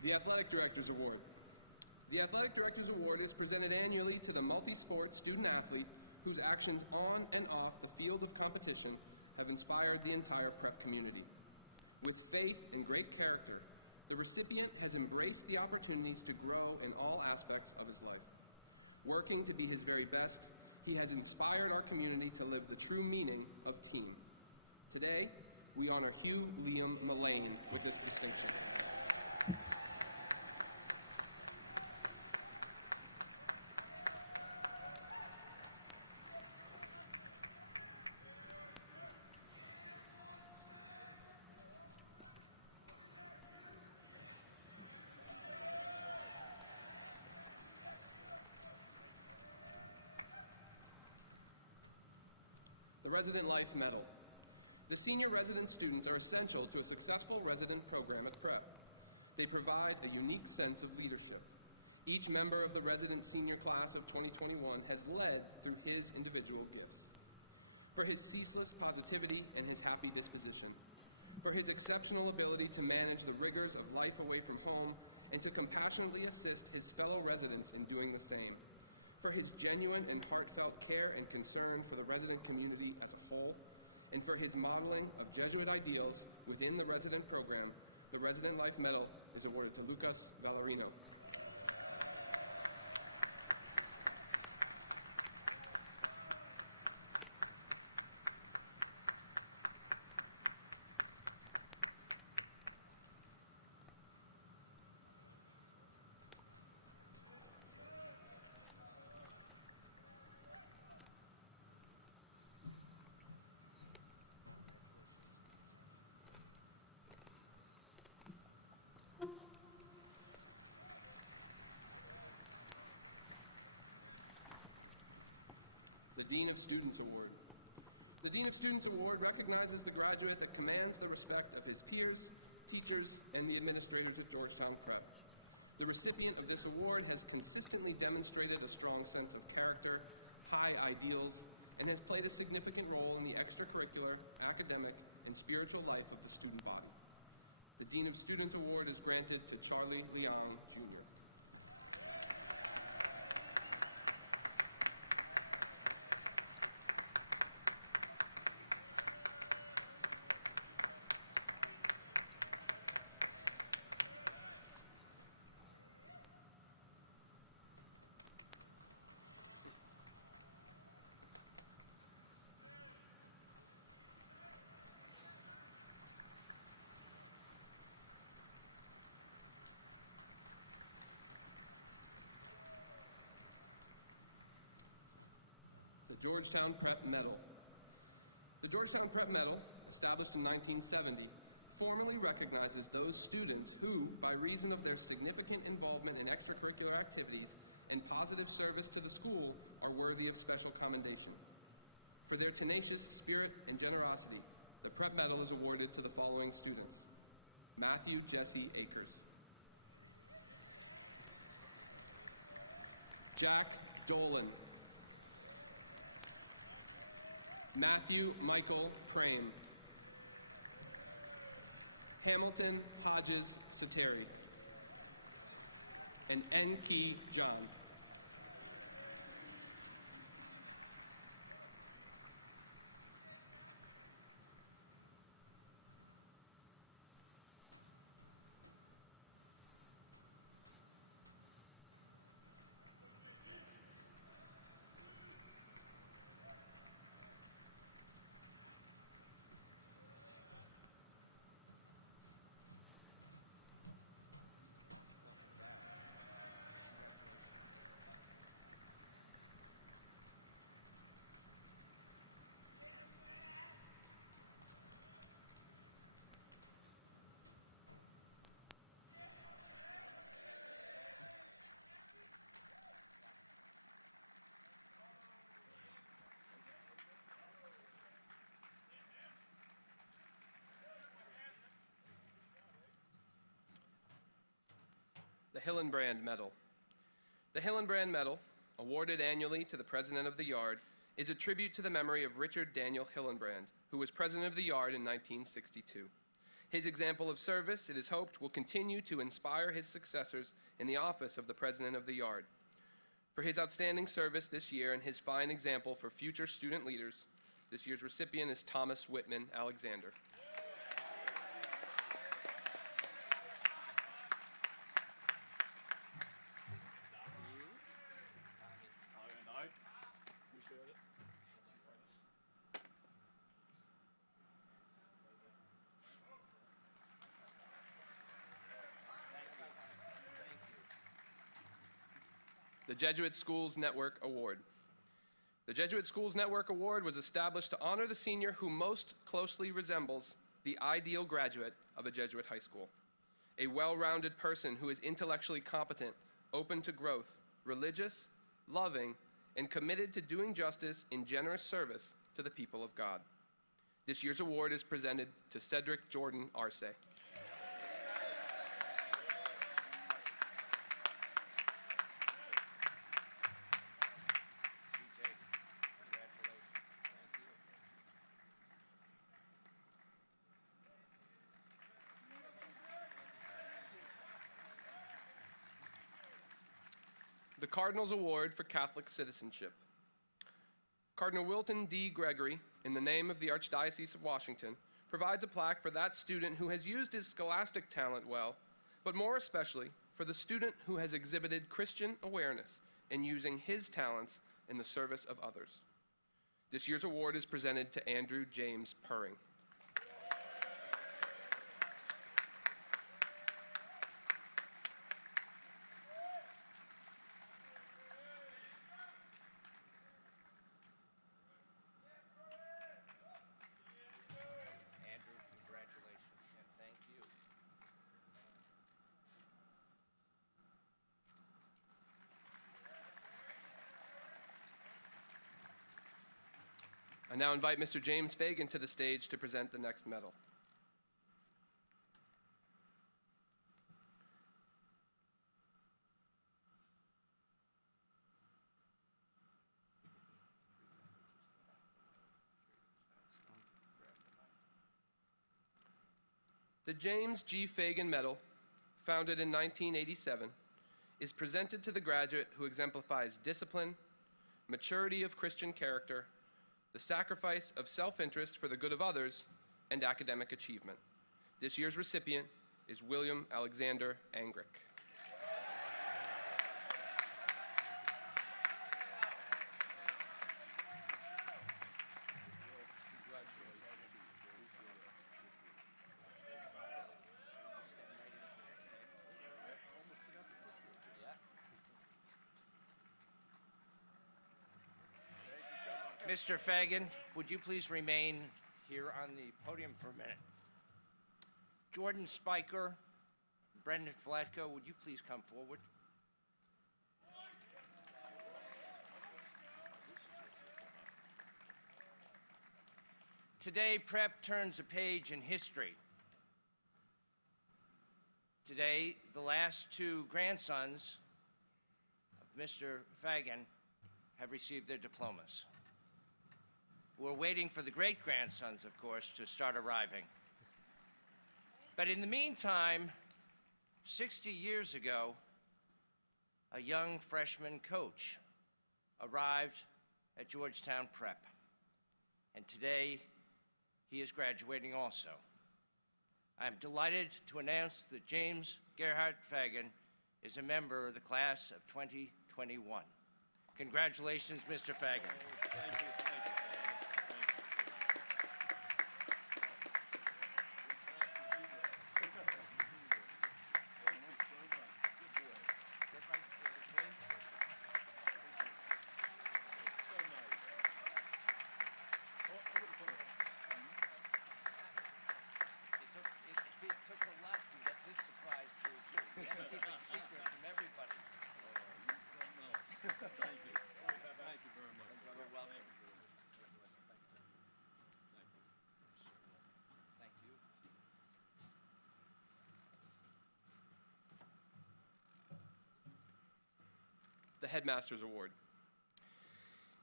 The Athletic Directors Award. The Athletic Directors Award is presented annually to the multi-sport student athlete whose actions on and off the field of competition have inspired the entire prep community. With faith and great character, the recipient has embraced the opportunities to grow in all aspects of his life. Working to be his very best, he has inspired our community to live the true meaning of team. Today, we honor Hugh Liam Mullane with this distinction. The Resident Life Medal. The senior resident students are essential to a successful resident program at Prep. They provide a unique sense of leadership. Each member of the resident senior class of 2021 has led through his individual gifts. For his ceaseless positivity and his happy disposition. For his exceptional ability to manage the rigors of life away from home and to compassionately assist his fellow residents in doing the same. For his genuine and heartfelt care and concern for the resident community as a whole, and for his modeling of Jesuit ideals within the resident program, the Resident Life Medal is awarded to Lucas Valerino. The Dean of Students Award. The Dean of Students Award recognizes the graduate that commands the respect of his peers, teachers, and the administrators at Georgetown Prep. The recipient of this award has consistently demonstrated a strong sense of character, high ideals, and has played a significant role in the extracurricular, academic, and spiritual life of the student body. The Dean of Students Award is granted to Charlie Liang, Jr. The Georgetown Prep Medal. The Georgetown Prep Medal, established in 1970, formally recognizes those students who, by reason of their significant involvement in extracurricular activities and positive service to the school, are worthy of special commendation. For their tenacious spirit and generosity, the Prep Medal is awarded to the following students: Matthew Jesse Akers, Jack Dolan, Matthew Michael Prame, Hamilton Hodges Sateri, and N. John. Hillenbrand Medal. The Hillenbrand Medal, awarded annually to the President of the Yard, is a tribute to the memory of Richard Daniel Hillenbrand, who was President of the Yard in 1962. His example of service, it is hoped, will continue to inspire his successors in the office of the President of the Yard. For his outstanding service this year and his fine example for future student leaders, this year's recipient is Thomas Whitman Alexander. The Jesuit Schools Network Award. The Jesuit Schools Network Award was established to honor the senior who most closely resembles the ideal graduate of a Jesuit high school. A well-rounded person who is intellectually competent, open to growth, religious, loving, and committed to doing justice in generous service to the people of God. This year's award is presented to Cedric Jordan Arce. The Cardinals Award for Catholic Citizenship. Cardinal Wilton D. Gregory, in the name of the Archdiocese of Washington, provides a plaque for that student who has used his scholastic talent well, but more especially for the student who has exhibited Christian awareness in using his talents in the service of others. This year's award is presented to Andrew James Purring. I now invite Mr. James Fagan to the stage to present the next medal. The James G. Fagan Medal, founded in 1987, is presented to the graduate who exemplifies discipline, maturity of Christian character, the sacrifice of self-interest for the good of others, and academic achievement. This year's recipient is William Alexander Angrick. Mr. Fagan, would you please remain here on the podium for a minute? Jordan Spiker, Brendan Flatko, would you please come forward? Today, Prep turns a page in history. Today, the last two grandsons of Mr. Fagan have received their diplomas. We're waiting for the great-grandsons, of course, to start arriving. But in the meantime, 60 years ago, a young freshman coach arrived at Georgetown Prep. And today, he is graduating also. I'm delighted to announce that James Gerhard Fagan is a member of the class of 2021. Congratulations, Mr. Fagan. Thank you. You're welcome. the Headmaster's Award.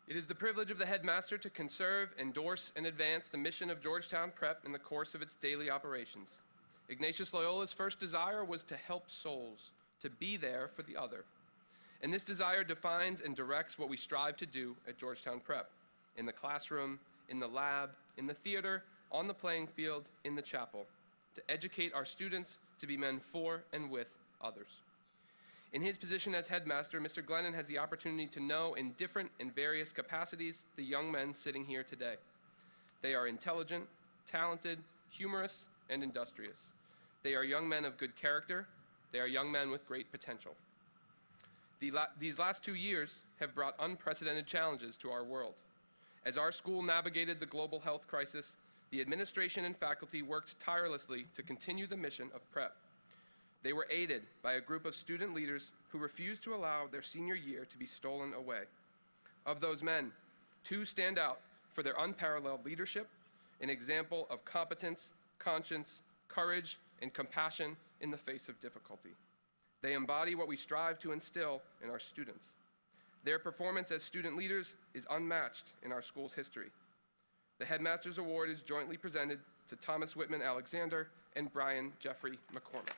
It is the privilege of the headmaster to conserve, endorse, and advance the mission of Georgetown Prep in the course of its daily operations. Ignatius Loyola's first desire was to help souls, to be there for the other. And this desire defines and directs what we strive to do at Georgetown Prep, in the classroom, in the lab, in the theater, on the playing field, in the chapel, to educate our students to be men for and with others. In his position as headmaster, Mr. Glennon has the opportunity to know in different and various capacities the young men sitting here today. They are intelligent, talented, humorous, and industrious. They are young men of good character. They are young men with great potential. These last 2 years have brought unprecedented challenges to our world. As our school navigated the global health crisis, the administration and faculty worked tirelessly to continue the mission of Prep. They were aided by a group of student leaders who refused to allow their senior year to be stolen away. Of those men, 2 stand out for their unparalleled leadership, an example of competence, conscience, courage, and compassion in the face of difficulty. They embody what we strive to instill in our students. Their performance as student leaders is unmatched in our school's history. The Headmaster's Award is jointly presented to Thomas Whitman Alexander and Brian Jeffrey McCormick.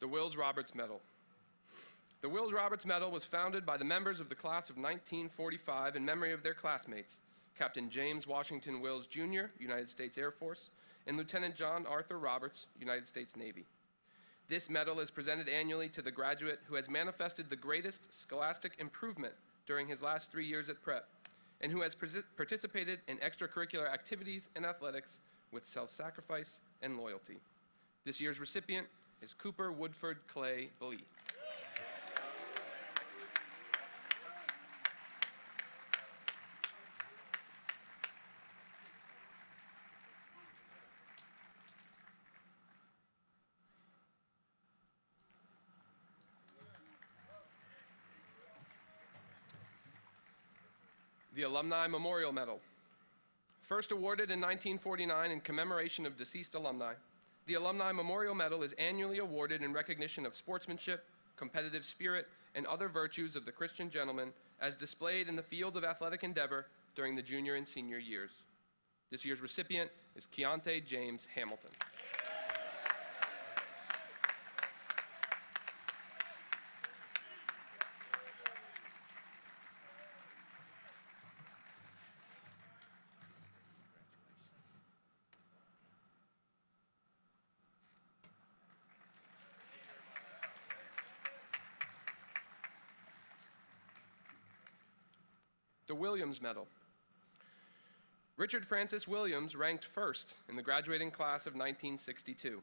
The Wills Roberts Medal. The Wills Roberts Medal was founded by the members of the class of 1945 in memory of their classmates, Captain James Washington Wills, Jr., United States Air Force, and Lieutenant John Arthur Roberts, United States Navy. This medal is presented annually to the graduate who has manifested the greatest scholastic improvement during his last 3 years at Prep, and who has participated in extracurricular activities and athletics with self-sacrifice and loyalty. This year's recipient is Cooper Woodford Clay Blee. The Alumni Memorial Medal. First awarded in 1949 in commemoration of deceased alumni, the Alumni Memorial Medal is annually awarded in recognition of sportsmanship, competitive spirit, and other virtues of the Christian gentleman as displayed in the field of athletic endeavor during the junior and senior years. This year's recipient is Keontae James Hamilton. The Williams Medal. Richard Francis Williams ranked first in the graduating class of 1962,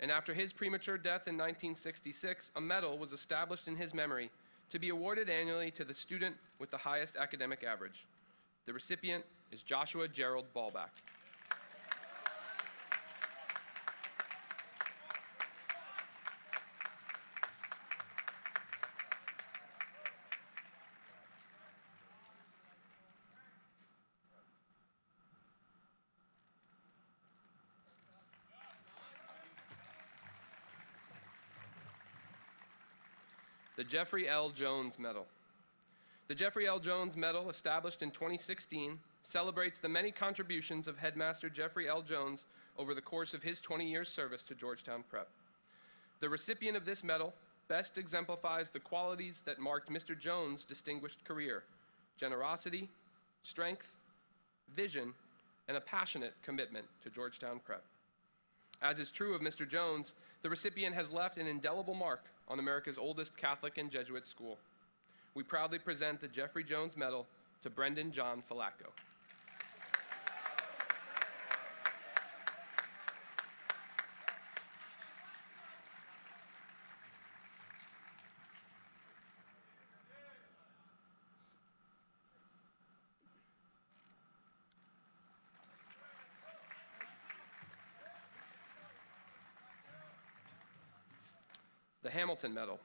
and after his premature death in 1966, a medal was established in his memory to be awarded annually to the student with the highest academic average. The recipient is Joshua Gerald Ballback. The Jeffrey L. Jones Medal. The Jeffrey L. Jones Medal, established in 2016, celebrates the many contributions of Headmaster Jeffrey L. Jones over the course of his 20 years' service to Georgetown Prep. The recipient of this medal best exemplifies the qualities that marked Mr. Jones' distinguished career: generosity, strength, vision, and a passionate commitment to Georgetown Prep. As is true of Mr. Jones, the recipient has left an indelible mark on America's oldest Catholic and Jesuit school. We proudly present the Jeffrey Jones Medal to Brendan John Falacco. the Hamilton Medal.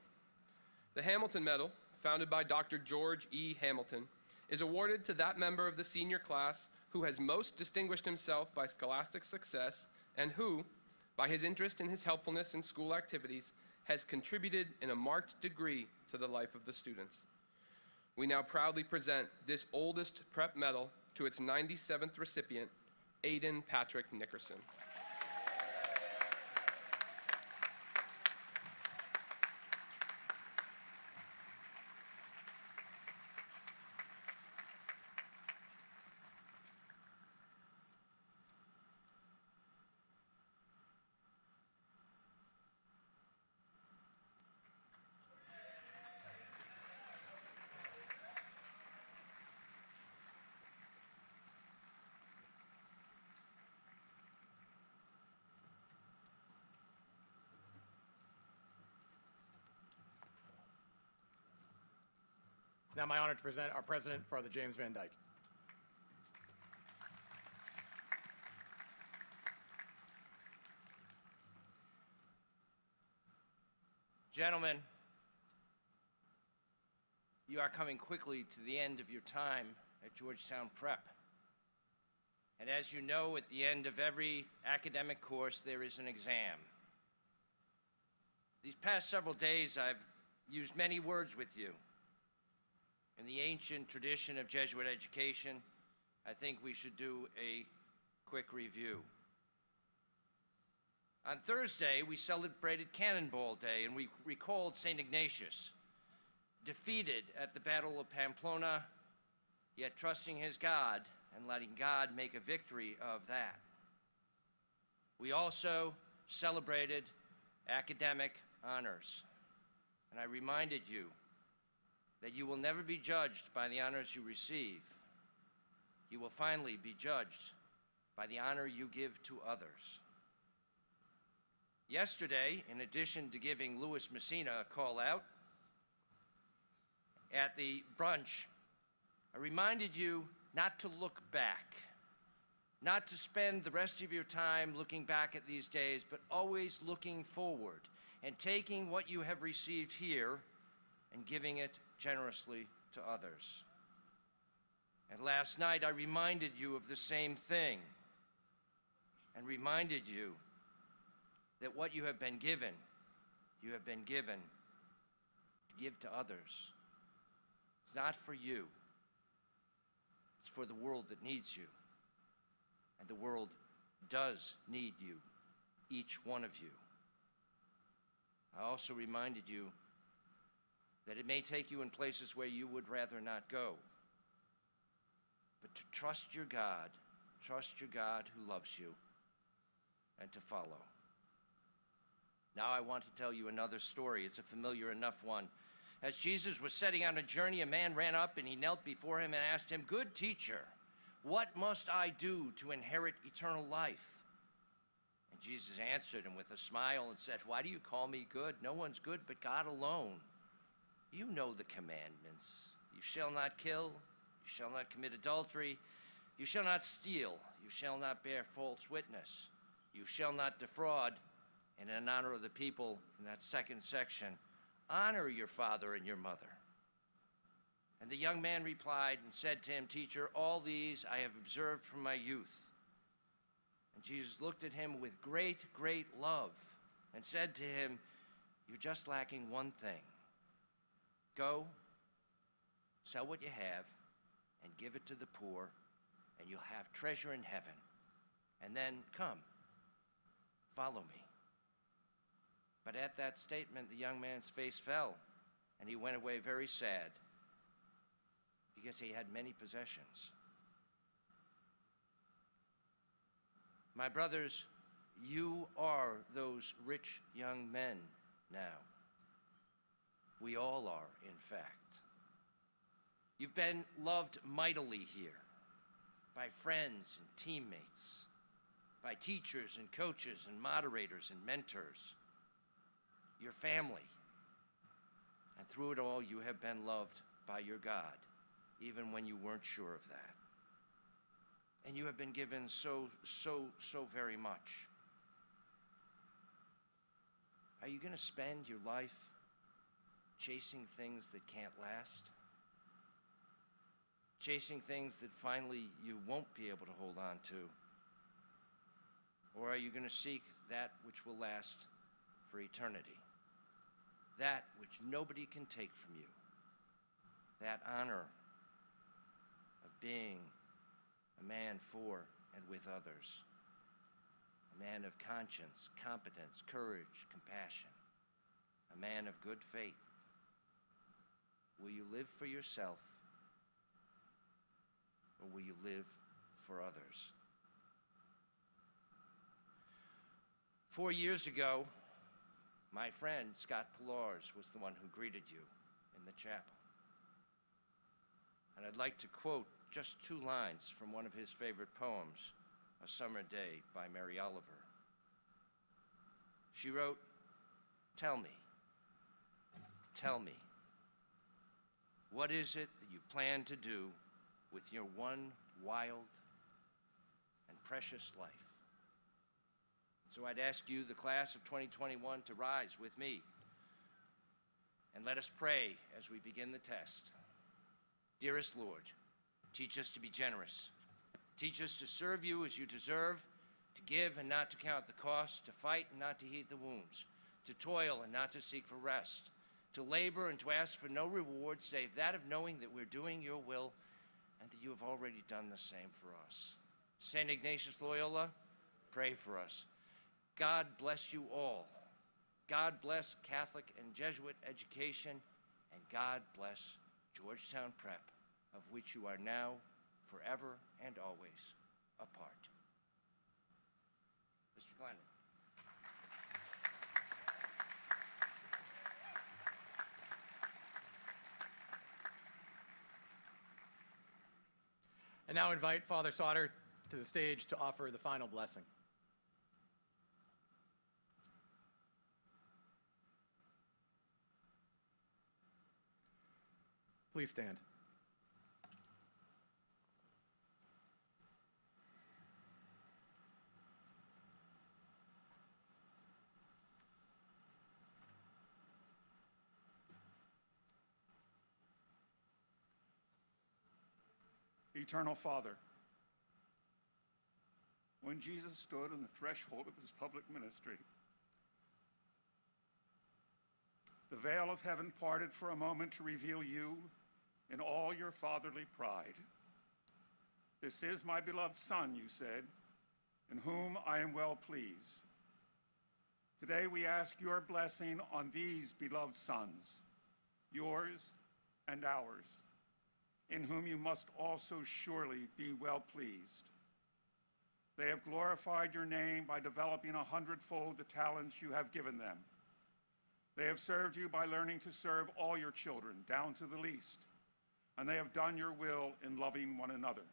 The Hamilton Medal, founded by Dr. George E. Hamilton, is awarded to that member of the senior class who has most distinguished himself by scholastic success and who, by his interest and his helpfulness in school activities, has contributed in a marked degree to the life of the students. We now proudly present this oldest prep medal to its 97th recipient, Aiden Patrick Nickerson. It's now my honor to present our president, Father James Van Dyke. Gentlemen, you are coming quickly to the end of your time at Georgetown Prep. And as you know, at the end of every academic course, there is an exam. These past several days, I've used many words with you. In the ancient tradition of Jesuit education, I think we should do a quick review. On Thursday, we celebrated Cannonball Day, and we recalled St. Ignatius, defeated at the Battle of Pamplona, yet trusting his God and letting God make a victory of that. We also celebrated academic honors, and I reminded you that you will never be judged by the honors you receive. You will finally be judged by the honor you give to others. Yesterday, in addition to giving Louis Messina a call out, at the brunch, I reminded you not to look back, not to spend the rest of your time looking back at these days, but always looking forward and taking what you have received here and giving it generously to others. And last night, I reminded you of the same thing and reminded you that what you have been given to give to others. It's not for you. It's for the world that needs you. And the world does need you, each one of you. I also reminded you that it may take you in places where you would rather not go, but to trust your God who loves you, and to follow. Now I want to tell you another story. It's a familiar enough one. As Jesus was setting on a journey, a man ran up and he knelt before him and asked him, "Good teacher, what must I do to inherit eternal life?" And Jesus answered him with a smile and said, "Why do you call me good? No one's good but God alone. You know the commandments. You shall not kill. You shall not commit adultery. You shall not steal. You shall not bear false witness. You shall not defraud." And in honor of the people, in that second section, honor your father and your mother. And the young man replied and said to him, "Teacher, all these I have observed from my youth." And Jesus looked at him with great, great love and said to him, "You're just lacking one thing. Go, sell what you have, and give it to the poor, and you'll have treasure in heaven. And then come, follow me." But at that statement, the young man's face fell, and he went away very sad, because he had many possessions. My brothers, you are those rich young men now. We all are, in fact. You've been loved mightily here by friends and teammates, by teachers and coaches and moderators and mentors, your family. And through it all, you have been loved by your God, even when you weren't sure of that. And you have been given so very much. Are you going to spend your life chasing things that can't last? Chasing things that finally you won't be able to hold on to? Or are you going to seek that which will last for eternity? That which nobody can take from you? That honor of being a man for and with others? A man of conscience, competence, courage, compassion. A man of good faith. Will you live for yourself, or will you live for others? 4 years ago, my friend Scott Pillars was the one who greeted you in the chapel. And I'd like to quote just 2 lines from one of his favorite poems, A Summer Day by Mary Oliver. She wrote, tell me, what is it that you plan to do with your one wild and precious life? So I'd ask you, the class of 2021, to rise with me and let us pray as we begin the test. Dearest Lord, teach us to be generous. Teach us to serve you as you deserve, to give and not to count the cost, to fight and not to heed the wounds, to toil and not to seek for rest, to labor and to ask for no reward save that of knowing that we're doing your will and that you have already done the same for us. St. Ignatius Loyola, pray for us. God bless you all. God bless Catholic and Jesuit education, and God bless Georgetown Prep, of which you are now forever and always a part. Mr. Glennon. And now invite Father Sauter to the stage to offer the final blessing. Please stand. Eternal Father, when Jesus stood on the threshold of his public ministry, the veil of heaven parted for a moment to reveal you in all your fatherly pride. This is my beloved Son, you said, in whom I am well pleased. Today we ask your blessing on these beloved sons, yours and ours, in whom you must also surely be well pleased. They have glorified your name by developing 100-fold the talents you have given them. They have served you by learning to serve all your children, down to the least, and they have done your will in loving one another.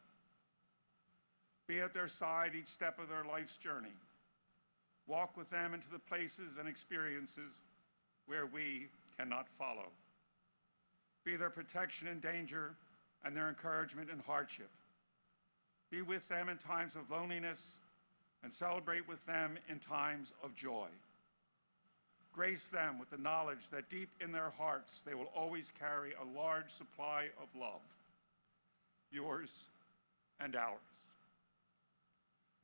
Be at their side each step of their life's journey. Walk with them into the places and experiences where we cannot follow. Be their protection in danger and their encouragement in hardship. Be with them in times of loneliness and celebrate with them in times of joy. Grace them with the knowledge that deep in their hearts they will always carry a large supply of love, yours and ours.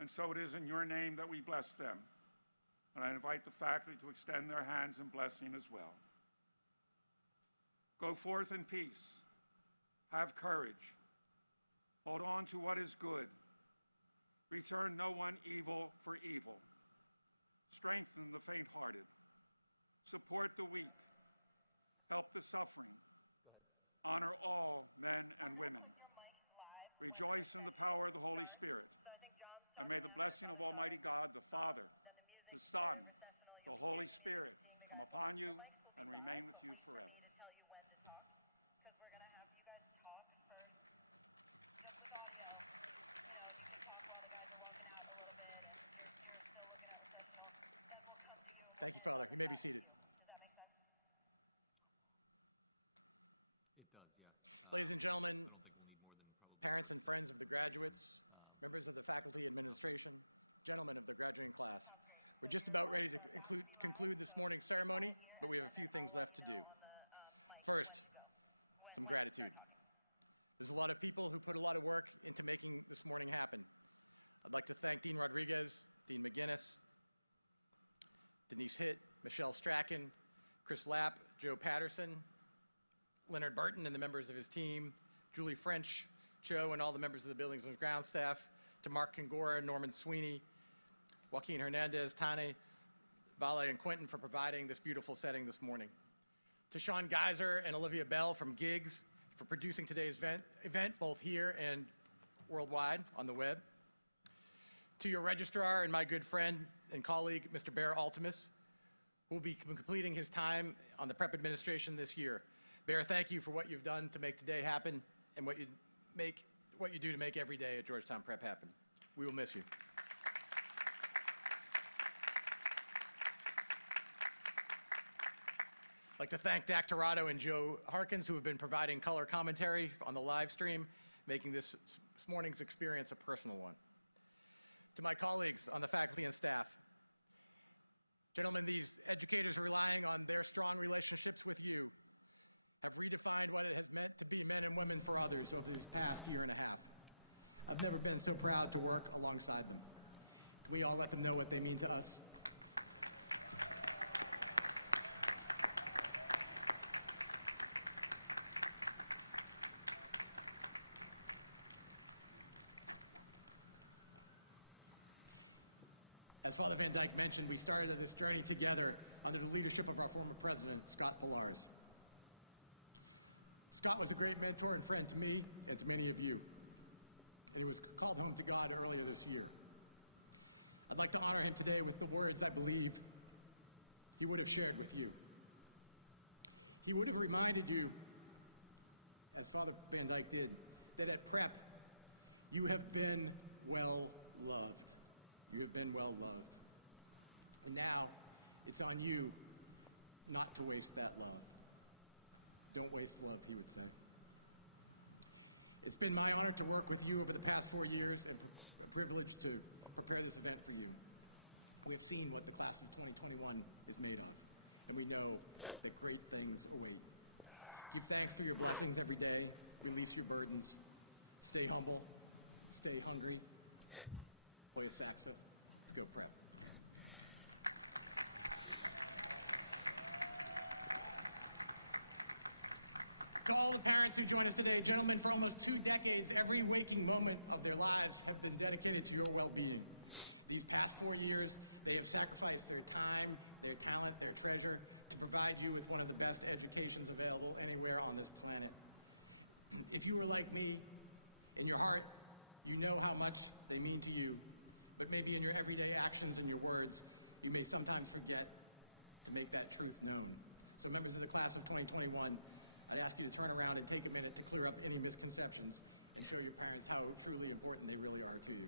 And so it is in your name that we bless them. And I invite the faculty to extend their hands in blessing as well. Go forth in peace. Have courage. Hold on to what is good. Return no one evil for evil. Strengthen the faint-hearted. Support the weak. Help the suffering. Honor all men and women. Rejoice in the power of the Holy Spirit. And may the blessing of Almighty God, the Father, the Son, the Holy Spirit come upon you and remain with you forever. Thank you, Father. You may be seated. It does, yeah. Ladies and gentlemen, parents and friends of the graduates, members of the faculty administration, gentlemen of the graduating class, We're just about ready to conclude this morning's ceremony, but we have a few things left to do. First, some gratitude. There's a lot of people who put a lot of work into making this morning happen. I'd like to thank Dean Rodriguez, Dean McGinnis, Denise Hitt, Michelle Strachan, Chris Lapp, Joe Patterson, Leonard Burton and the members of his team, Julie French, Joe and all the members of the Buildings and Ground staff, to Mark Kangora, Norman Sweeney, Joaquin Hernandez, Tane, Vale, and Quentin for providing this beautiful setting this morning. To Sean Geiser and Olivia Bell from Gigs for producing today's event both here and worldwide on the web. To your registrar and my good friend and colleague, Mr. Bear Altimus, who will be completing his time on the prep administration this year. Bear, thank you for what you've done to make today happen and what you do to make every day at Georgetown Prep happen. We will miss you. I'd like to thank Dak Torado and Joe Harkins, who have been providing color commentary on the live stream, making this morning's experience a personal one. To my colleagues on the faculty and staff, gentlemen, these educators relying on their strong relationships with you have redefined what it has meant to be men and women for others over this past year and a half. I've never been so proud to work alongside them. Can we all let them know what they mean to us? As Father Van Dyke mentioned, we started this journey together under the leadership of our former president, Scott Pillars. Scott was a great mentor and friend to me and to many of you, and he was called home to God earlier this year. I'd like to honor him today with the words I believe he would have shared with you. He would have reminded you, as Father Van Dyke did, that at Prep, you have been well loved. You have been well loved. And now, it's on you not to waste that love. Don't waste love, he would say. It's been my honor to work with you over the past 4 years and a privilege to prepare this event for you. We have seen what the class of 2021 is made of, and we know that great things await. Give thanks for your blessings every day, release your burdens, stay humble, stay hungry. Hoya Saxa, go Prep. To all the parents who join us today, gentlemen, for almost 2 decades, every waking moment of their lives have been dedicated to your well-being. These past 4 years, they have sacrificed their time, their talent, their treasure to provide you with one of the best educations available anywhere on this planet. If you were like me, in your heart, you know how much they mean to you, but maybe in your everyday actions and your words, you may sometimes forget to make that truth known. So members of the class of 2021, I'd ask you to turn around and take a minute to clear up any misconceptions and show your parents how truly important they really are to you.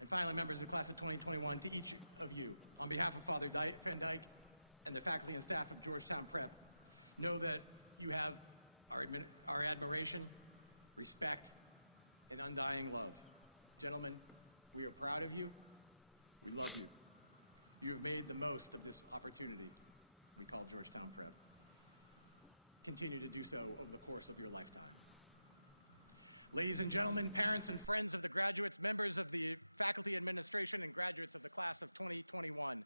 And finally, members of the class of 2021, to each of you, on behalf of Father Van Dyke and the faculty and staff of Georgetown Prep, know that you have our admiration, respect, and undying love. Gentlemen, we are proud of you. We love you. You have made the most of this opportunity we call Georgetown Prep. Continue to do so over the course of your lifetime. Ladies and gentlemen, parents and friends of the graduates, members of the faculty administration, and graduates of the class of 2021,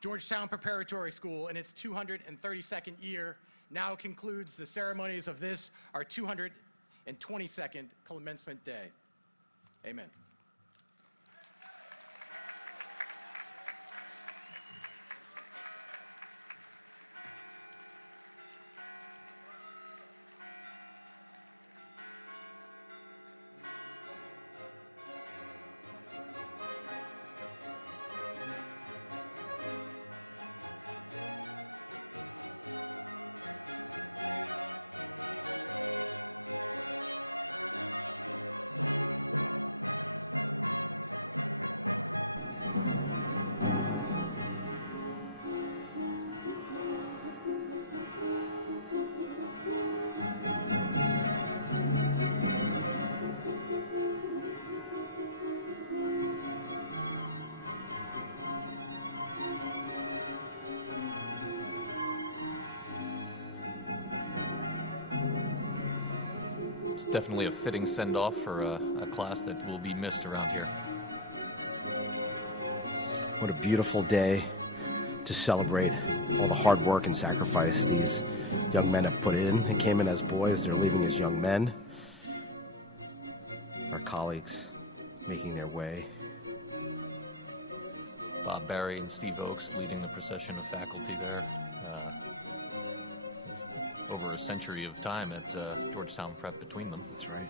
Georgetown Preparatory School, in its 232nd year, now concludes the ceremonies of this, our 222nd Commencement Day. Amen. Definitely a fitting send-off for a class that will be missed around here. What a beautiful day to celebrate all the hard work and sacrifice these young men have put in. They came in as boys, they're leaving as young men. Our colleagues making their way. Bob Barry and Steve Oakes leading the procession of faculty there. Over a century of time at Georgetown Prep between them. That's right.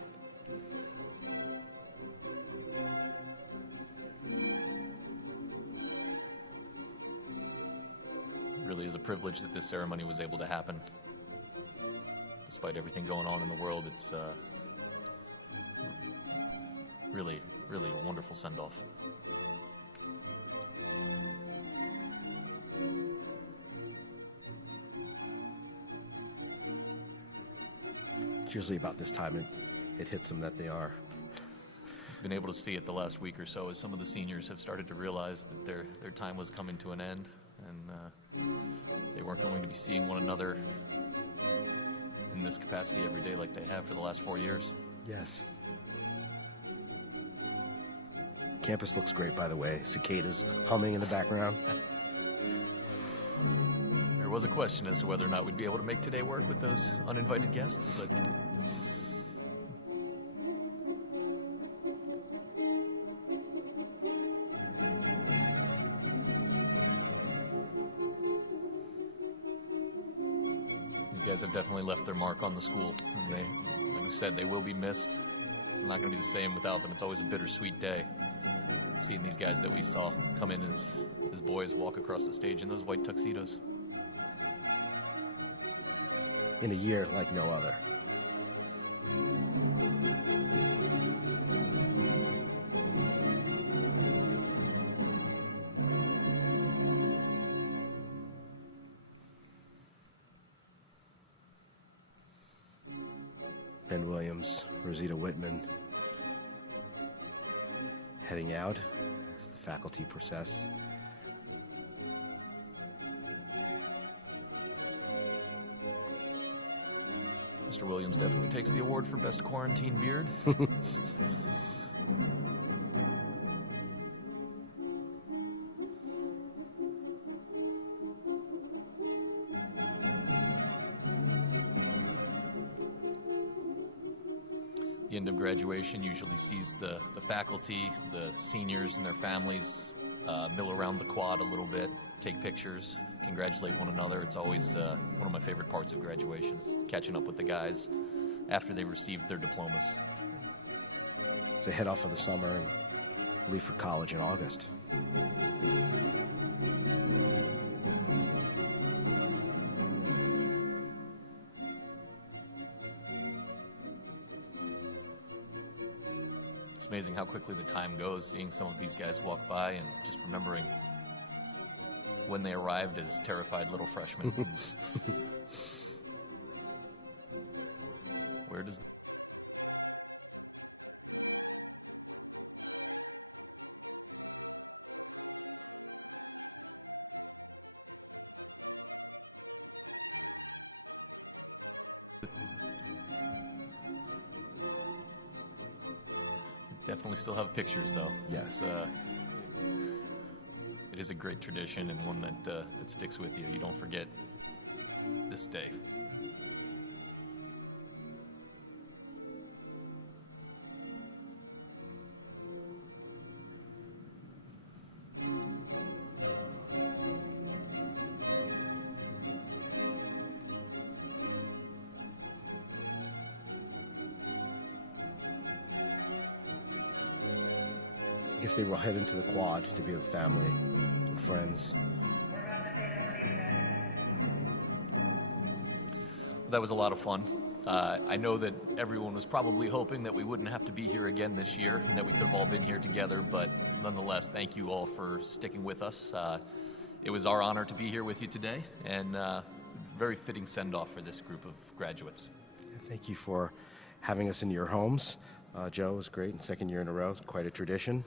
It really is a privilege that this ceremony was able to happen. Despite everything going on in the world, it's really a wonderful send-off. It's usually about this time it hits them that they are. Been able to see it the last week or so as some of the seniors have started to realize that their time was coming to an end, and they weren't going to be seeing one another in this capacity every day like they have for the last 4 years. Yes. Campus looks great, by the way. Cicadas humming in the background. There was a question as to whether or not we'd be able to make today work with those uninvited guests, but these guys have definitely left their mark on the school. They said they will be missed. It's not going to be the same without them. It's always a bittersweet day. Seeing these guys that we saw come in as boys walk across the stage in those white tuxedos. In a year like no other. Ben Williams, Rosita Whitman, heading out as the faculty process. Mr. Williams definitely takes the award for best quarantine beard. The end of graduation usually sees the faculty, the seniors and their families mill around the quad a little bit, take pictures, congratulate one another. It's always one of my favorite parts of graduations, catching up with the guys after they received their diplomas. So head off for the summer and leave for college in August. It's amazing how quickly the time goes, seeing some of these guys walk by and just remembering when they arrived as terrified little freshmen. Where does Definitely still have pictures though. Yes. It is a great tradition and one that sticks with you. You don't forget this day. They will head into the quad to be with family and friends. That was a lot of fun. I know that everyone was probably hoping that we wouldn't have to be here again this year and that we could have all been here together, but nonetheless, thank you all for sticking with us. It was our honor to be here with you today, and very fitting send-off for this group of graduates. Thank you for having us in your homes. Joe, it was great, second year in a row, quite a tradition.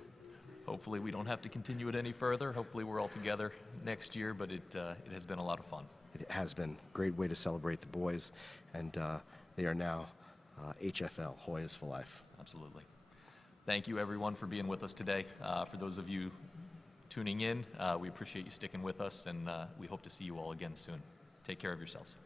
Hopefully we don't have to continue it any further. Hopefully we're all together next year, but it has been a lot of fun. It has been a great way to celebrate the boys, and they are now HFL, Hoyas for Life. Absolutely. Thank you, everyone, for being with us today. For those of you tuning in, we appreciate you sticking with us, and we hope to see you all again soon. Take care of yourselves.